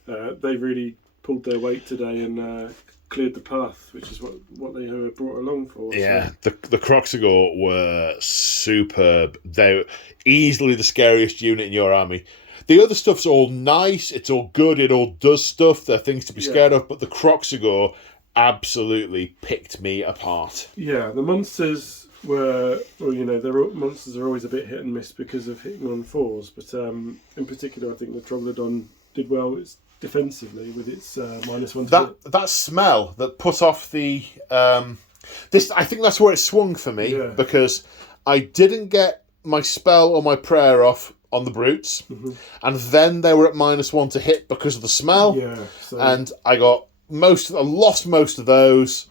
they really pulled their weight today and cleared the path, which is what they were brought along for. Yeah, so. The Kroxigor were superb. They were easily the scariest unit in your army. The other stuff's all nice, it's all good, it all does stuff, there are things to be scared of, but the Kroxigor absolutely picked me apart. Yeah, the monsters monsters are always a bit hit and miss because of hitting on 4s, but in particular I think the Troglodon did well defensively with its -1 to hit. That smell that put off the... I think that's where it swung for me, because I didn't get my spell or my prayer off on the brutes, and then they were at -1 to hit because of the smell, and I lost most of those,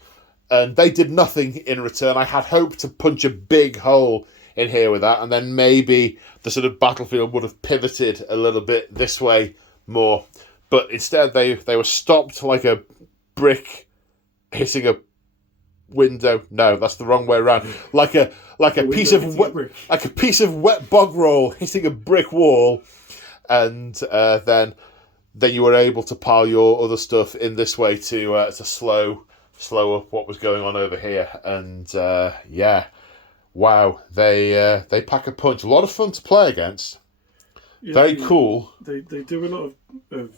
and they did nothing in return. I had hoped to punch a big hole in here with that, and then maybe the sort of battlefield would have pivoted a little bit this way more, but instead they were stopped like a brick hitting a window. No, that's the wrong way around. Like a piece of wet bog roll hitting a brick wall, and then you were able to pile your other stuff in this way to slow up what was going on over here. And wow, they pack a punch. A lot of fun to play against. Yeah, very cool. They do a lot of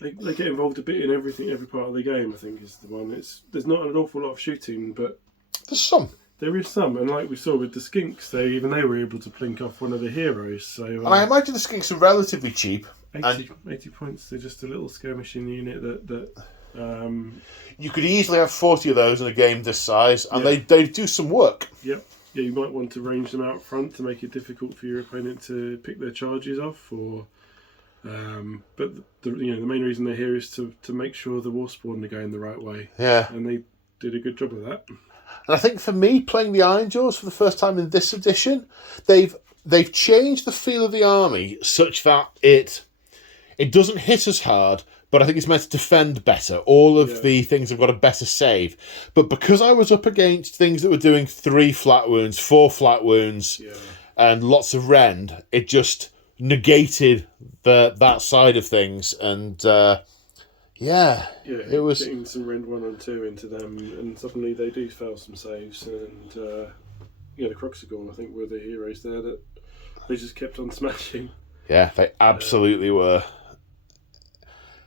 they get involved a bit in every part of the game. I think is the one. There's not an awful lot of shooting, but there's some. There is some, and like we saw with the Skinks, they were able to plink off one of the heroes. So, and I imagine the Skinks are relatively cheap. 80 points. They're just a little skirmishing unit that you could easily have 40 of those in a game this size, and they do some work. Yep. Yeah, you might want to range them out front to make it difficult for your opponent to pick their charges off, or. But the main reason they're here is to make sure the Warspawn are going the right way. Yeah, and they did a good job of that. And I think for me, playing the Ironjaws for the first time in this edition, they've changed the feel of the army such that it doesn't hit as hard, but I think it's meant to defend better. All of the things have got a better save. But because I was up against things that were doing 3 flat wounds, 4 flat wounds, and lots of rend, it just negated that side of things. And it was getting some rend 1 and 2 into them, and suddenly they do fail some saves. And the Kroxigor, I think, were the heroes there that they just kept on smashing. Yeah, they absolutely were.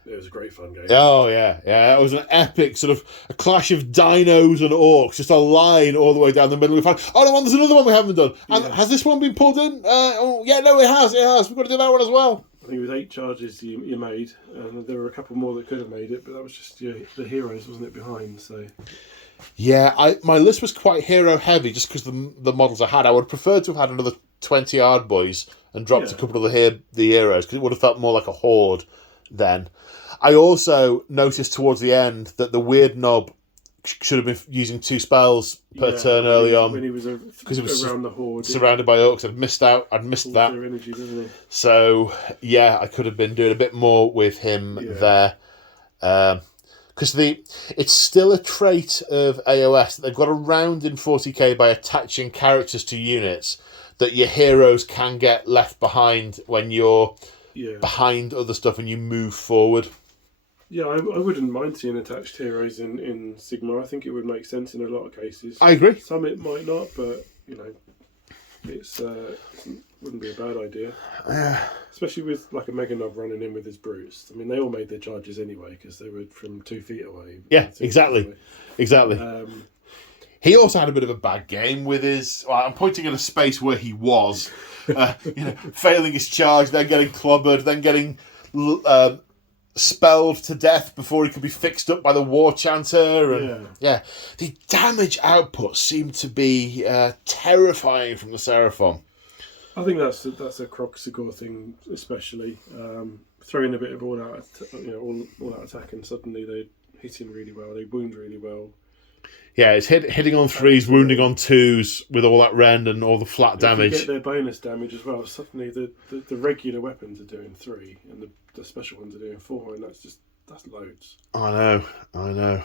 It was a great fun game. Oh, yeah. It was an epic sort of a clash of dinos and orcs, just a line all the way down the middle. We found, no, there's another one we haven't done. And has this one been pulled in? No, it has. We've got to do that one as well. I think it was 8 charges you made, and there were a couple more that could have made it, but that was just the heroes, wasn't it, behind? So. Yeah, my list was quite hero heavy just because the models I had. I would prefer to have had another 20 Yard Boys and dropped a couple of the heroes, because it would have felt more like a horde then. I also noticed towards the end that the Weird Knob should have been using 2 spells per turn early on. When he was around the horde. Surrounded by orcs. I'd missed that. Their energy, doesn't he? So, I could have been doing a bit more with him there. Because it's still a trait of AoS that they've got around in 40k by attaching characters to units, that your heroes can get left behind when you're behind other stuff and you move forward. Yeah, I wouldn't mind seeing attached heroes in Sigmar. I think it would make sense in a lot of cases. I agree. Some it might not, but it's wouldn't be a bad idea. Especially with like a Mega Knob running in with his brutes. I mean, they all made their charges anyway because they were from 2 feet away. Yeah, exactly. He also had a bit of a bad game with his... Well, I'm pointing at a space where he was, failing his charge, then getting clobbered, then getting spelled to death before he could be fixed up by the War Chanter. And, the damage output seemed to be terrifying from the Seraphon. I think that's a Kroxigor thing, especially throwing a bit of all out attack, and suddenly they hit him really well. They wound really well. Yeah, it's hitting on 3s, wounding on 2s with all that rend and all the flat damage. If you get their bonus damage as well, suddenly the regular weapons are doing 3 and the special ones are doing 4, and that's loads. I know.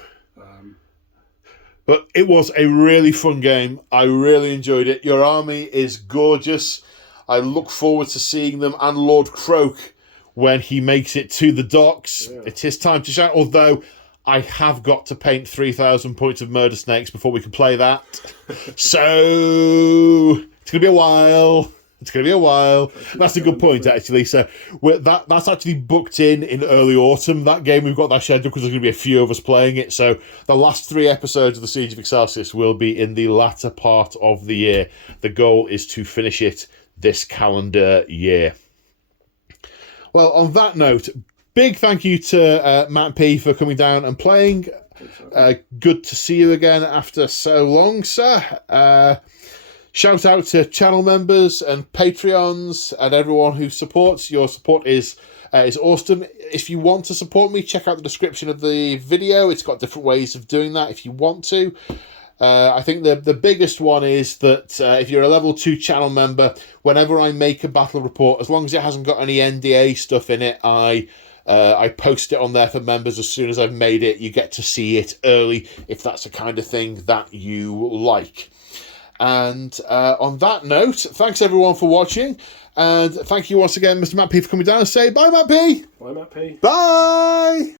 But it was a really fun game. I really enjoyed it. Your army is gorgeous. I look forward to seeing them and Lord Croak when he makes it to the docks. Yeah. It's his time to shine, although I have got to paint 3,000 points of Murder Snakes before we can play that. So it's going to be a while. That's a good point, actually. So that's actually booked in early autumn. That game, we've got that scheduled because there's going to be a few of us playing it. So the last 3 episodes of the Siege of Excelsis will be in the latter part of the year. The goal is to finish it this calendar year. Well, on that note, big thank you to Matt P for coming down and playing. Good to see you again after so long, sir. Shout out to channel members and Patreons and everyone who supports. Your support is awesome. If you want to support me, check out the description of the video. It's got different ways of doing that if you want to. I think the biggest one is that if you're a level 2 channel member, whenever I make a battle report, as long as it hasn't got any NDA stuff in it, I post it on there for members as soon as I've made it. You get to see it early if that's the kind of thing that you like. And on that note, thanks everyone for watching. And thank you once again, Mr. Matt P, for coming down and say bye, Matt P. Bye, Matt P. Bye.